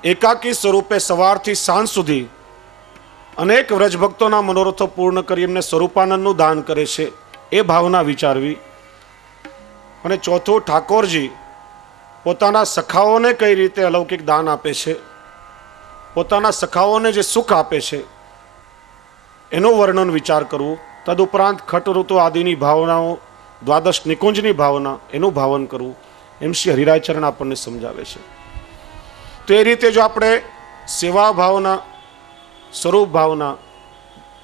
એકાકી સ્વરૂપે સવારથી સાંજ સુધી અનેક વ્રજભક્તોના મનોરથો પૂર્ણ કરી એમને સ્વરૂપાનંદનું દાન કરે છે, એ ભાવના વિચારવી. અને ચોથું, ઠાકોરજી પોતાના સખાઓને કઈ રીતે અલૌકિક દાન આપે છે, પોતાના સખાઓને જે સુખ આપે છે એનું વર્ણન વિચાર કરવું. તદુપરાંત ખટ ઋતુ આદિની ભાવનાઓ, દ્વાદશ નિકુંજની ભાવના, એનું ભાવન કરવું, એમ શ્રી હરિરાય ચરણ આપણને સમજાવે છે. તો એ રીતે જો આપણે સેવા ભાવના, સ્વરૂપ ભાવના,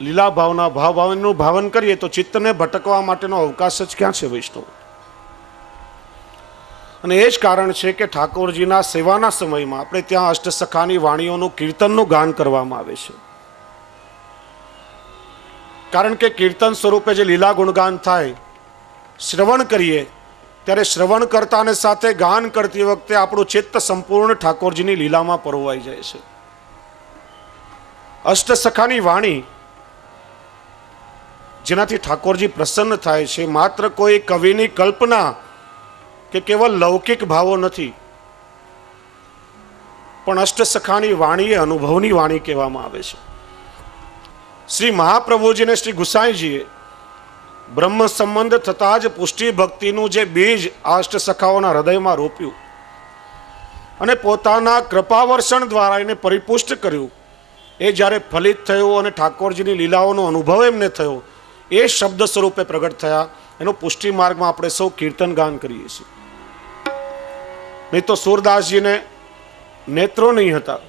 લીલા ભાવના, ભાવનું ભાવન કરીએ તો ચિત્તને ભટકવા માટેનો અવકાશ જ ક્યાં છે વૈષ્ણવ? અને એ જ કારણ છે કે ઠાકોરજીના સેવાના સમયમાં આપણે ત્યાં અષ્ટસખાની વાણીઓનું કીર્તનનું ગાન કરવામાં આવે છે. કારણ કે કીર્તન સ્વરૂપે જે લીલા ગુણગાન થાય, શ્રવણ કરીએ ત્યારે શ્રવણ કરતાને સાથે ગાન કરતી વખતે આપણું ચિત્ત સંપૂર્ણ ઠાકોરજીની લીલામાં પરોવાઈ જાય છે. અષ્ટસખાની વાણી જેનાથી ઠાકોરજી પ્રસન્ન થાય છે, માત્ર કોઈ કવિની કલ્પના કે કેવલ લૌકિક ભાવો નથી, પણ અષ્ટસખાની વાણી એ અનુભવની વાણી કહેવામાં આવે છે. શ્રી મહાપ્રભુજીને શ્રી ગુસાઈજીએ બ્રહ્મ સંબંધ થતાં જ પુષ્ટિ ભક્તિનું જે બીજ આ અષ્ટસખાઓના હૃદયમાં રોપ્યું અને પોતાના કૃપાવર્ષણ દ્વારા એને પરિપુષ્ટ કર્યું, એ જ્યારે ફલિત થયું અને ઠાકોરજીની લીલાઓનો અનુભવ એમને થયો, એ શબ્દ સ્વરૂપે પ્રગટ થયા. એનો પુષ્ટિ માર્ગમાં આપણે સૌ કીર્તન ગાન કરીએ છીએ. નહીં તો સૂરદાસજીને નેત્રો નહીં હતા.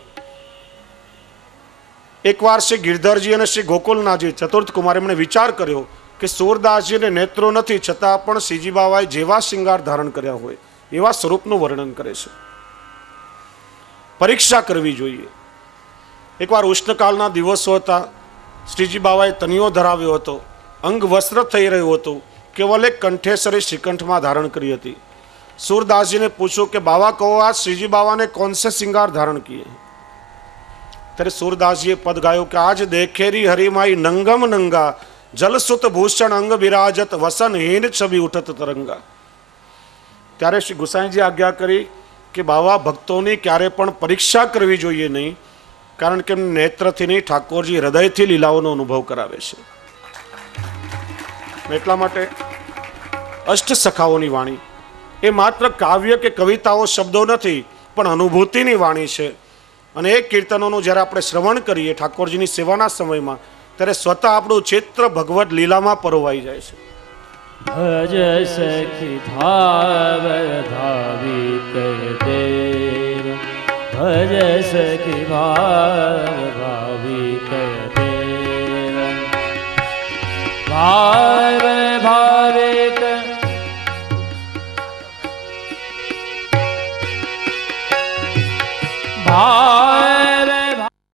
એકવાર શ્રી ગિરધરજી અને શ્રી ગોકુલનાથજી ચતુર્થ કુમાર એમણે વિચાર કર્યો કે સૂરદાસજીને નેત્રો નથી છતાં પણ શ્રીજી બાવાએ જેવા શિંગાર ધારણ કર્યા હોય એવા સ્વરૂપનું વર્ણન કરે છે. પરીક્ષા કરવી જોઈએ. એકવાર ઉષ્ણકાળના દિવસો હતા. શ્રીજી બાવાએ તનિયો ધરાવ્યો હતો, અંગ વસ્ત્ર થઈ રહ્યું હતું, કેવલ એક કંઠેસરી શ્રીકંઠમાં ધારણ કરી હતી. सूरदास जी ने पूछो कि बाबा कहो आज श्रीजी बाबा ने कौन से श्रृंगार धारण किए. ત્યારે सूरदास जी पद गायो कि आज देखेरी हरिमाई नंगम नंगा जलसुत भूषण अंग विराजत वसन हीन छवि उठत तरंगा. ત્યારે શ્રી ગુસાઈજી આજ્ઞા કરી કે બાવા ભક્તોની ક્યારે પણ પરીક્ષા કરવી જોઈએ નહીં, કારણ કે નેત્રથી નહીં ઠાકોરજી હૃદયથી લીલાઓનો અનુભવ કરાવે છે. એટલા માટે અષ્ટ સખાઓની વાણી એ માત્ર કાવ્ય કે કવિતાઓ શબ્દો નથી, પણ અનુભૂતિની વાણી છે. અને એ કીર્તનોનું જ્યારે આપણે શ્રવણ કરીએ ઠાકોરજીની સેવાના સમયમાં, ત્યારે સ્વતઃ આપણું ચિત્ર ભગવદ લીલામાં પરોવાઈ જાય છે. ભજ સખી ભાવ ધાવી કર દેવ, ભજ સખી ભાવ ભાવી કર દેવ, ભાવ ભાવે કર ભાવ